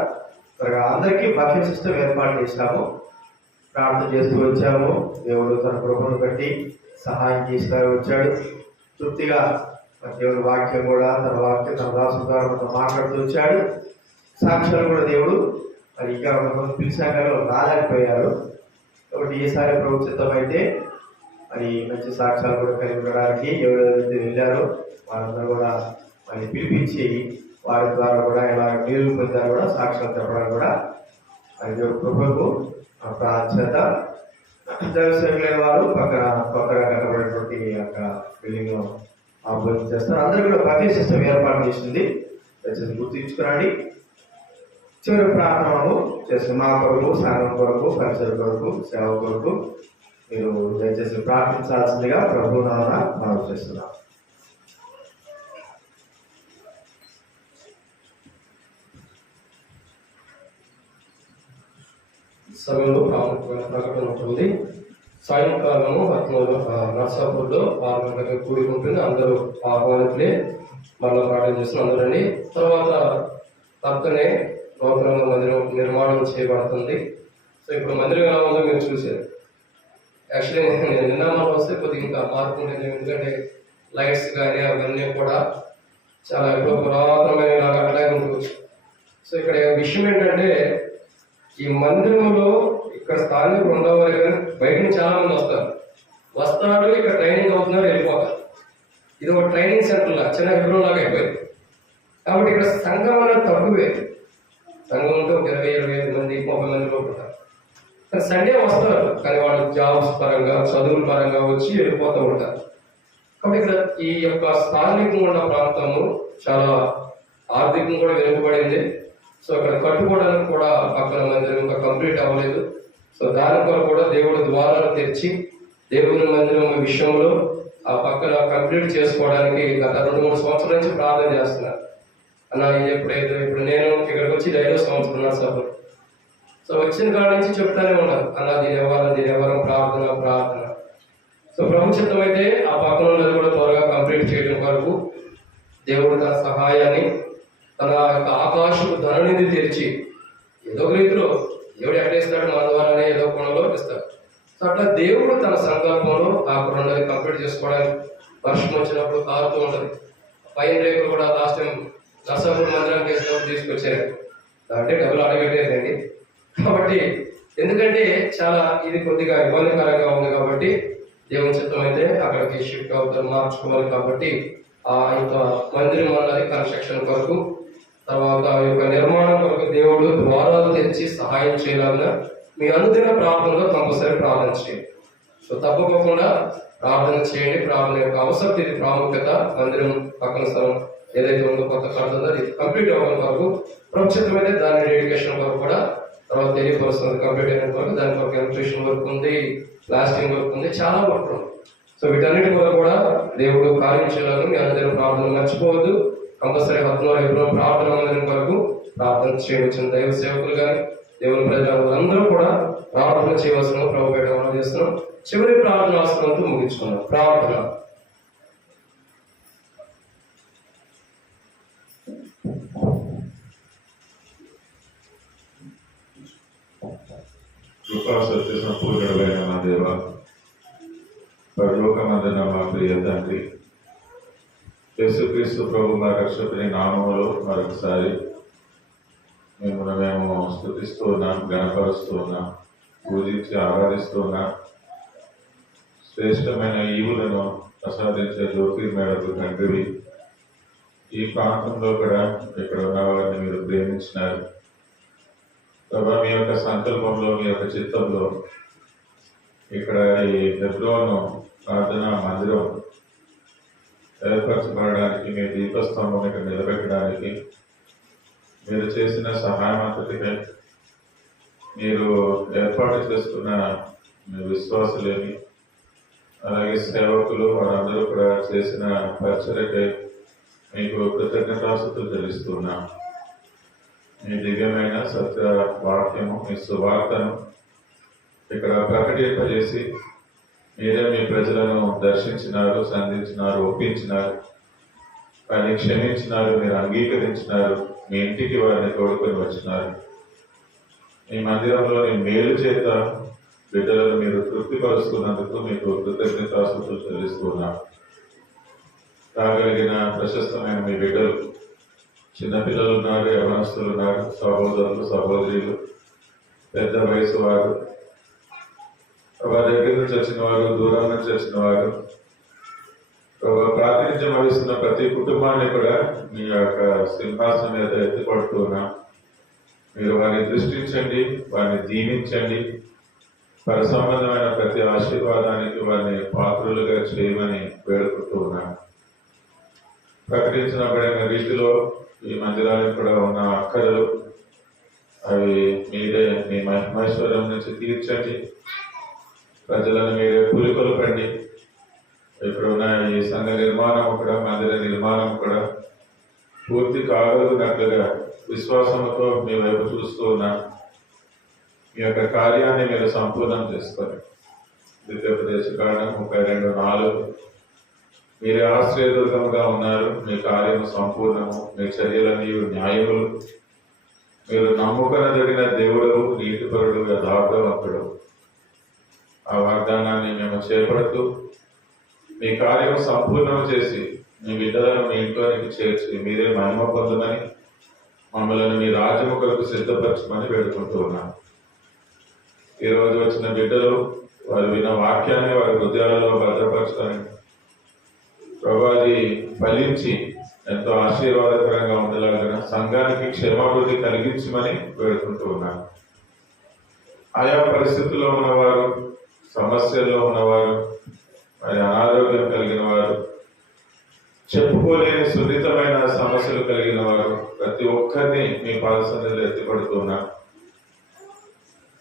త్వరగా అందరికీ బఫే సిస్టమ్ ఏర్పాటు చేశాము. ప్రార్థన చేస్తూ వచ్చాము. దేవుడు తన కృపను బట్టి సహాయం చేస్తూ వచ్చాడు. తృప్తిగా దేవుడి వాక్యం కూడా తన రాసుతో మాట్లాడుతూ వచ్చాడు. సాక్ష్యాలు కూడా దేవుడు మరి ఇంకా కొంతమంది పిలిచాక రాలేకపోయారు. కాబట్టి ఈసారి ప్రభుత్వం అయితే మరి మంచి సాక్ష్యాలు కూడా కలిగి ఉండడానికి ఎవరైతే వెళ్ళారో వారందరూ కూడా మరి పిలిపించి వారి ద్వారా కూడా ఇలా నీరు పొందారు కూడా సాక్ష్యాలు చెప్పడానికి కూడా మరి దేవుడు కృపకు చేత దేవసేవకులైన వారు పక్కన కొత్తగా కట్టబడినటువంటి యొక్క బిల్డింగ్ లో భోజనం చేస్తారు. అందరూ కూడా బఫే సిస్టమ్ ఏర్పాటు చేసింది. దయచేసి గుర్తించుకురండి. చివరి ప్రార్థనలు చేసి మా కొరకు, సంఘం కొరకు, పరిసర కొరకు, సేవ కొరకు మీరు దయచేసి ప్రార్థించాల్సిందిగా ప్రభు నామమున మనవి చేస్తున్నాం. సమయంలో ప్రాముఖ్యమైన ప్రకటన ఉంటుంది. సాయంకాలము నర్సాపూర్లో 6 గంటలకు కూడుకుంటుంది. అందరూ ఆహ్వానితులే, మళ్ళీ ప్రార్థన చేస్తున్న అందరండి. తర్వాత పక్కనే నూతనంగా మందిరం నిర్మాణం చేయబడుతుంది. సో ఇప్పుడు మందిరం ఎలా ఉందో మీరు చూశారు. యాక్చువల్లీ నేను నిన్న మనం వస్తే కొద్దిగా ఇంకా మార్పు ఉంటుంది. ఎందుకంటే లైట్స్ కానీ అవన్నీ కూడా చాలా ఎక్కువ పురాతనమైన అట్లాగే ఉంటుంది. సో ఇక్కడ విషయం ఏంటంటే, ఈ మందిరంలో ఇక్కడ స్థానికులు ఉండవాలి కానీ బయట నుంచి చాలా మంది వస్తారు, ఇక్కడ ట్రైనింగ్ అవుతున్నారు, వెళ్ళిపోతారు. ఇది ఒక ట్రైనింగ్ సెంటర్ లాగా, చిన్న విగ్రహం లాగా అయిపోయింది. కాబట్టి ఇక్కడ సంఘం అనేది తక్కువే. సంఘం ఉంటే ఒక 20-25 మంది, 30 మంది లోపు ఉంటారు. కానీ సండే వస్తారు, కానీ వాళ్ళు జాబ్స్ పరంగా, చదువుల పరంగా వచ్చి వెళ్ళిపోతూ ఉంటారు. కాబట్టి ఇక్కడ ఈ యొక్క స్థానికంగా ఉన్న ప్రాంతము చాలా ఆర్థికంగా కూడా వెనుకబడింది. సో ఇక్కడ కట్టుకోవడానికి కూడా పక్కన మందిరం ఇంకా కంప్లీట్ అవ్వలేదు. సో దాని కొరకు కూడా దేవుడు ద్వారాలు తెరిచి దేవుని మందిరం విషయంలో ఆ పక్కన కంప్లీట్ చేసుకోవడానికి గత 2-3 సంవత్సరాల నుంచి ప్రార్థన చేస్తున్నారు. అలా ఇప్పుడు నేను ఇక్కడికి వచ్చి 5వ సంవత్సరం నా సభలు. సో వచ్చిన కాడ నుంచి చెప్తానే ఉన్నాను, అలా దీని ఎవరం ప్రార్థన. సో ప్రభుత్వం అయితే ఆ పక్కన ఉన్నది కూడా త్వరగా కంప్లీట్ చేయడం కొరకు దేవుడు తన సహాయాన్ని తన యొక్క ఆకాశపు ధననిధి తెరిచి ఏదో ఒక రీతిలో దేవుడు ఎక్కడేస్తాడు మన ద్వారానే ఏదో కోణంలో ఇస్తాడు. సో అట్లా దేవుడు తన సంకల్పంలో ఆ కొన్నది కంప్లీట్ చేసుకోవడానికి వర్షం వచ్చినప్పుడు కారుతూ ఉంటుంది. పైన రేకులు కూడా లాస్ట్ టైం నర్సాపూర్ మందిరానికి వేసినప్పుడు తీసుకొచ్చారు. అంటే డబ్బులు అడగట్టేదండి. కాబట్టి ఎందుకంటే చాలా ఇది కొద్దిగా ఇబ్బందికరంగా ఉంది కాబట్టి దేవుని చిత్తం అయితే అక్కడికి షిఫ్ట్ అవుతారు, మార్చుకోవాలి. కాబట్టి ఆ యొక్క మందిరం అన్నది కన్స్ట్రక్షన్ కొరకు తర్వాత ఆ యొక్క నిర్మాణం కొరకు దేవుడు ద్వారాలు తెరిచి సహాయం చేయాలన్నా మీ అనుదిన ప్రార్థనలో కంపల్సరీ ప్రార్థన చేయండి. సో తప్పకుండా ప్రార్థన చేయండి. ప్రార్థన యొక్క అవసరం ఇది ప్రాముఖ్యత. మందిరం పక్కన స్థలం ఏదైతే ఉందో కొత్త కడుతుందో అది కంప్లీట్ అవ్వడం వరకు ప్రస్తుతమైతే దాని డెడికేషన్ వరకు కూడా తర్వాత తెలియపరుస్తుంది. కంప్లీట్ అయిన వరకు దాని కొరకు ఎలక్ట్రిషన్ వర్క్ ఉంది, ప్లాస్టింగ్ వర్క్ ఉంది, చాలా వర్క్ ఉంది. సో వీటన్నిటి వరకు కూడా దేవుడు కార్యం చేయాలని మీ అందరూ ప్రార్థన మర్చిపోవద్దు. కంపల్సరీ 10 ఎప్పుడో ప్రార్థన మందిరం వరకు ప్రార్థన చేయవచ్చిన దైవ సేవకులు కానీ దేవుని ప్రజలందరూ కూడా ప్రార్థన చేయవలసిన ప్రభు పేట మనం చేస్తున్నాం. చివరి ప్రార్థన ఆసనంతో ముగించుకున్నాం. ప్రార్థన. కృపా సత్య సంపూర్ణుడైన మా దేవ, పరలోకమందున మా ప్రియ తండ్రి, యేసుక్రీస్తు ప్రభు మా రక్షకుని నామములో మరొకసారి మేము స్తుతిస్తూ ఉన్నాం, గణపరుస్తూ ఉన్నాం, పూజించి ఆరాధిస్తూ ఉన్నాం. శ్రేష్టమైన ఈవులను ప్రసాదించే జ్యోతిర్మయులకు తండ్రివి, ఈ ప్రాంతంలో కూడా ఇక్కడ ఉన్న వారిని మీరు ప్రేమించినారు ప్రభా. మీ యొక్క సంకల్పంలో, మీ యొక్క చిత్తంలో ఇక్కడ ఈ హెబ్రోను ప్రార్థనా మందిరం ఏర్పరచబడడానికి, మీ దీపస్తంభం ఇక్కడ నిలబెట్టడానికి మీరు చేసిన సహాయం అంతటికై, మీరు ఏర్పాటు చేసుకున్న మీ విశ్వాసులేమి, అలాగే సేవకులు వారందరూ కూడా చేసిన పరిచర్యకై మీకు కృతజ్ఞతాస్తుతులు చెల్లిస్తున్నాం. మీ దివ్యమైన సత్య వాక్యము, మీ సువార్తను ఇక్కడ ప్రకటింపజేసి మీరే మీ ప్రజలను దర్శించినారు, సంధించినారు, ఒప్పించినారు, వారిని క్షమించినారు, మీరు అంగీకరించినారు, మీ ఇంటికి వారిని తోడుకొని వచ్చినారు. మీ మందిరంలోని మేలు చేత బిడ్డలను మీరు తృప్తిపరుస్తున్నందుకు మీకు కృతజ్ఞతాస్తుతులు చెల్లిస్తున్నాం. రాగలిగిన ప్రశస్తమైన మీ బిడ్డలు, చిన్నపిల్లలు ఉన్నారు, యవనస్తులు ఉన్నారు, సహోదరులు, సహోదరులు, పెద్ద వయసు వారు, వారి దగ్గర నుంచి వచ్చిన వారు, దూరం నుంచి వచ్చిన వారు, ప్రాతినిధ్యం వహిస్తున్న ప్రతి కుటుంబాన్ని కూడా మీ యొక్క సింహాసనం మీద ఎత్తిపడుతున్నాం. మీరు వారిని దృష్టించండి, వారిని దీవించండి, పర సంబంధమైన ప్రతి ఆశీర్వాదానికి వారిని పాత్రులుగా చేయమని వేడుకుంటూ ఉన్నాం. ప్రకటించబడిన రీతిలో ఈ మందిరానికి కూడా ఉన్న అక్కరలు అవి మీరే మీ మహేశ్వరం నుంచి తీర్చండి. ప్రజలను మీరే పులికొల్పండి. ఇక్కడ ఉన్న ఈ సంఘ నిర్మాణం కూడా, మందిర నిర్మాణం కూడా పూర్తి కాగలుగునట్లుగా విశ్వాసంతో మీ వైపు చూస్తూ ఉన్నాం. మీ యొక్క కార్యాన్ని మీరు సంపూర్ణం చేసుకొని ద్వితీయోపదేశ కాండం 32:4 మీరే ఆశ్రయదుర్గముగా ఉన్నారు, మీ కార్యము సంపూర్ణము, మీ చర్యలన్నీ న్యాయములు, మీరు నమ్ముకొనదగిన దేవుడు, నీతిపరుడు, యథార్థవంతుడు. ఆ వాగ్దానాన్ని మేము చేపడుతూ మీ కార్యం సంపూర్ణం చేసి మీ బిడ్డలను మీ ఇంట్లోనికి చేర్చి మీరే మహిమ పొందమని, మమ్మల్ని మీ రాజ్యము కొరకు సిద్ధపరచమని వేడుకుంటూ ఉన్నాం. ఈరోజు వచ్చిన బిడ్డలు వారు విన్న వాక్యాన్ని వారి హృదయాలలో భద్రపరచుకొని ప్రభాది ఫలించి ఎంతో ఆశీర్వాదకరంగా ఉండేలాగా సంఘానికి క్షేమాభివృద్ధి కలిగించమని వేడుకుంటూ ఉన్నాను. ఆయా పరిస్థితుల్లో ఉన్నవారు, సమస్యల్లో ఉన్నవారు, మరి అనారోగ్యం కలిగిన వారు, చెప్పుకోలేని సున్నితమైన సమస్యలు కలిగిన వారు ప్రతి ఒక్కరిని మీ పాద సన్నిధిలో ఎత్తిపడుతున్నా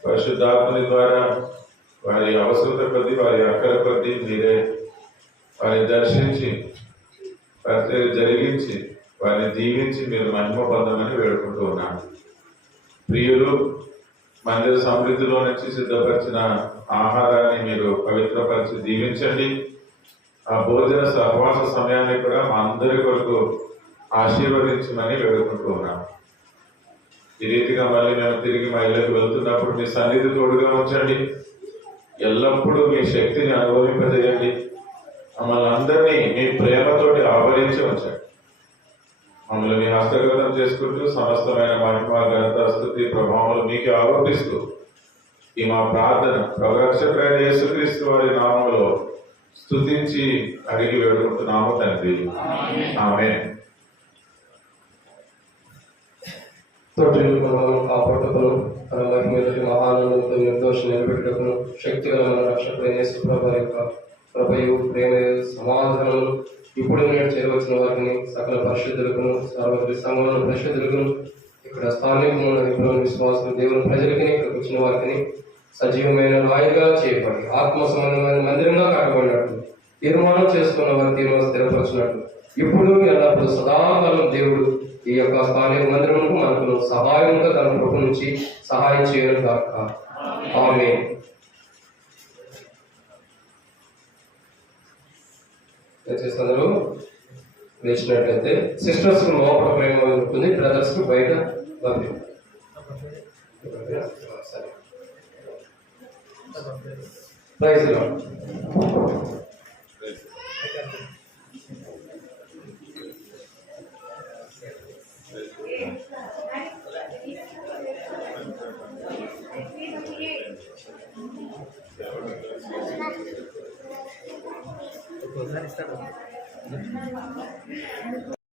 పరిశుద్ధాత్మని ద్వారా వారి అవసరత కొద్దీ, వారి అక్కల కొద్దీ మీరే వారిని దర్శించి పరిచర్య జరిగించి వారిని దీవించి మీరు మహిమ పొందమని వేడుకుంటూ ఉన్నాను. ప్రియులు, మందిర సమృద్ధిలో నుంచి సిద్ధపరిచిన ఆహారాన్ని మీరు పవిత్రపరిచి దీవించండి. ఆ భోజన సహవాస సమయాన్ని కూడా మా అందరి కొరకు ఆశీర్వదించమని వేడుకుంటూ ఉన్నాము. ఈ రీతిగా మళ్ళీ మేము తిరిగి మా ఇళ్ళకి వెళ్తున్నప్పుడు మీ సన్నిధి తోడుగా ఉంచండి. ఎల్లప్పుడూ మీ శక్తిని అనుభవింపజేయండి. మమ్మల్ని అందరినీ మీ ప్రేమతోటి ఆవరించి ఉంచండి. మమ్మల్ని మీ హస్తగతం చేసుకుంటూ సమస్తమైన మహిమ, ఘనత, స్తుతి, ప్రభావాలు మీకు ఆరోపిస్తూ ఈ మా ప్రార్థన ప్రవరక్షకుడైన యేసుక్రీస్తు వారి నామములో స్తుతించి అడిగి వేడుకుంటున్నాము తండ్రి. ఆమేన్. తోటిని మనలను కాపాడుటకును తన మహిమేదటి మహానందంతో నిర్దోష నిలబెట్టుటకును శక్తిగల మన రక్షకుడైన యేసు ప్రభువు యొక్క కృపయు, ప్రేమ, సమాధానము ఇప్పుడు నేడు చేరవచ్చిన వారిని సకల పరిశుద్ధులకును సర్వత్రి సంఘములను పరిశుద్ధులకును ఇక్కడ స్థానికమైన విప్లవ విశ్వాసం దేవుని ప్రజలకి ఇక్కడికి వచ్చిన వారికి సజీవమైన రాయిగా చేయబడి ఆత్మ సంబంధమైన మందిరంగా కట్టబడినట్లు తీర్మానం చేసుకున్న వారి తీర్మానం స్థిరపరచినట్లు ఇప్పుడు ఎల్లప్పుడు సదాకాలం దేవుడు ఈ యొక్క స్థానిక మందిరముకు మనకు సహాయంగా తన కృప నుంచి సహాయం చేయడం కాక. ఆమేన్. దయచేసి అందరూ లేచినట్లయితే సిస్టర్స్ కు లోపల ప్రేమ ఉంటుంది, బ్రదర్స్ కు బయట లభ్యం. సరే, ప్రైజ్ లార్డ్.